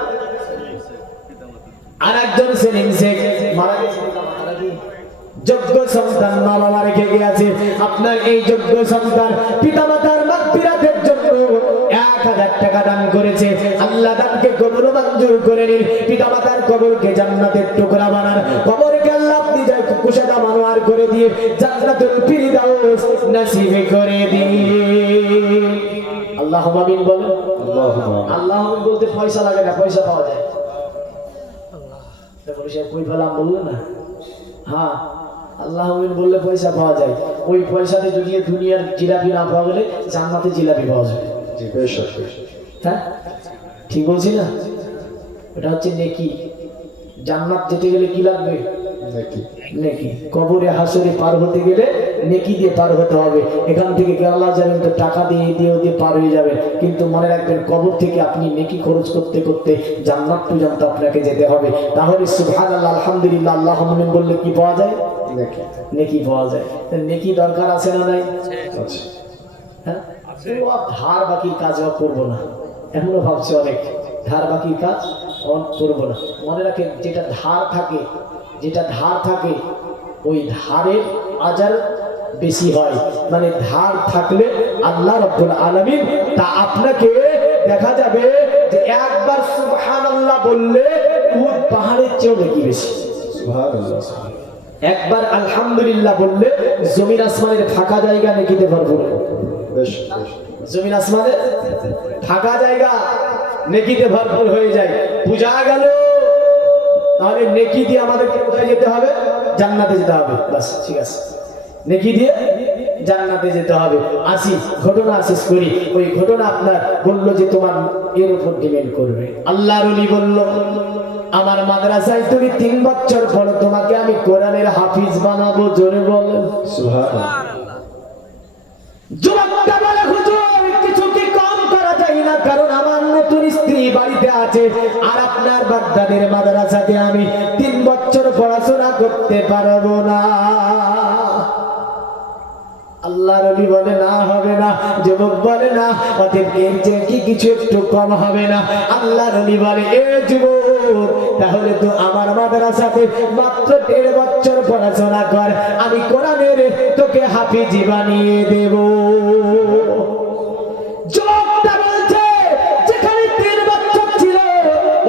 আরেকজন সেলিম শেখ মারা গেছে, যোগ্য সন্তান মা বাবা রেখে গিয়েছে। আপনার এই যোগ্য সন্তান পিতামাতার মাগফিরাতের জন্য 1000 টাকা দান করেছে, আল্লাহ দানকে কবুল মঞ্জুর করে নিন। পিতামাতার কবরকে জান্নাতের টুকরা বানান, কবরকে আল্লাহ আপনি যা কুশাদা মানোয়ার করে দিয়ে জান্নাতুল ফিরদাউস নসিব করে দিন। আল্লাহুম্মা আমিন বলেন। আল্লাহ আমিন বলতে পয়সা লাগে না, পয়সা পাওয়া যায়। কই পেলাম বললো না? হ্যাঁ, আল্লাহ আমিন বললে পয়সা পাওয়া যায়। ওই পয়সাতে যদি দুনিয়ার জিলাপি না পাওয়া গেলে জান্নাতে জিলাপি পাওয়া যায়। হ্যাঁ ঠিক বলছি না? এটা হচ্ছে নেকি। জান্নাত যেতে গেলে কি লাগবে? নেকি। কবরে হাসরে পার হতে গেলে নেকি দিয়ে পার হতে হবে। এখান থেকে কেরালা যাবেন তো টাকা দিয়ে পার হয়ে যাবে, কিন্তু মনে রাখবেন কবর থেকে আপনি নেকি খরচ করতে করতে জান্নাত পর্যন্ত আপনাকে যেতে হবে। তাহলে সুবহানাল্লাহ আলহামদুলিল্লাহ আল্লাহু আমিন বললে কি পাওয়া যায়? নেকি পাওয়া যায়। নেকি দরকার আছে না নাই? হ্যাঁ, ধার বাকির কাজ করবো না, এমনও ভাবছে অনেক, ধার বাকির কাজ করবো না। মনে রাখেন যেটা ধার থাকে ওই ধারের আজার বেশি হয়। মানে ধার থাকলে আল্লাহ রাব্বুল আলামিন তা আপনাকে দেখা যাবে যে একবার সুবহানাল্লাহ বললে উহুদ পাহাড়ের চেয়েও নাকি বেশি। সুবহানাল্লাহ। একবার আলহামদুলিল্লাহ বললে জমিন আসমানের ফাঁকা জায়গা নেকিতে ভরপুর। জমিন আসমানের ফাঁকা জায়গা নেকিতে ভরপুর হয়ে যায়। পূজা গেল, তাহলে নেকি দিয়ে আমাদেরকে কোথায় যেতে হবে? জান্নাতে যেতে হবে। বাস ঠিক আছে, নেকি দিয়ে জান্নাতে যেতে হবে। আসি ঘটনা শেষ করি। ওই ঘটনা আপনার বললো যে তোমার এর উপর ডিপেন্ড করবে। আল্লাহর ওলি বলল আমার মাদ্রাসায় তুমি 3 বছর পর তোমাকে আমি কোরআনের হাফিজ বানাবো। জোরে বলেন সুবহানাল্লাহ। যুবকটা বলে হুজুর কিছু কি কম করা যায় না, কারণ আমার নতুন স্ত্রী বাড়িতে আছে আর আপনার বাগদাদের মাদ্রাসাতে আমি 3 বছর পড়াশোনা করতে পারবো না। আল্লাহর ওলি বলে না হবে না। যুবক বলে না, অতএব এর চেয়ে কি কিছু একটু কম হবে না? আল্লাহর ওলি বলে এ যুবক, তাহলে তো আমার মাদ্রাসাতে মাত্র 1.5 বছর পড়াশোনা কর, আমি কোরআনের তোকে হাফিজি বানিয়ে দেব। যুবকটা বলছে যেখানে 3 বছর ছিল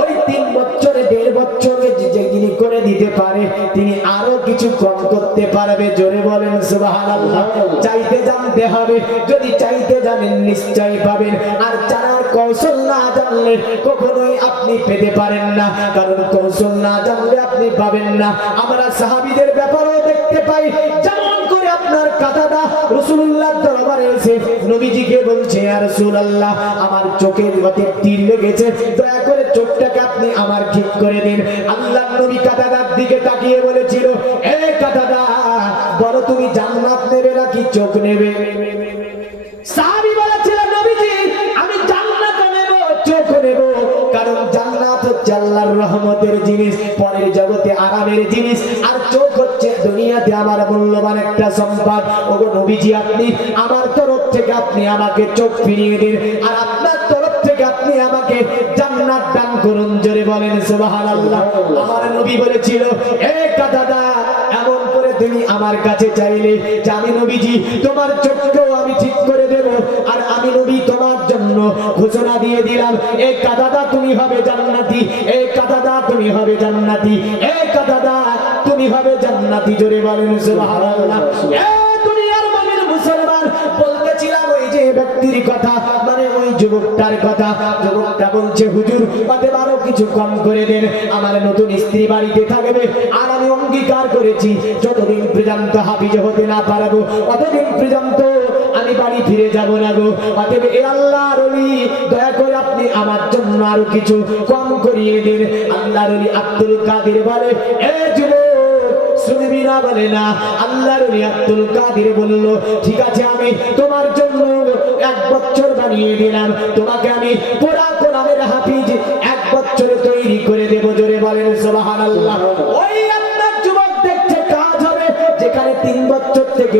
ওই 3 বছরে 1.5 বছরে যে যিনি করে দিতে পারে তিনি আরো কিছু কম করতে পারবে। জোরে বলেন সুবহানাল্লাহ। চাইতে জানতে হবে, যদি চাইতে জানেন নিশ্চয় পাবেন। আর জানার কৌশল না জানলে কখনোই আপনি পেতে পারেন না, কারণ কৌশল না জানলে আপনি পাবেন না। আমরা সাহাবীদের ব্যাপারেও দেখতে পাই, যেমন করে আপনার কাতাদা রাসূলুল্লাহ দরবারে এসে নবীজিকে বলছে ইয়া রাসূলুল্লাহ আমার চোখের মধ্যে তীর লেগেছে, দয়া করে চোখটাকে আপনি আমার ঠিক করে দিন। আল্লাহর নবী কাতাদার দিকে তাকিয়ে বলেছিল এ কাতাদা, বলো তুমি জান্নাত নেবে নাকি চোখ নেবে? সাহাবী বলেছিল নবীজি আমি জান্নাত নেব, চোখ নেব, কারণ জান্নাত হচ্ছে আল্লাহর রহমতের জিনিস, পরের জগতে আরামের জিনিস, আর চোখ হচ্ছে দুনিয়াতে আমার মূল্যবান একটা সম্পদ। ওগো নবীজি আপনি আমার তরফ থেকে আপনি আমাকে চোখ ফিরিয়ে দিন, আর আপনার তরফ থেকে আপনি আমাকে জান্নাত দান করুন। জোরে বলেন সুবহানাল্লাহ। আমার নবী বলেছিল এ কাতাদা, এমন করে তুমি আমার কাছে চাইলে যে আমি নবীজি তোমার চোখকেও আমি ঠিক করে দেব, আর আমি নবী তোমার জন্য ঘোষণা দিয়ে দিলাম এ কাতাদা তুমি হবে জান্নাতি, এ কাতাদা তুমি হবে জান্নাতি, এ কাতাদা তুমি হবে জান্নাতি। জোরে বলেন সুবহানাল্লাহ। এ দুনিয়ার মুমিন মুসলমান, বলতেছিলাম ওই যে ব্যক্তির কথা, মানে ওই যুবকটার কথা। যুবকটা বলছে হুজুর বাদে আরো কিছু কম করে দেন, আমার নতুন স্ত্রী বাড়িতে থাকবে, আর আমি অঙ্গীকার করেছি যতদিন পর্যন্ত হাফিজ হতে না পারবো ততদিন পর্যন্ত আমি বাড়ি ফিরে যাব না গো। অতএব এ আল্লাহর ওলি দয়া করে আপনি আমার জন্য আরো কিছু কম করিয়ে দিন। আল্লাহর ওলি আব্দুল কাদের বলে এ যুবক শুনবি না? বলে না। আল্লাহর ওলি আব্দুল কাদের বলল ঠিক আছে আমি তোমার জন্য 1 বছর বানিয়ে দিলাম, তোমাকে আমি পুরা কোরআনের হাফিজ 1 বছরে তৈরি করে দেব। জোরে বলেন সুবহানাল্লাহ। ওই আপনার যুবক দেখছে কাজ হবে, যেখানে 3 বছর থেকে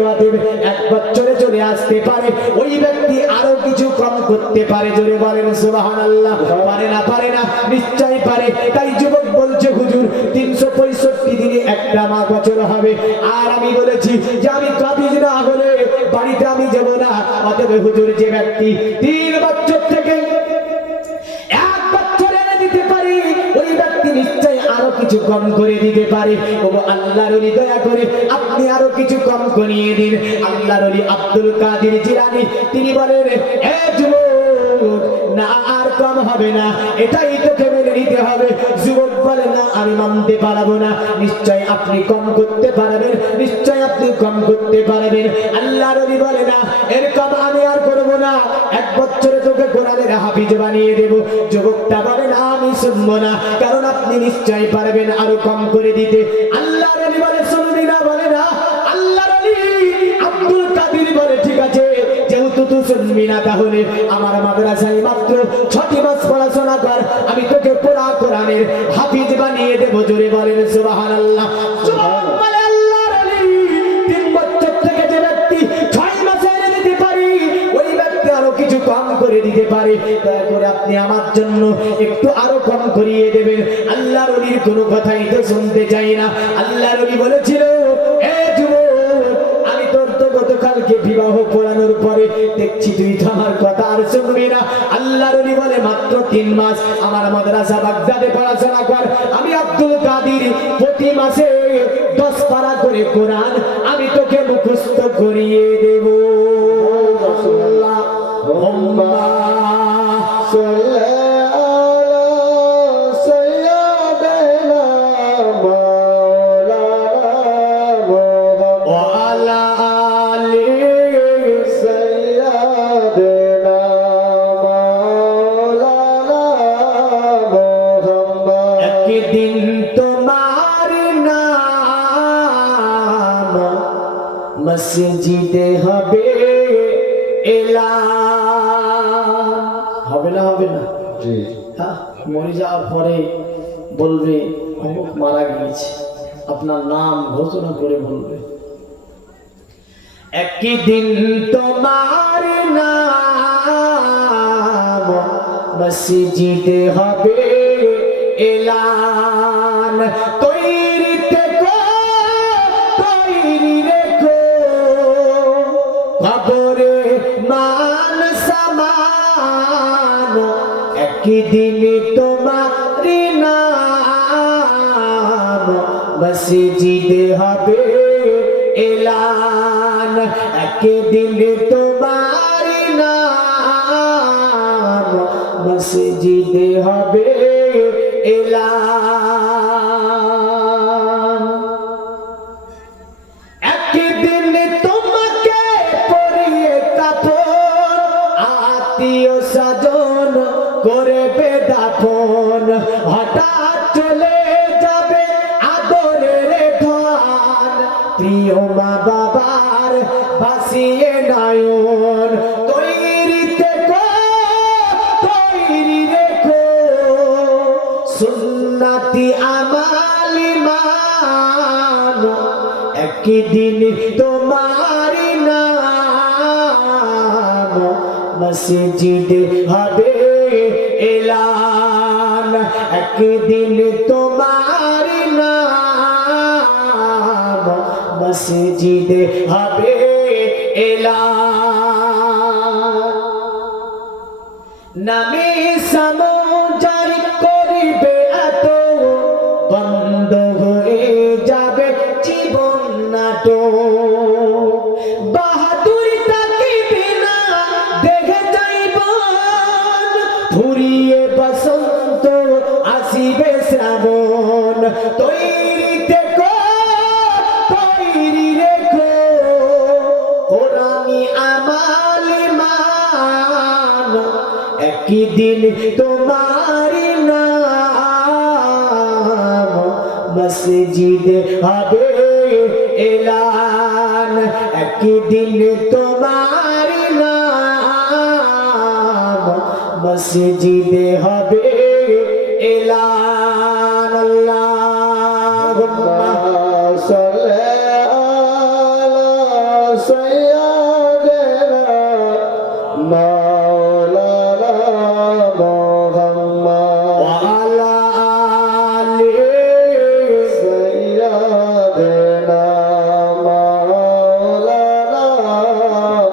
1 বছরে চলে আসতে পারে, ওই ব্যক্তি আরো কিছু কম করতে পারে। জোরে বলেন সুবহানাল্লাহ। পারে না নিশ্চয় পারে। তাই যুবক বলছে হুজুর 365 দিনে একটা মা বছর হবে, আর আমি বলেছি যে আমি কাবিজ না হলে বাড়িতে আমি যাব না। অতএব হুজুর যে ব্যক্তি 3 বছর থেকে কিছু কম করে দিতে পারে। ওগো আল্লাহর ওলি দয়া করে আপনি আরো কিছু কম করিয়ে দিন। আল্লাহর ওলি আব্দুল কাদের জিলানী তিনি বলেন, এ যুবক, না আর কম হবে না, এটাই তোকে মেনে নিতে হবে। যুবক বলে, না আমি মানতে পারবো না। নিশ্চয় আপনি কম করতে পারবেন, নিশ্চয় আপনি কম করতে পারবেন। আল্লাহর ওলি বলে, না এর কম আমি আর করবো না, 1 বছরে তোকে কোরআনের হাফিজ বানিয়ে দেব। যুবকটা বলে, না আমি শুনবো না, কারণ আপনি নিশ্চয় পারবেন আরো কম করে দিতে। আল্লাহর ওলি বলে, শুনবি না? বলে না। আল্লাহর ওলি আব্দুল কাদের বলে, ঠিক আছে, যেহেতু তুই শুনবি না, তাহলে আমার মাদ্রাসায় মাত্র 6টি মাস পড়াশোনা কর, আমি তোকে পুরা কোরআনের হাফিজ বানিয়ে দেব। জোরে বলেন সুবহানাল্লাহ। বলে আল্লাহর ওলি 3 বছর থেকে যে ব্যক্তি 6 মাসে এনে দিতে পারি, ওই ব্যক্তি আরো কিছু কম করে দিতে পারে। দয়া করে আপনি আমার জন্য একটু আরো কম করিয়ে দেবেন। আল্লাহর ওলির কোনো কথাই তো শুনতে চাই না। আল্লাহর ওলি বলেছিল, এ যুবক, আমি তোর তো গতকালকে বিবাহ পড়ানোর পরে দেখছি তুই তো আমার কথা আর শুনবি না। আল্লাহর ওলি বলে, মাত্র 3 মাস আমার মাদ্রাসা বাগদাদে পড়াশোনা কর, আমি আব্দুল কাদের প্রতি মাসে 10 পারা করে কোরআন আমি তোকে মুখস্থ করিয়ে দেব। আল্লাহুম্মা সাল্লি মসজিদে হবে এলান। হবে না? হবে না? জি। হ্যাঁ, মরে যাওয়ার পরে বলবে অমুক মারা গিয়েছে, আপনার নাম ঘোষণা করে বলবে, একদিন তোমার নাম মসজিদে হবে এলান। তৈরি থেকো, তৈরি রেখো, খবরে মান সামান, একদিন তোমার নাম মসজিদে হবে এলান। একদিন তোমার নাম মসজিদে হবে এলান। একদিন তোমাকে পরিয়ে কাফন, আত্মীয় স্বজন করবে দাফন, হঠাৎ চলে যাবে আদরের ধন, প্রিয় মা বাবার ভাসিয়ে নয়ন। তৈরি থেকো, তৈরি রেখো, সুন্নতি আমাল মান, একদিন তোমার নাম মসজিদে হবে এলান। একদিন তোমার নাম মসজিদে হবে এলান। নামে সমজারি করিবে এত, বন্ধ হয়ে যাবে জীবন নাটক। বাহাদুরি তাকিবে না, দেখে যাইবন, ফুরিয়ে বসন্ত আসিবে শ্রাবণ। তৈরি থেকো, তৈরি রেখো, কোরআনি আমাল মান, একদিন তোমার নাম মসজিদে হবে এলান। একদিন তোমার নাম মসজিদে হবে এলান। আল্লাহুম্মা সাল্লি আলা সাইয়্যিদিনা মাওলানা মুহাম্মদ ওয়া আলা আলি সাইয়্যিদিনা মাওলানা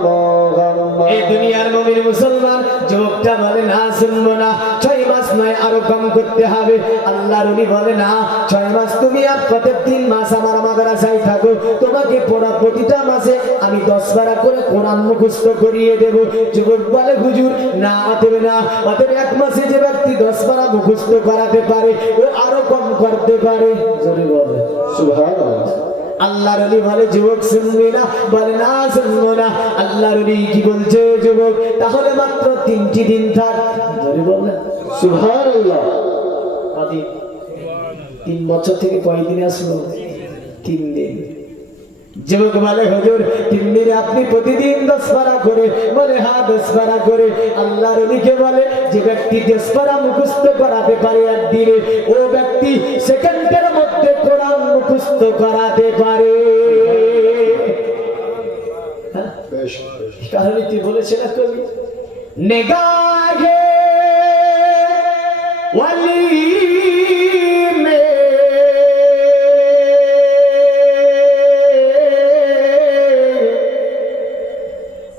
মুহাম্মদ। এই দুনিয়ার মুমিন মুসলমান যুবকটা বলে, না শুনবো না, 6 মাস নয়, আরো কম করতে হবে। আল্লাহর ওলি বলে না, 6 মাস তুমি আর প্রত্যেক 3 মাস আমার মাদ্রাসায় থাকো, তোমাকে পড়া প্রতিটা মাসে আমি 10 পারা করে কোরআন মুখস্থ করিয়ে দেব। যুবক বলে হুজুর না, অতএব না, অতএব 1 মাসে যে ব্যক্তি 10 পারা মুখস্থ করাতে পারে ও আরো কম করতে পারে। জোরে বলে সুবহানাল্লাহ। আল্লাহর ওলি বলে যুবক শুনবে না, বলে না শুনবো না। আল্লাহর ওলি কি বলছে, যুবক তাহলে মাত্র 3টি দিন থাক। জোরে বলে সুবহানাল্লাহ। 3 বছর থেকে কয়দিন আসলো? 3 দিন। যুবক বলে হুজুর 3 দিনে আপনি প্রতিদিন 10 পারা করে? বলে হ্যাঁ 10 পারা করে। আল্লাহর ওলিকে বলে যে ব্যক্তি 10 পারা মুখস্থ করাতে পারে একদিনে, ও ব্যক্তি সেকেন্ডের মধ্যে কোরআন মুখস্থ করাতে পারে। কারণ তুই বলেছে না কবি, নেগাহে ওয়ালি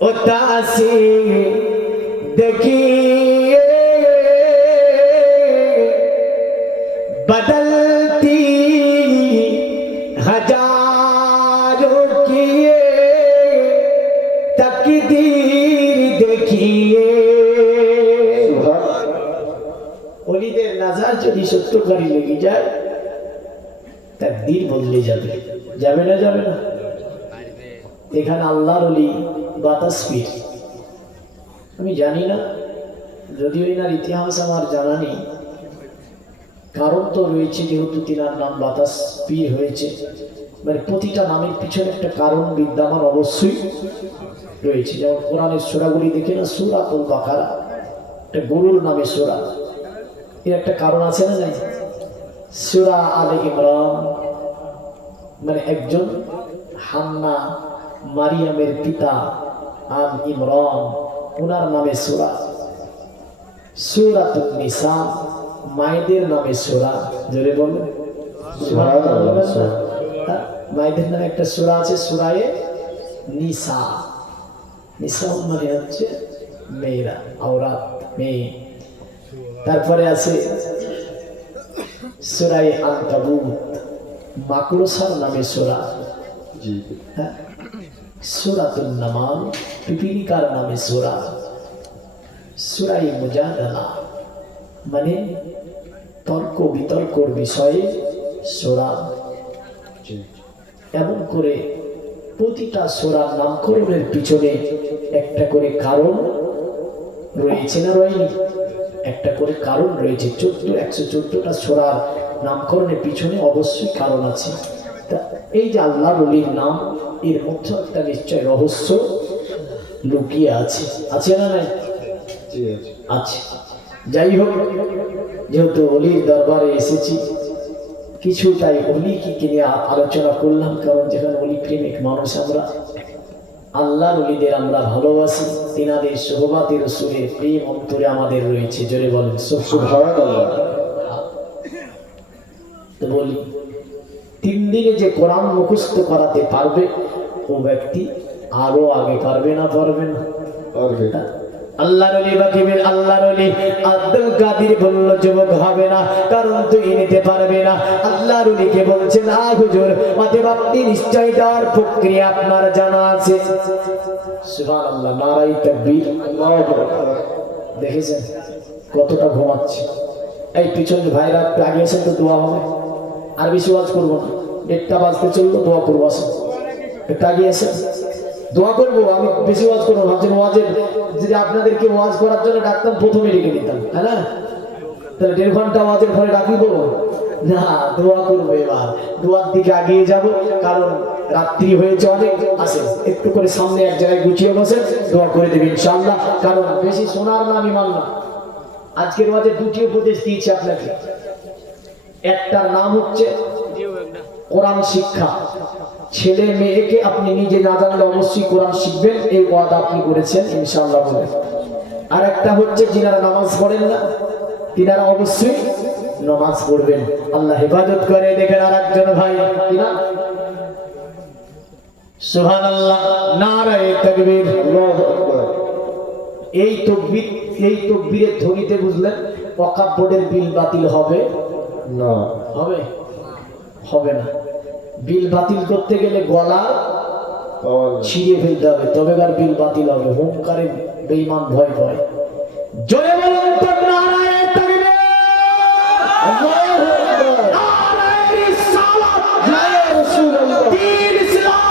उतासी देखिए बदलती हजारों की तकदीर देखिए। ওলিদের নাজার যদি সত্য করে লেগে যায়, তাকদীর বদলে যাবে। যাবে না? যাবে না? এখানে আল্লাহর ওলি বাতাস পীর, আমি জানি না, যদিও এনার ইতিহাস আমার জানা নেই, কারণ তো রয়েছে, যেহেতু তিনার নাম বাতাস পীর হয়েছে, মানে প্রতিটা নামের পিছনে একটা কারণ বিদ্যমান অবশ্যই রয়েছে। যেমন কোরআনের সূরাগুলি দেখে না, সূরাতুল বাকারা একটা গরুর নামে সূরা, এর একটা কারণ আছে না নাই? সূরা আলে ইমরান মানে একজন হান্না মারিয়ামের পিতা আল ইমরান, ওনার নামে সূরা। সূরাতুন নিসা মায়েদের নামে সূরা। জোরে বলুন সুবহানাল্লাহ। মায়েদের নামে একটা সূরা আছে, সূরায়ে নিসা। নিসা মানে হচ্ছে মেয়েরা, আওরাত, মেয়ে। তারপরে আছে সূরায়ে আনকাবুত, মাকড়সার নামে সূরা। হ্যাঁ, সূরাতুন নামাল, পিপীলিকার নামে সূরা। সূরায়ে মুজাদালা মানে তর্ক বিতর্কর বিষয়ে সূরা। এমন করে প্রতিটা সূরার নামকরণের পিছনে একটা করে কারণ রয়েছে না রয়নি? একটা করে কারণ রয়েছে। 114টা সূরার নামকরণের পিছনে অবশ্যই কারণ আছে। তা এই যে আল্লাহর ওলির নাম, এর মধ্যে একটা নিশ্চয় রহস্য লুকিয়ে আছে। আছে না নাই? আছে। যাই হোক, যেহেতু ওলির দরবারে এসেছি, কিছু তাই ওলিকে নিয়ে আলোচনা করলাম। কারণ যেখানে ওলি প্রেমিক মানুষ আমরা, আল্লাহর ওলিদের আমরা ভালোবাসি, তিনাদের সুহবাতের রাসূলের প্রেম অন্তরে আমাদের রয়েছে। জোরে বলেন সুবহানাল্লাহ। তো বলি, 3 দিনে যে কোরআন মুখস্থ করাতে পারবে ও ব্যক্তি আরো আগে পারবে না? পারবে না? পারবে। আল্লাহর ওলি বাকিবের আল্লাহর ওলি আব্দুল কাদের বলল যুবক হবে না, কারণ তুই নিতে পারবে না। আল্লাহর ওলিকে বলছে না হুজুর, অতএব আপনি নিশ্চয় দেওয়ার প্রক্রিয়া আপনার জানা আছে। সুবহানাল্লাহ, নারায়ে তাকবীর, আল্লাহু আকবার। দেখেছেন কতটা ঘুমাচ্ছে? এই পিছনে ভাইরা আগে এসে তো দোয়া হবে। আর বেশি ওয়াজ করবো না, 1টা বাজতে চললো, দোয়া করবো। আসেন একটু আগে এসে দোয়া করবো। আমি বেশি ওয়াজ করবো ভাবছেন? ওয়াজের যদি আপনাদেরকে ওয়াজ করার জন্য ডাকতাম প্রথমে ডেকে দিতাম, তাই না? তাহলে 1.5 ঘন্টা ওয়াজের পরে ডাকি দেবো না, দোয়া করবো। এবার দোয়ার দিকে আগিয়ে যাব, কারণ রাত্রি হয়েছে অনেক। আসেন একটু করে সামনে এক জায়গায় গুছিয়ে বসেন, দোয়া করে দেবেন ইনশাআল্লাহ। কারণ বেশি শোনার না আমি মানলাম। আজকের ওয়াজে 2টি উপদেশ দিয়েছি আপনাকে। একটার নাম হচ্ছে কোরআন শিক্ষা। ছেলে মেয়েকে আপনি নিজে না জানলে অবশ্যই কোরআন শিখবেন, এই ওয়াদা আপনি করেছেন ইনশাআল্লাহ বলে। আর একটা হচ্ছে যিনারা নামাজ পড়েন না, তিনারা অবশ্যই নামাজ পড়বেন। আল্লাহ হেফাজত করে। দেখেন আর একজন ভাই কিনা, সুবহানাল্লাহ, নারায়ে তাকবীর, আল্লাহু আকবার। এই তাকবীরের ধ্বনিতে বুঝলেন ওয়াকফ বোর্ডের বিল বাতিল হবে না, হবে হবে না। বিল বাতিল করতে গেলে গলা ছিঁড়ে ফেলতে হবে, তবে আর বিল বাতিল হবে। হুঙ্কারে বেঈমান ভয় ভয় জোরে বলুন তো নারায়ে তাকবীর, আল্লাহু আকবার, নারায়ে রিসালাত, ইয়া রাসূলুল্লাহ, দ্বীন ইসলাম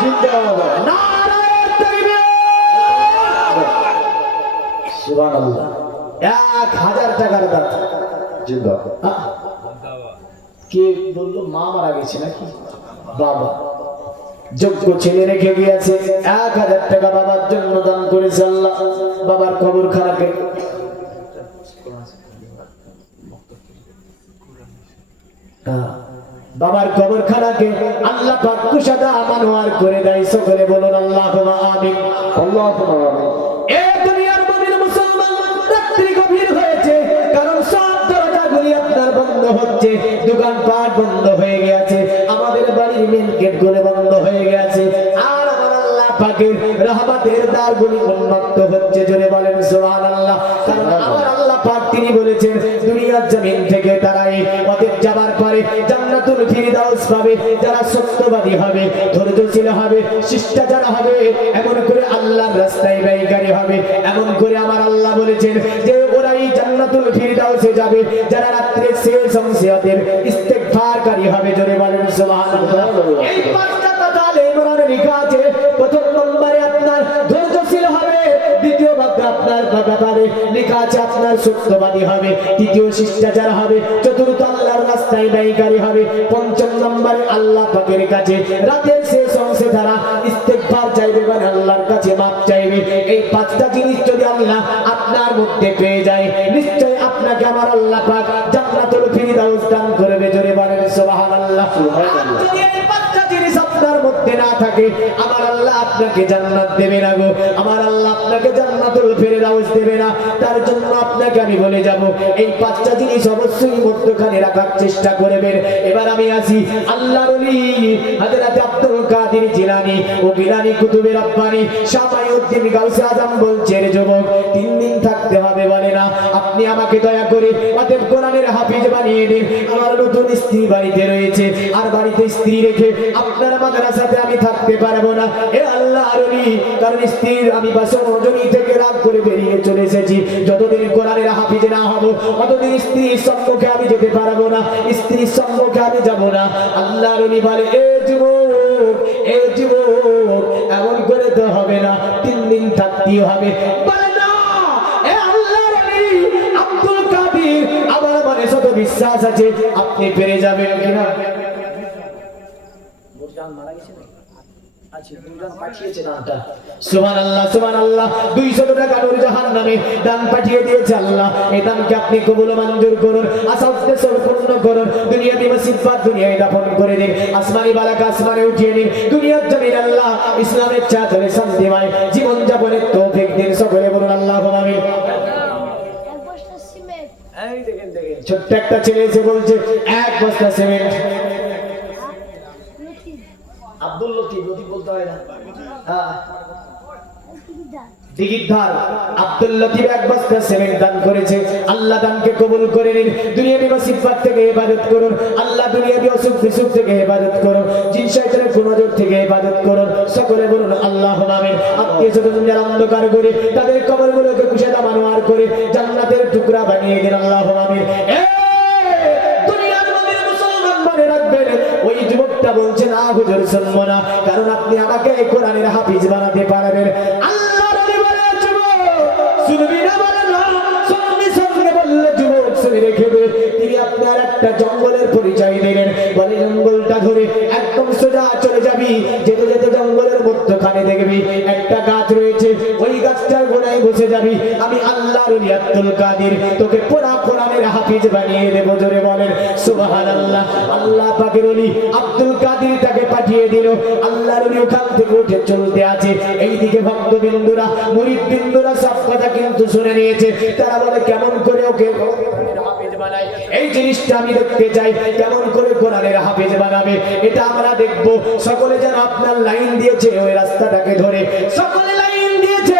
জিন্দাবাদ, নারায়ে তাকবীর, সুবহানাল্লাহ। 1000 টাকার দাম জিন্দাবাদ। কে বললো? মা মারা গেছে নাকি? বাবা যোগ্য ছেলে রেখে গিয়েছে, 1000 টাকা বাবার জন্য দান করেছে আল্লাহ। বাবার কবরখানাকে বাবার কবরখানাকে আল্লাহ পাক কুশাদা আমানওয়ার করে দেয়। সকলে বলুন আল্লাহুম্মা আমিন, আল্লাহুম্মা আমিন। এ দুনিয়ার মুমিন মুসলমান, রাত্রি গভীর হয়েছে, কারণ সব দরজাগুলি আপনার বন্ধ হচ্ছে, দোকানপাট বন্ধ হয়ে গেছে, আমাদের বাড়ির মেন গেট গুলো বন্ধ হয়ে গেছে, আর আমার আল্লাহ পাকের রহমতের দ্বারগুলি উন্মুক্ত হচ্ছে। জোরে বলেন সুবহানাল্লাহ। কারণ আমার আল্লাহ পাক তিনি বলেছেন, দুনিয়ার জমিন থেকে তারা এই পথে যাবার পরে জান্নাতুল ফিরদাউস পাবে যারা সত্যবাদী হবে, ধৈর্যশীল হবে, শিষ্টাচার হবে, এমন করে আল্লাহর রাস্তায় ব্যয়কারী হবে। এমন করে আমার আল্লাহ বলেছেন যে ওরাই জান্নাতুল ফিরদাউসে যাবে যারা রাত্রে শেষ সংসিয়তের ইস্তেগফারকারী হবে। জোরে বলেন সুবহানাল্লাহ। এই পাঁচটা কথা ইমরানে লেখা আছে। প্রথম নম্বরে আপনার ধৈর্যশীল হবে, দ্বিতীয় ভাগে আপনার ব্যাপারে লেখা আছে আপনার সত্যবাদী হবে, তৃতীয় শিষ্টাচার হবে, চতুর্থ আল্লাহর রাস্তায় ব্যয়কারী হবে, পঞ্চম নম্বরে আল্লাহ পাকের কাছে রাতের শেষ অংশে তারা ইস্তেগফার চাইবে, মানে আল্লাহর কাছে মাপ চাইবে। এই পাঁচটা জিনিস যদি আল্লাহ আপনার মধ্যে পেয়ে যায়, নিশ্চয় আপনাকে আমার আল্লাহ পাক জান্নাতুল ফিরদাউস দান করবে। জোরে বলেন সুবহানাল্লাহ। যদি এই পাঁচটা জিনিস আপনার মধ্যে না থাকে, আমার আল্লাহ আপনাকে জান্নাত দেবে না গো, আমার আল্লাহ আপনাকে জান্নাতুল ফিরদাউস দেবে না। তার জন্য আপনাকে আমি বলে যাব, এই পাঁচটা জিনিস অবশ্যই মধ্যখানে রাখার চেষ্টা করবেন। এবার আমি আসি আল্লাহর ওলি হযরত আব্দুল কাদের জিলানী ও গিলানী কুতুবে রব্বানী শামাইউদ্দিন গাউসে আজম বলছেন, যুবক 3 দিন থাকতে হবে বলে না, আপনি আমাকে দয়া করে অতএব কোরআনের হাফেজ বানিয়ে দিন। আমার নতুন স্ত্রী বাড়িতে রয়েছে, আর বাড়িতে স্ত্রী রেখে আপনার মাদ্রাসাতে আমি থাকতে পারবো না। এ আল্লাহর ওলি, কারণ স্ত্রীর আমি বাসন রজনী থেকে রাগ করে বেরিয়ে চলে এসেছি। যতদিন কোরআনের হাফেজ না হব, ততদিন স্ত্রীর সম্মুখে আমি যেতে পারবো না, স্ত্রীর সম্মুখে আমি যাব না। আল্লাহর ওলি বলে, এ যুবক, এ যুবক, এমন করে তো হবে না, 3 দিন থাকতেই হবে। বলে না, এ আল্লাহর ওলি আব্দুল কাদের, আমার মনে শত বিশ্বাস আছে আপনি পেরে যাবেন কিনা। সুবহানাল্লাহ, সুবহানাল্লাহ। 200 টাকা নূর জাহান্নামে দান পাঠিয়ে দিয়েছে আল্লাহ। এই দানকে আপনি কবুল মঞ্জুর করুন, আশা উদ্দেশ্য পূর্ণ করুন। দুনিয়াবি মুসিবত দুনিয়ায় দাফন করে দিন, আসমানি বালাকা আসমানে উঠিয়ে দিন। দুনিয়ার জমিন আল্লাহ ইসলামের চাদরে শান্তিময় জীবন যাপনের তৌফিক দিন। সকলে বলুন আল্লাহুম্মা আমিন। এই দেখেন, দেখেন, ছোট্ট একটা ছেলে এসে বলছে 1 বস্তা সিমেন্ট। আব্দুল লতিফ, লতিফ বলতে হয় না, দিগিরধার আব্দুল লতিফ 1 বস্তা সিমেন্ট দান করেছে। আল্লাহ দানকে কবুল করে নিন। দুনিয়াবি মুসিবত থেকে ইবাদত করুন আল্লাহ, দুনিয়াবি অসুখ বিসুখ থেকে ইবাদত করুন, জিন শয়তানের কুনজর থেকে ইবাদত করুন। সকলে বলুন আল্লাহুম্মা আমিন। আত্মীয়-স্বজন যারা অন্ধকার করে তাদের কবরগুলোকে কুশাদা মানোয়ার করে জান্নাতের টুকরা বানিয়ে দিন। আল্লাহুম্মা আমিন। ওই যুবকটা বলছে, না হুজুর শুনবো না, কারণ আপনি আমাকে কোরআনের হাফিজ বানাতে পারবেন। আল্লাহ বলে, যুবক শুনবি না? বলে না। সঙ্গে সঙ্গে বললে, যুবক শুনে রেখে দে। তিনি আপনার একটা জঙ্গলের পরিচয় দিলেন। বলে, জঙ্গলটা ধরে একদম সোজা চলে যাবি, যেতে যেতে জঙ্গলের মধ্যখানে দেখবি একটা গাছ রয়েছে, ওই গাছটার গোড়ায় বসে যাবি। আমি আল্লাহর ওলি আব্দুল কাদের তোকে পুরা কোরআনের হাফিজ বানিয়ে দেব। জোরে বলেন সুবহানাল্লাহ। আল্লাহ পাকের ওলি আব্দুল কাদের তাকে পাঠিয়ে দিল। আল্লাহর ওলি ওখান থেকে উঠে চলতে আছে। এইদিকে ভক্তবিন্দুরা, মুরিদ বিন্দুরা সব কথা কিন্তু শুনে নিয়েছে। তারা বলে, কেমন করে ওকে হাফেজ বানায়, এই জিনিসটা আমি দেখতে চাই। কেমন করে কোরআনের হাফেজ বানাবে এটা আমরা দেখব। সকলে যেন আপনার লাইন দিয়েছে, ওই রাস্তাটাকে ধরে, সকলে লাইন দিয়েছে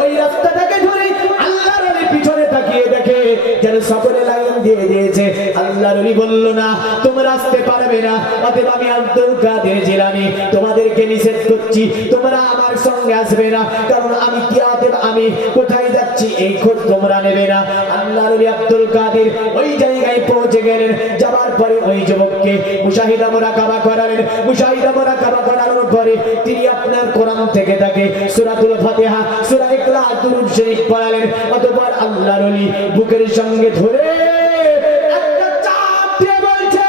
ওই রাস্তাটাকে ধরে। আল্লাহর ওলি পিছনে তাকিয়ে দেখে যেন সকলে লাইন দিয়ে দিয়েছে। আল্লাহর ওলি বলল না তোমরা আসতে পারবে না, অতএব আমি আব্দুল কাদের জিলানী তোমাদেরকে নিষেধ করছি, তোমরা আমার সঙ্গে আসবে না, কারণ আমি কিয়ামতের আমি কোথায় যাচ্ছি এই খোঁজ তোমরা নেবে না। আল্লাহর ওলি আব্দুল কাদের ওই জায়গায় পৌঁছে গেলেন। যাবার পরে ওই যুবককে মুশাহিদা মুরাকাবা করালেন। মুশাহিদা মুরাকাবা করানোর পরে তিনি আপনার কোরআন থেকে তাকে সূরাতুল ফাতিহা, সূরা ইখলাস, দুরূদ শরীফ পড়ালেন। অতঃপর আল্লাহর ওলি বুকের সঙ্গে ধরে একটা চাপ দিয়ে বলছে,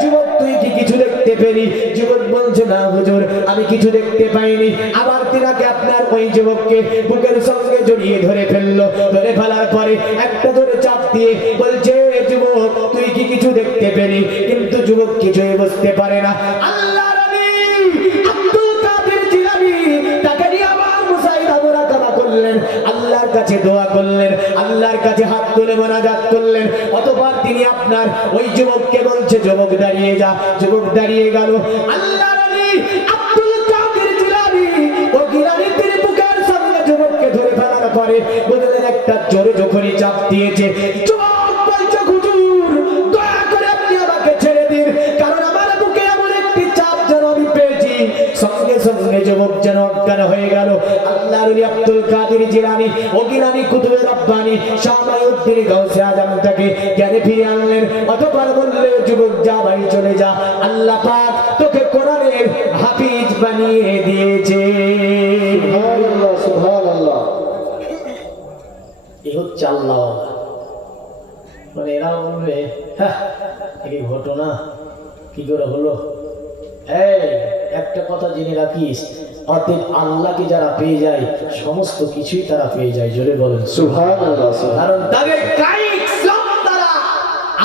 যুবক তুই কি কিছু দেখতে পেলি? যুবক বলছে না হুজুর আমি কিছু দেখতে পাইনি। আবার তিনাকে আপনার ওই যুবককে বুকের সঙ্গে জড়িয়ে ধরে ফেললো। ধরে ফেলার পরে একটা ধরে চাপ দিয়ে বলছে যুবক তুই কি কিছু দেখতে পেলি? কিন্তু যুবক কিছুই বুঝতে পারে না। আল্লাহর ওলি আব্দুল কাদের জিলানী তাকে নিয়ে আবার মুশাহিদা মুরাকাবা করলেন, আল্লাহর কাছে দোয়া করলেন, আল্লাহর কাছে হাত তুলে মোনাজাত করলেন। অতঃপর তিনি আপনার ওই যুবককে বলছে যুবক দাঁড়িয়ে যা। যুবক দাঁড়িয়ে গেল। আল্লাহর ওলি আব্দুল কাদের জিলানী ও গিলানী তিনি বুকের সঙ্গে যুবককে ধরে ফেলার পরে বুঝলেন একটা জোরে যখনই চাপ দিয়েছে। যুবক বলছে হুজুর দয়া করে আপনি আমাকে ছেড়ে দিন, কারণ আমার বুকে এমন একটি চাপ যেন আমি পেয়েছি। সঙ্গে সঙ্গে যুবক যেন অজ্ঞান হয়ে গেল। আল্লাহর ওলি আব্দুল কাদের জিলানী ও গিলানী কুতুবে রব্বানী শাহ মাইউদ্দিন গাউসে আজম তাকে জ্ঞানে ফিরে আনলেন। অতঃপর বললেন যুবক যা বাড়ি চলে যা, আল্লাহ পাক তোকে কোরআনের হাফিজ বানিয়ে দিয়েছে। সুবহানাল্লাহ, সুবহানাল্লাহ। এই হচ্ছে আল্লাহ। মানে এরা বলবে হ্যাঁ এই ঘটনা কি করে হলো? এই একটা কথা জেনে রাখিস, অতএব আল্লাহকে যারা পেয়ে যায় সমস্ত কিছুই তারা পেয়ে যায়। জোরে বলেন সুবহানাল্লাহ, সুবহানাল্লাহ। কারণ তাদের কায়িক শ্রম দ্বারা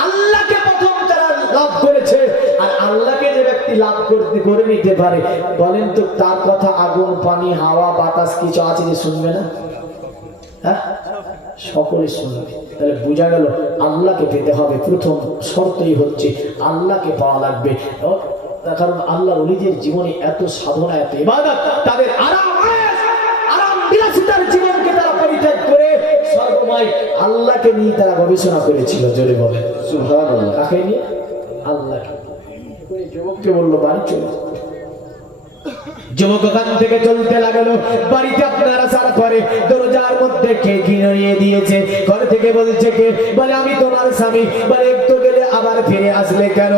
আল্লাহকে প্রথম তারা লাভ করেছে। আর আল্লাহকে যে ব্যক্তি লাভ করতে করে নিতে পারে, বলেন তো তার কথা আগুন পানি হাওয়া বাতাস কিছু আছে যে শুনবে না? হ্যাঁ সকলে শুনবে। তাহলে বোঝা গেল আল্লাহকে পেতে হবে। প্রথম শর্তই হচ্ছে আল্লাহকে পাওয়া লাগবে। তার কারণ আল্লাহর ওলিদের জীবনে এত সাধনা এত ইবাদত, তাদের আরাম বিলাসিতার জীবনকে তারা পরিত্যাগ করে সর্বময় আল্লাহকে নিয়ে তারা গবেষণা করেছিল। জোরে বলে সুবহানাল্লাহ। কাকে নিয়ে? আল্লাহকে। যুবককে বললো বাড়ি চলে। যুবক ওখান থেকে চলতে লাগলো। বাড়িতে আপনার আসার পরে দরজার মধ্যে কে কি নড়িয়ে দিয়েছে। ঘর থেকে বলছে কে? বলে আমি তোমার স্বামী। বলে একটু গেলে আবার ফিরে আসলে কেন?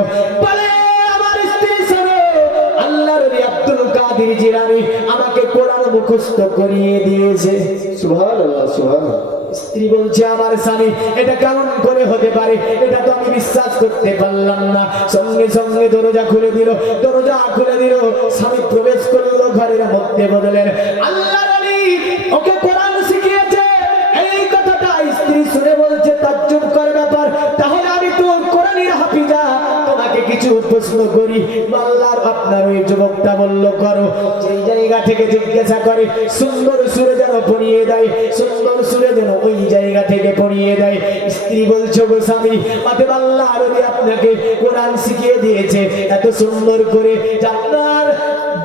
বলে আমার স্ত্রী শোনো, আল্লাহর ওলি আব্দুল কাদের জিলানী আমাকে কোরআন মুখস্থ করিয়ে দিয়েছে। সুবহানাল্লাহ, সুবহানাল্লাহ। স্ত্রী বলছে আমার স্বামী এটা কেমন করে হতে পারে? এটা তো আমি বিশ্বাস করতে পারলাম না। সঙ্গে সঙ্গে দরজা খুলে দিল। দরজা খুলে দিল, স্বামী প্রবেশ করলো ঘরের মধ্যে। বললেন আল্লাহর ওলি ওকে কোরআন শিখিয়েছে। এই কথাটা স্ত্রী শুনে বলছে তাজ্জুব করার ব্যাপার, তাহলে আমি তো কোরআনের হাফিজা, তোমাকে কিছু প্রশ্ন করি। আল্লাহর আপনার ওই যুবকটা বলল করো। যেই জায়গা থেকে জিজ্ঞাসা করে সুন্দর সুরে যেন পড়িয়ে দেয়, সুন্দর সুরে যেন ওই জায়গা থেকে পড়িয়ে দেয়। স্ত্রী বলছে গো স্বামী, অতএব আল্লাহর ওলি আপনাকে কোরআন শিখিয়ে দিয়েছে এত সুন্দর করে, আপনার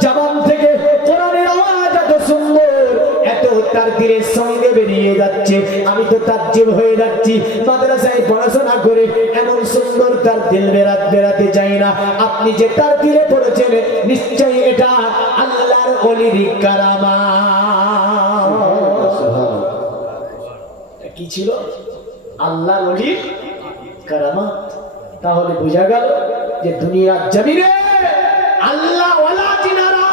জবান থেকে কোরআনের আওয়াজ এত সুন্দর, এত তার দিলের সঙ্গে বেরিয়ে যাচ্ছে। আমি তো তাজ্জব হয়ে যাচ্ছি। মাদ্রাসায় পড়াশোনা করে এমন সুন্দর তার দিল বেরাতে চাই না। আপনি যে তার দিলে পড়েছেন নিশ্চয়ই এটা আল্লাহর ওলির কারামাত। কি ছিল? আল্লাহর ওলির কারামাত। তাহলে বোঝা গেল যে দুনিয়ার জমিনে আল্লাহ ওয়ালা জিনারা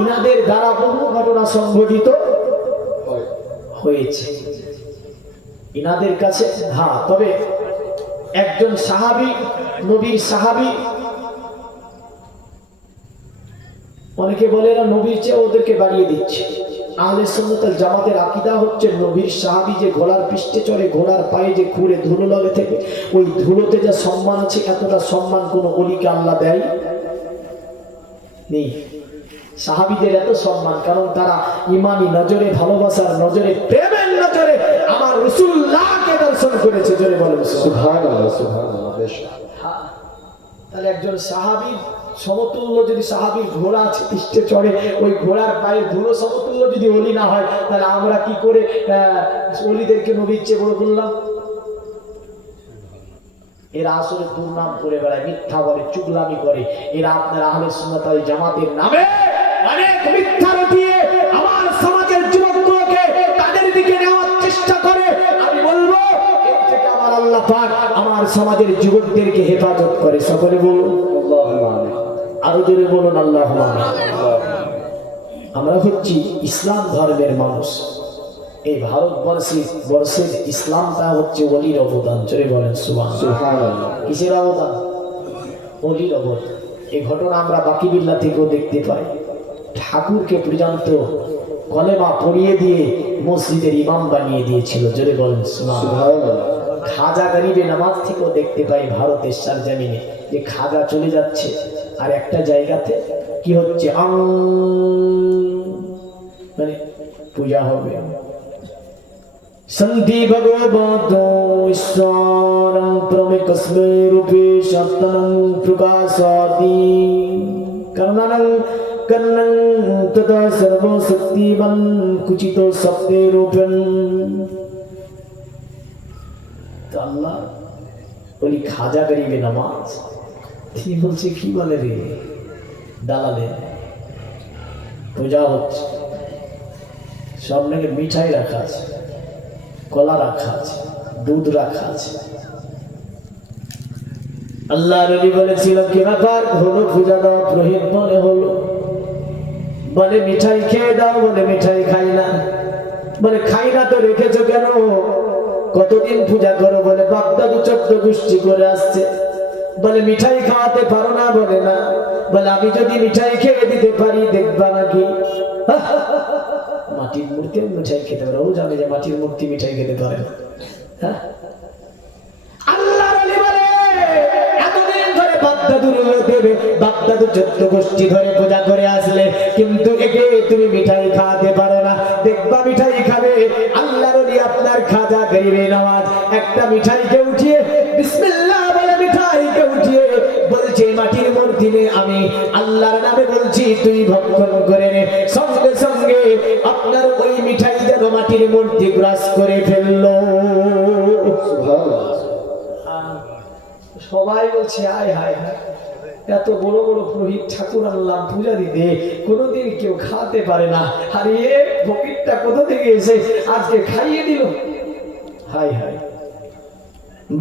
ইনাদের দ্বারা বহু ঘটনা সংঘটিত হয়েছে ইনাদের কাছে। হ্যাঁ, তবে একজন সাহাবী, নবীর সাহাবী, অনেকে বলে এরা নবীর চেয়ে ওদেরকে বাড়িয়ে দিচ্ছে। আহলে সুন্নাত ওয়াল জামাতের আকীদা হচ্ছে নবীর সাহাবী যে ঘোড়ার পৃষ্ঠে চড়ে, ঘোড়ার পায়ে যে ঘুরে ধুলো লগে থেকে, ওই ধুলোতে যা সম্মান আছে এতটা সম্মান কোন ওলিকে আল্লাহ দেয় নেই। সাহাবীদের এত সম্মান কারণ তারা ইমানি নজরে, ভালোবাসার নজরে, প্রেমের নজরে আমার রাসূলুল্লাহকে দর্শন করেছে। জোরে বলেন সুবহানাল্লাহ, সুবহানাল্লাহ। বেশ। তাহলে একজন সাহাবীর সমতুল্য যদি সাহাবীর ঘোড়া পৃষ্ঠে চড়ে, ওই ঘোড়ার পায়ের ধুলো সমতুল্য যদি ওলি না হয়, তাহলে আমরা কি করে ওলিদেরকে নবীর চেয়ে বড় করলাম? এরা আসলে দুর্নাম করে বেড়ায়, মিথ্যা বলে, চুগলামি করে। এরা আপনার আহলে সুন্নাত ওয়াল জামাতের নামে অনেক মিথ্যা রটিয়ে আমার সমাজের যুবকগুলোকে তাদের দিকে নেওয়ার চেষ্টা করে। আমি বলবো এর থেকে আমার আল্লাহ পাক আমার সমাজের যুবকদেরকে হেফাজত করে। সকলে বলুন আল্লাহুম্মা আমিন। আরো জোরে বলুন আল্লাহুম্মা আমিন। আল্লাহুম্মা আমিন। আমরা হচ্ছি ইসলাম ধর্মের মানুষ। এই ভারতবর্ষের ইসলামটা হচ্ছে ওলির অবদান। জোরে বলেন সুবহানাল্লাহ। সুবহানাল্লাহ। কিসের অবদান? ওলির অবদান। এই ঘটনা আমরা বাকিবিল্লাহ থেকেও দেখতে পাই। ঠাকুরকে পর্যন্ত কলেমা পড়িয়ে দিয়ে মসজিদের ইমাম বানিয়ে দিয়েছিল। জোরে বলেন সুবহানাল্লাহ। সুবহানাল্লাহ। খাজা গরিবে নামাজ থেকেও দেখতে পাই ভারতের সরজমিনে যে খাজা চলে যাচ্ছে আর একটা জায়গাতে কি হচ্ছে, মানে পূজা হবে। সন্ধি ভগবত ঈশ্বরং প্রমেকস্মে রূপে সপ্তমং প্রকাশাদি কর্ণং কর্ণং তথা সর্বশক্তিমান কুচিত শব্দে রূপং। তো আল্লাহ বলি খাজা গরিবে নামাজ, তিনি বলছে কি বলে রে দালালে, পূজা হচ্ছে, সামনে মিঠাই রাখা আছে, কলা রাখা আছে, দুধ রাখা আছে। আল্লাহ নবী বলেছিল কি ব্যাপার হলো, পূজা দেওয়া প্রহিত মনে হলো। বলে মিঠাই খেয়ে দাও, বলে মিঠাই খাই না। বলে খাই না তো রেখেছো কেন? কতদিন পূজা করো? বলে বাপ দাদু 14 গোষ্ঠী করে আসছে। বলে মিঠাই খাওয়াতে পারো না? বলে না। বলে আমি যদি মিঠাই খেয়ে দিতে পারি দেখবা নাকি? মাটির মূর্তি মিঠাই খেতে পারে, ও জানে যে মাটির মূর্তি মিঠাই খেতে পারে না। হ্যাঁ, আল্লাহর ওলি বলে এতদিন ধরে বাপ দাদুর দেবে, বাপ দাদু 14 গোষ্ঠী ধরে পূজা করে আসলে, কিন্তু একে তুমি মিঠাই খাওয়াতে পারো না, দেখবা মিঠাই খাবে। আল্লাহর ওলি আপনার খাজা গরিবে নওয়াজ একটা মিঠাইকে উঠিয়ে বিসমিল্লাহ বলে মিঠাইকে উঠিয়ে বলছে মাটির মূর্তি নে, আমি আল্লাহর নামে বলছি তুই ভক্ষণ করে নে। সঙ্গে সঙ্গে আপনার ওই মিঠাই যেন মাটির মূর্তি গ্রাস করে ফেললো। সুবহানাল্লাহ। সবাই বলছে আয় হায় হায়, এত বড় বড় পুরোহিত ঠাকুর আনলাম পূজা দিতে, কোনোদিন কেউ খাওয়াতে পারে না, আর এ ফকিরটা কোথা থেকে এসে আজকে খাইয়ে দিল। হায় হায়।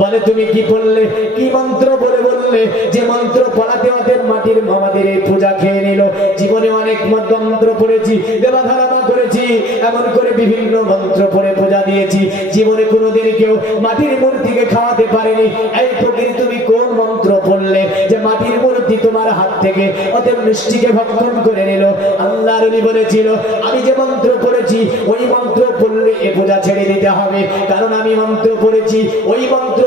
বলে তুমি কি বললে, কি মন্ত্র বলে বললে? যে মন্ত্র পড়াতে ওদের মাটির আমাদের এই পূজা খেয়ে নিল। জীবনে অনেক মন্ত্র পড়েছি, দেবাধারণা করেছি, এমন করে বিভিন্ন মন্ত্র পড়ে পূজা দিয়েছি, জীবনে কোনোদিন কেউ মাটির মূর্তিকে খাওয়াতে পারেনি। এই ফকির তুমি কোন মন্ত্র পড়লে যে মাটির মূর্তি তোমার হাত থেকে ওদের মিষ্টিকে ভক্ষণ করে নিল? আল্লাহর ওলি বলেছিল আমি যে মন্ত্র পড়েছি ওই মন্ত্র পড়লে এ পূজা ছেড়ে দিতে হবে, কারণ আমি মন্ত্র পড়েছি ওই মন্ত্র,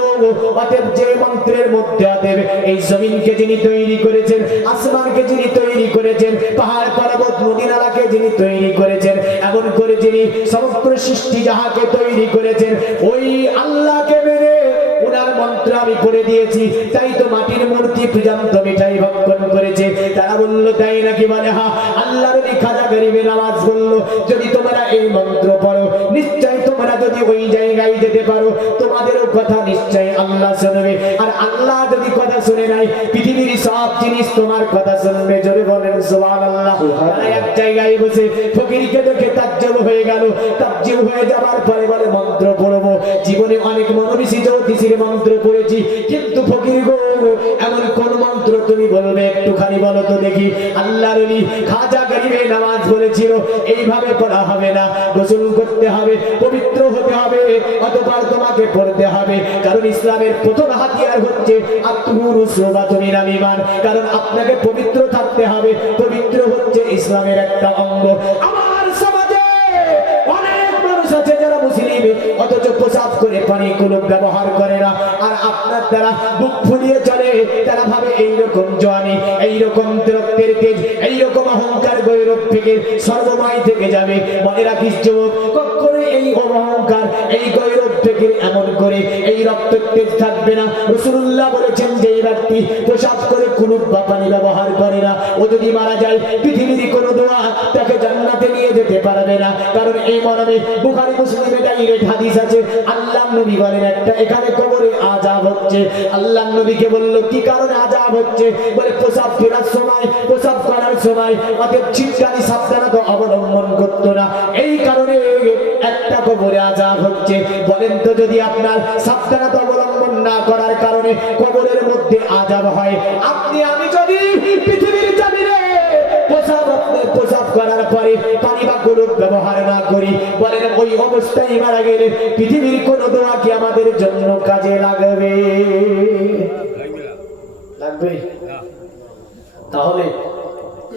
অতএব যে মন্ত্রের মধ্যে অতএব এই জমিনকে যিনি তৈরি করেছেন, আসমানকে যিনি তৈরি করেছেন, পাহাড় পর্বত নদী নালাকে যিনি তৈরি করেছেন, এমন করে যিনি সমগ্র সৃষ্টি যাহাকে তৈরি করেছেন, ওই আল্লাহকে মেনে উনার মন্ত্র আমি পড়ে দিয়েছি, তাই তো মাটির মূর্তি পর্যন্ত মিঠাই ভক্ষণ করেছে। তারা বলল তাই নাকি? বলে হ্যাঁ। আল্লাহর ওলি খাজা গরিবে নওয়াজ বলল যদি তোমরা এই মন্ত্র পড়ো, নিশ্চয় তোমরা যদি ওই জায়গায় যেতে পারো, তোমাদেরও কথা নিশ্চয় আল্লাহ শুনবে। আর আল্লাহ যদি কথা শুনে নাই, পৃথিবীর সব জিনিস তোমার কথা শুনবে। জোরে বলেন সুবহানাল্লাহ। তারা এক জায়গায় বসে ফকিরকে দেখে তাজ্জব হয়ে গেল। তাজ্জব হয়ে যাবার পরে বলে মন্ত্র পড়বো। জীবনে অনেক মনোবিশি জ্যোতিষীর মন্ত্র পড়েছি, কিন্তু ফকির গো এমন কোন মন্ত্র তুমি বলবে একটুখানি বলো তো দেখি। আল্লাহর ওলি খাজা গরিবে নওয়াজ বলেছিল এইভাবে পড়া হবে না, গোসল করতে হবে, পবিত্র হতে হবে, অতঃপর তোমাকে পড়তে হবে। কারণ ইসলামের প্রথম হাতিয়ার হচ্ছে আত্মুরুসুবাতুমিনাল ঈমান, কারণ আপনাকে পবিত্র থাকতে হবে। পবিত্র হচ্ছে ইসলামের একটা অঙ্গ। আমার সমাজে অনেক মানুষ আছে যারা মুসলিম, অথচ প্রসাব করে পানি কুলুপ ব্যবহার করে না, আর আপনার দ্বারা বুক ফুলিয়ে চলে। তারা ভাবে এইরকম জওয়ানি, এইরকম রক্তের তেজ, এইরকম অহংকার গৌরব থেকে সর্বময় থেকে যাবে। মনে রাখিস যুবক, কখনো এই অহংকার এই গৌরব থেকে এমন করে এই রক্ত তেজ থাকবে না। রাসূলুল্লাহ বলেছেন যে ব্যক্তি প্রসাব করে কুলুপ বা পানি ব্যবহার করে না, ও যদি মারা যায় পৃথিবীর কোনো দোয়া তাকে জান্নাতে নিয়ে যেতে পারবে না। কারণ এই মর্মে বুখারী মুসলিমে ডাইরেক্ট হাদিস আছে। আল্লাহর নবী বলেন একটা এখানে কবরে আযাব হচ্ছে, হচ্ছে। আল্লাহ নবীকে বলল কি কারণে আযাব হচ্ছে? বলে প্রসাব ফেরার সময়, প্রসাব করার সময় ওদের চিৎকারি সাবধানতা অবলম্বন করতো না, এই কারণে একটা কবরে আযাব হচ্ছে। বলেন তো যদি আপনার সাবধানতা অবলম্বন না করার কারণে কবরের মধ্যে আযাব হয়, আপনি আমি যদি পৃথিবীর জমিনে প্রসাব করার পরে পানি বা গোলক ব্যবহার না করি, বলেন ওই অবস্থায় মারা গেলে পৃথিবীর কোন দোয়া কি আমাদের জন্য কাজে লাগবে? লাগবে? তাহলে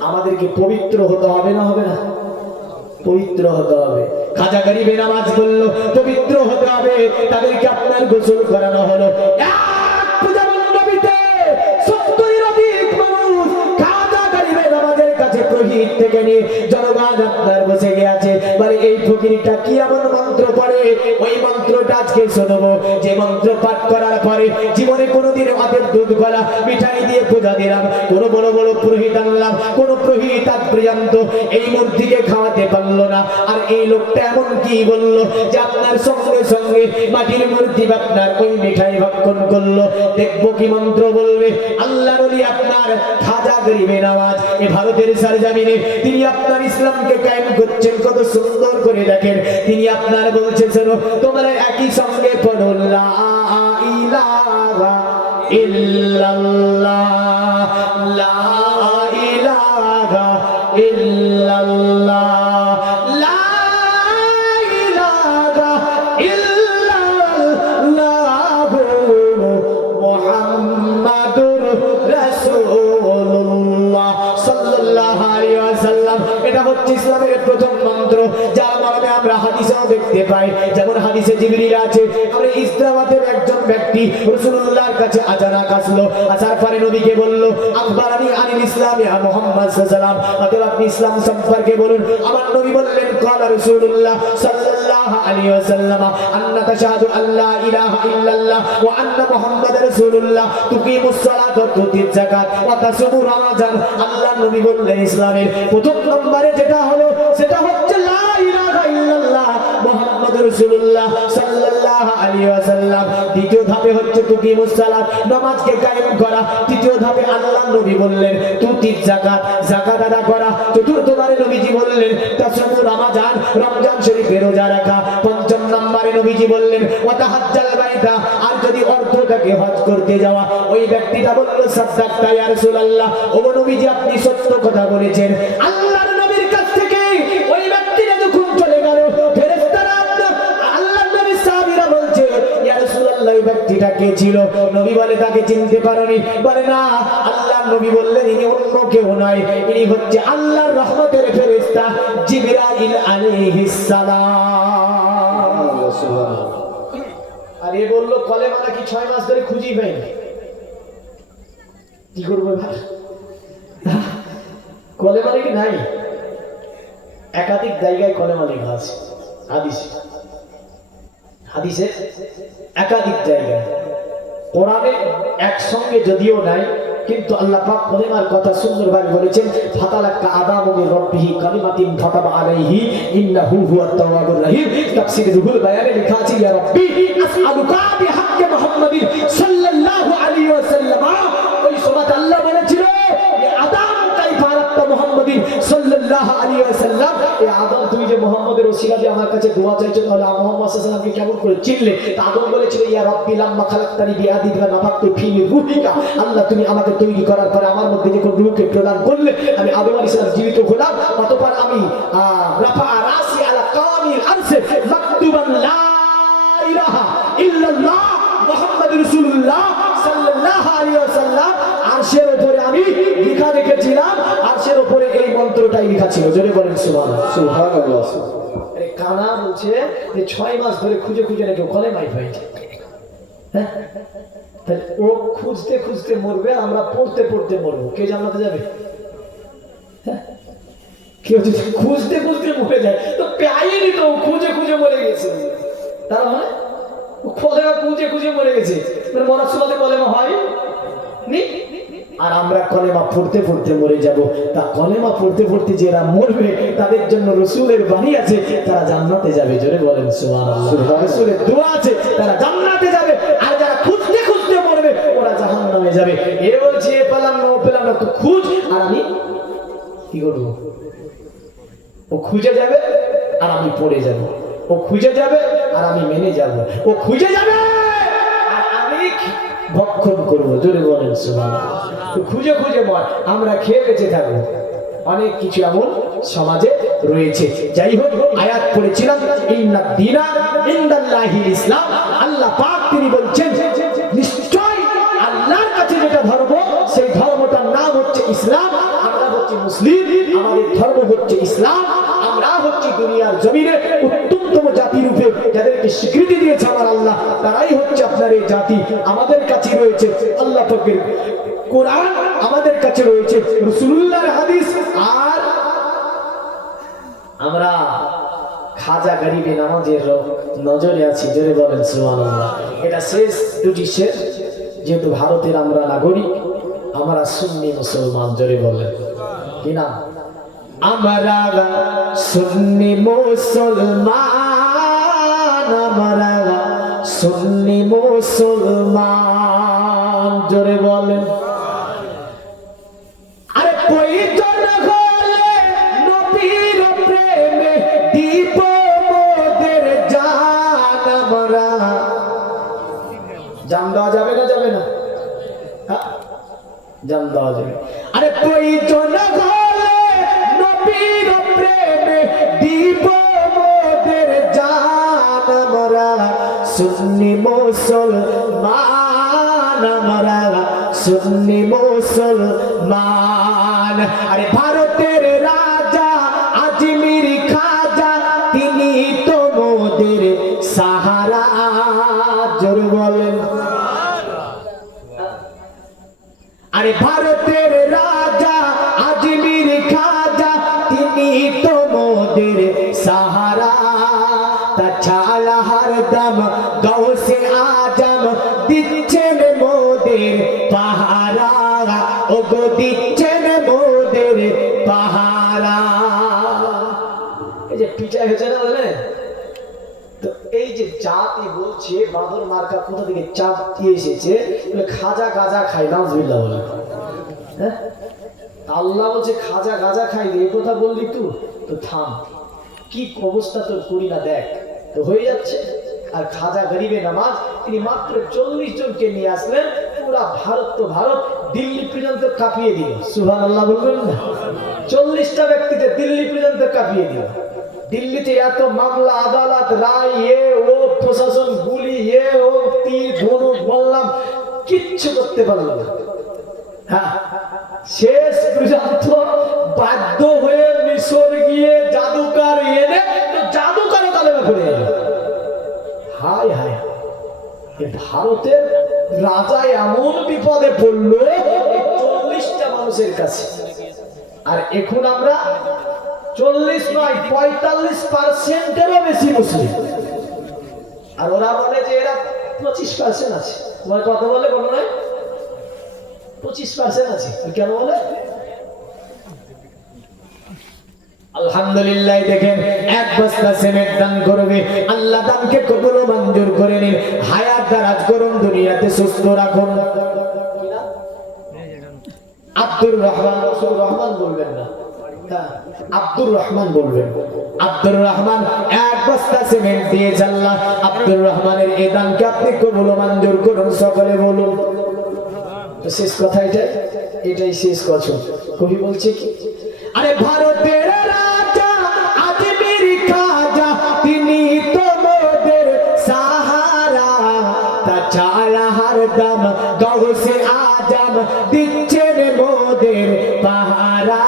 আমাদেরকে পবিত্র হতে হবে না, হবে না? পবিত্র হতে হবে। খাজা গরিবে নামাজ বলল পবিত্র হতে হবে, তাদেরকে আপনার গোসল করানো হলো। এক পূজা মণ্ডপীতে 70 অধিক মানুষ খাজা গরিবে নামাজের কাছে প্রহিত থেকে নিয়ে জনগণ আপনার বসে গিয়েছে। বলে এই ফকিরটা কি এমন মন্ত্র পড়ে? ওই মন্ত্রটা আজকে শুনবো, যে মন্ত্র পাঠ করার পরে জীবনে কোনোদিন ওদের দুধ গলা মিঠাই দিয়ে পূজা দিলাম, কোন বড় বড় পুরোহিত আনলাম, কোন পুরোহিত আজ পর্যন্ত এই মূর্তিকে খাওয়াতে পারলো না। আর এই লোকটা এমন কি বললো যে আপনার সঙ্গে সঙ্গে মাটির মূর্তি আপনার ওই মিঠাই ভক্ষণ করলো। দেখবো কি মন্ত্র বলবে। আল্লাহর ওলি আপনার খাজা গরিবে নামাজ এ ভারতের সরজমিনে তিনি আপনার ইসলামকে কায়েম করছেন, কত সুন্দর করে দেখেন। তিনি আপনার বলছেন শোনো, তোমরা একই সঙ্গে পড়ো লা ইলাহা ইল্লাল্লাহ, লা ইলাহা ইল্লাল্লাহ, লা ইলাহা ইল্লাল্লাহ মুহাম্মাদুর রাসূলুল্লাহ সাল্লাল্লাহু আলাইহি ওয়াসাল্লাম। এটা হচ্ছে ইসলামের প্রথম মন্ত্র, যার মাধ্যমে আমরা হাদিসেও দেখতে পাই। যেমন হাদিসে জিবরিল আছে, আমরা ইসলামাতের একজন ব্যক্তি রাসূলুল্লাহর কাছে আচানক আসলো, আসার পরে নবীকে বলল আখবারানি আনিল ইসলাম ইয়া মুহাম্মদ সাল্লাল্লাহু আলাইহি ওয়াসাল্লাম, অতএব আপনি ইসলাম সম্পর্কে বলুন। আমার নবী বললেন ক্বালা রাসূলুল্লাহ সাল্লাল্লাহু আলাইহি ওয়াসাল্লাম আন্না তাশহাদু আল্লা ইলাহা ইল্লাল্লাহ ওয়া আন্না মুহাম্মাদার রাসূলুল্লাহ, তুকিমুস সালাত ওয়া তুতিজ যাকাত ওয়া তাসুমু রমাজান। আল্লাহ নবী বললেন ইসলামের প্রথম নম্বরে যেটা হলো সেটা হচ্ছে লা ইলাহা ইল্লাল্লাহ মুহাম্মাদুর রাসূলুল্লাহ সাল্লাল্লাহু আলাইহি ওয়াসাল্লাম। দ্বিতীয় ধাপে হচ্ছে তুকিমুস সালাত, নামাজকে কায়েম করা। তৃতীয় ধাপে আল্লাহ নবী বললেন তুতিজ যাকাত, যাকাত আদা করা। চতুর্থবারে নবীজি বললেন তাসুমু রমাজান, রমজান শরীফের রোজা রাখা। পঞ্চম নম্বরে নবীজি বললেন ওয়া তাহাজ্জাল বাইতা, আর যদি অর্থটাকে হজ করতে যাওয়া। ওই ব্যক্তিটা বলল সাদ্দাকতা ইয়া রাসূলুল্লাহ, ও নবীজি আপনি সত্য কথা বলেছেন। আল্লাহর নবীর কাছ থেকে ওই ব্যক্তিটা যখন চলে গেল, ফেরেশতারা আল্লাহর নবীর সাহাবীরা বলছে ইয়া রাসূলুল্লাহ এই ব্যক্তিটা কে ছিল? নবী বলে তাকে চিনতে পারোনি? বলে না। আল্লাহর নবী বললেন ইনি অন্য কেউ নয়, ইনি হচ্ছে আল্লাহর রহমতের ফেরেশতা জিবরাইল আলাইহিস সালাম। আর এ বলল কলেমা নাকি 6 মাস ধরে খুঁজেই পাইনি। কি করবো ভাই? কলেমা নাকি নাই, একাধিক জায়গায় কলেমা লেখা আছে হাদিসে, হাদিসে একাধিক জায়গায়। কোরআনে একসঙ্গে যদিও নাই, কিন্তু আল্লাহ পাক কলেমার কথা সুন্দরভাবে বলেছেন ফাতালাক্কা আদামু মির রাব্বিহি কালিমাতিন ফাতাবা আলাইহি ইন্নাহু হুয়াত তাওয়াবুর রহিম। তাফসীর রুহুল বায়ানে লেখা আছে ইয়া রাব্বি আসআলুকা বিহাক্কি মুহাম্মাদিন সাল্লাল্লাহু আলাইহি ওয়াসাল্লাম। ওই সময় আল্লাহ বলেছিল ইয়া আদম কাইফা আরাফতা মুহাম্মাদিন সাল্লাল্লাহু আলাইহি ওয়াসাল্লাম, এ আদম তুমি যে মুহাম্মদের ওসিলা দিয়ে আমার কাছে দোয়া চাইছো, তাহলে মুহাম্মদ সাল্লাল্লাহু আলাইহি ওয়াসাল্লামকে কেমন করে চিনলে? তা আদম বলেছিল ইয়া রাব্বি লাম্মা খালাকতানি বিয়াদিকা নাফাকতু ফী মির রূহিকা, আল্লাহ তুমি আমাকে তৈরি করার পরে আমার মধ্যে যখন রূহকে প্রদান করলে আমি আদম আলাইহিস সালাম জীবিত হলাম, অতঃপর আমি রাফা রাসি আলা কামিল আরশে মাকতুবান লা ইলাহা ইল্লাল্লাহ মুহাম্মাদুর রাসূলুল্লাহ সাল্লাল্লাহু আলাইহি ওয়াসাল্লাম। আরশের উপরে আমি লেখা রেখেছিলাম, আরশের উপরে এই মন্ত্রটাই লেখা ছিল। জোরে বলেন সুবহানাল্লাহ। সুবহানাল্লাহ। আরে কানা বলছে যে 6 মাস ধরে খুঁজে খুঁজে নাকি কলেমাই পাইছে। হ্যাঁ, তাহলে ও খুঁজতে খুঁজতে মরবে, আমরা পড়তে পড়তে মরবো। কে জান্নাতে যাবে? হ্যাঁ, কেউ যদি খুঁজতে খুঁজতে মরে যায় তো পাইনি, তো খুঁজে খুঁজে মরে গেছে। তার মানে কলেমা খুঁজে খুঁজে মরে গেছে, মানে মরার সময় কলেমা হয় নি। আর আমরা কলেমা পড়তে পড়তে মরে যাব। তা কলেমা পড়তে পড়তে যারা মরবে তাদের জন্য রাসূলের বাণী আছে, তারা জান্নাতে যাবে। জোরে বলেন সুবহানাল্লাহ। রাসূলের দোয়া আছে, তারা জান্নাতে যাবে। আর যারা খুঁজতে খুঁজতে মরে যাবে। এ বলছে এ পেলাম না ও পেলাম না, তো খুঁজ আর আমি কি করবো? ও খুঁজে যাবে আর আমি পড়ে যাব, ও খুঁজে যাবে আর আমি মেনে যাব, ও খুঁজে যাবে আর আমি ভক্ষণ করবো। জোরে বলেন সুবহানাল্লাহ। তো খুঁজে খুঁজে বল, আমরা খেয়ে বেঁচে থাকবো। অনেক কিছু এমন সমাজে রয়েছে। যাই হোক, আয়াত পড়েছিলাম ইন্নাদ দীনা ইনদাল্লাহিল ইসলাম। আল্লাহ পাক তিনি বলছেন নিশ্চয় আল্লাহর কাছে যেটা ধর্ম, সেই ধর্মটার নাম হচ্ছে ইসলাম। আমরা হচ্ছে মুসলিম, আমাদের ধর্ম হচ্ছে ইসলাম। আমরা হচ্ছে দুনিয়ার জমিনে উত্তমতম জাতি রূপে যাদেরকে স্বীকৃতি দিয়েছে আমার আল্লাহ, তারাই হচ্ছে আপনার এই জাতি। আমাদের কাছে রয়েছে আল্লাহ পাকের কোরআন, আমাদের কাছে রয়েছে রাসূলুল্লাহর হাদিস, আর আমরা খাজা গরিবে নামাজের নজরে আছি। জোরে বলেন সুবহানাল্লাহ। এটা শেষ দুটি শেষ, যেহেতু ভারতের আমরা নাগরিক, আমরা সুন্নি মুসলমান। জোরে বলেন কি না? আমরা সুন্নি মুসলমান, আমরা সুন্নি মুসলমান। জোরে বলেন। আরে প্রয়োজন হলে নবীর প্রেমে দিব মোদের জান। আমরা জান দেওয়া যাবে না? যাবে না? হ্যাঁ, জান দেওয়া যাবে। আরে প্রয়োজন হলে নবীর প্রেমে দিব মোদের জান। আমরা সুন্নি মুসলমান, আমরা সুন্নি মুসলমান। আরে ভারতের রাজা আজমির খাজা, তিনি তো মোদের সাহারা। জোরে বলেন। আরে ভারতের রাজা আজমির খাজা, তিনি তো মোদের সাহারা। তাছাড়া হরদম গৌসে আজম দিচ্ছেন মোদের পাহারা। ও গো দিচ্ছেন মোদের পাহারা। এই যে পিঠা হয়েছে না, বলেন তো, এই যে জাতি বলছে বাদর মার্কা কোথা থেকে চাপ দিয়ে এসেছে, খাজা গাজা খাই। নাউজুবিল্লাহ বলে। হ্যাঁ, আল্লাহ বলছে খাজা গাজা খাই, এই কথা বললি তো থাম, কি অবস্থা তোর করি না দেখ, তো হয়ে যাচ্ছে। আর খাজা গরিবে নামাজ তিনি মাত্র 40 জনকে নিয়ে আসলেন, পুরা ভারত তো ভারত, দিল্লি পর্যন্ত কাঁপিয়ে দিল। সুবহানাল্লাহ বলবেন না? 40টা ব্যক্তিতে দিল্লি পর্যন্ত কাঁপিয়ে দিল। দিল্লিতে এত মামলা আদালত রায়, এ ও প্রশাসন গুলি, এ ও তীর ধনুক বললাম, কিচ্ছু করতে পারল না। হ্যাঁ, শেষ পর্যন্ত বাধ্য হয়ে মিশর গিয়ে জাদুকার এনে জাদুকারে কালেমা পড়ে এলো। হায় হায়, ভারতের রাজা এমন বিপদে পড়লো 40টা মানুষের কাছে। আর এখন আমরা 40 নয় 45%-এরও বেশি মুসলিম। আর ওরা বলে যে এরা 25% আছে। তোমার কথা বলে কোনো নয়, 25% আছে। কেন বলে? আলহামদুলিল্লাহ, দেখেন এক বস্তা সিমেন্ট দান করবে, আল্লাহ দানকে কবুল ও মঞ্জুর করে নিন। হায়াত দারাজ করুন, দুনিয়াতে সুস্থ রাখুন। আব্দুর রহমান, রহমান বলবেন না, আব্দুর রহমান বলবেন। আব্দুর রহমান এক বস্তা সিমেন্ট দিয়ে আল্লাহ আব্দুর রহমানের এই দানকে আপনি কবুল ও মঞ্জুর করুন। সকলে বলুন। তো শেষ কথা এটাই শেষ কথা। কবি বলছে কি? আরে ভারতের রাজা আজমির খাজা, তিনি তো মোদের সাহারা। তাছাড়া হরদম গৌসে আজম দিচ্ছেন মোদের পাহারা।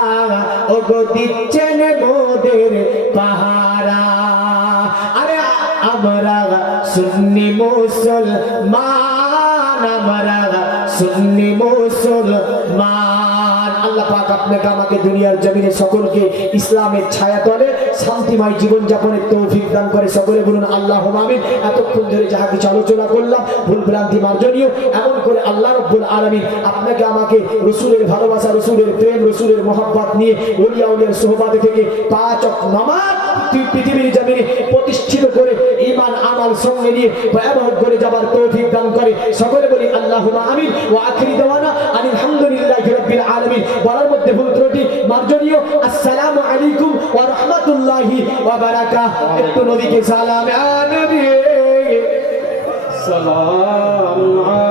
ও গো দিচ্ছেন মোদের পাহারা। আরে আমরা সুন্নি মুসলমান, আমরা সুন্নি মুসলমান। আল্লাহ পাক আপনাকে আমাকে দুনিয়ার জমিনে সকলকে ইসলামের ছায়া তলে শান্তিময় জীবন যাপনের তৌফিক দান করে। সকলে বলুন আল্লাহুম্মা আমিন। এতক্ষণ ধরে যাহা কিছু আলোচনা করলাম ভুল ভ্রান্তি মার্জনীয়, এমন করে আল্লাহ রাব্বুল আলামিন আপনাকে আমাকে রাসূলের ভালোবাসা, রাসূলের প্রেম, রাসূলের মহব্বত নিয়ে ওলিয়া উলিয়ার সোহবত থেকে 5 ওয়াক্ত নামাজ পৃথিবীর জমিনে প্রতিষ্ঠা প্রতিষ্ঠিত করে ঈমান আমল সঙ্গে নিয়ে ভয়াবহ করে যাবার তৌফিক দান করে। সকলে বলি আল্লাহুম্মা আমিন। ওয়া আখিরি দাওয়ানা আনিল হামদুলিল্লাহি রাব্বিল আলামিন। বলার মধ্যে ভুল ত্রুটি মার্জনীয়। আসসালামু আলাইকুম ওয়া রাহমাতুল্লাহি ওয়া বারাকাতুহু। একটু নবীকে সালাম। ইয়া নবী সালাম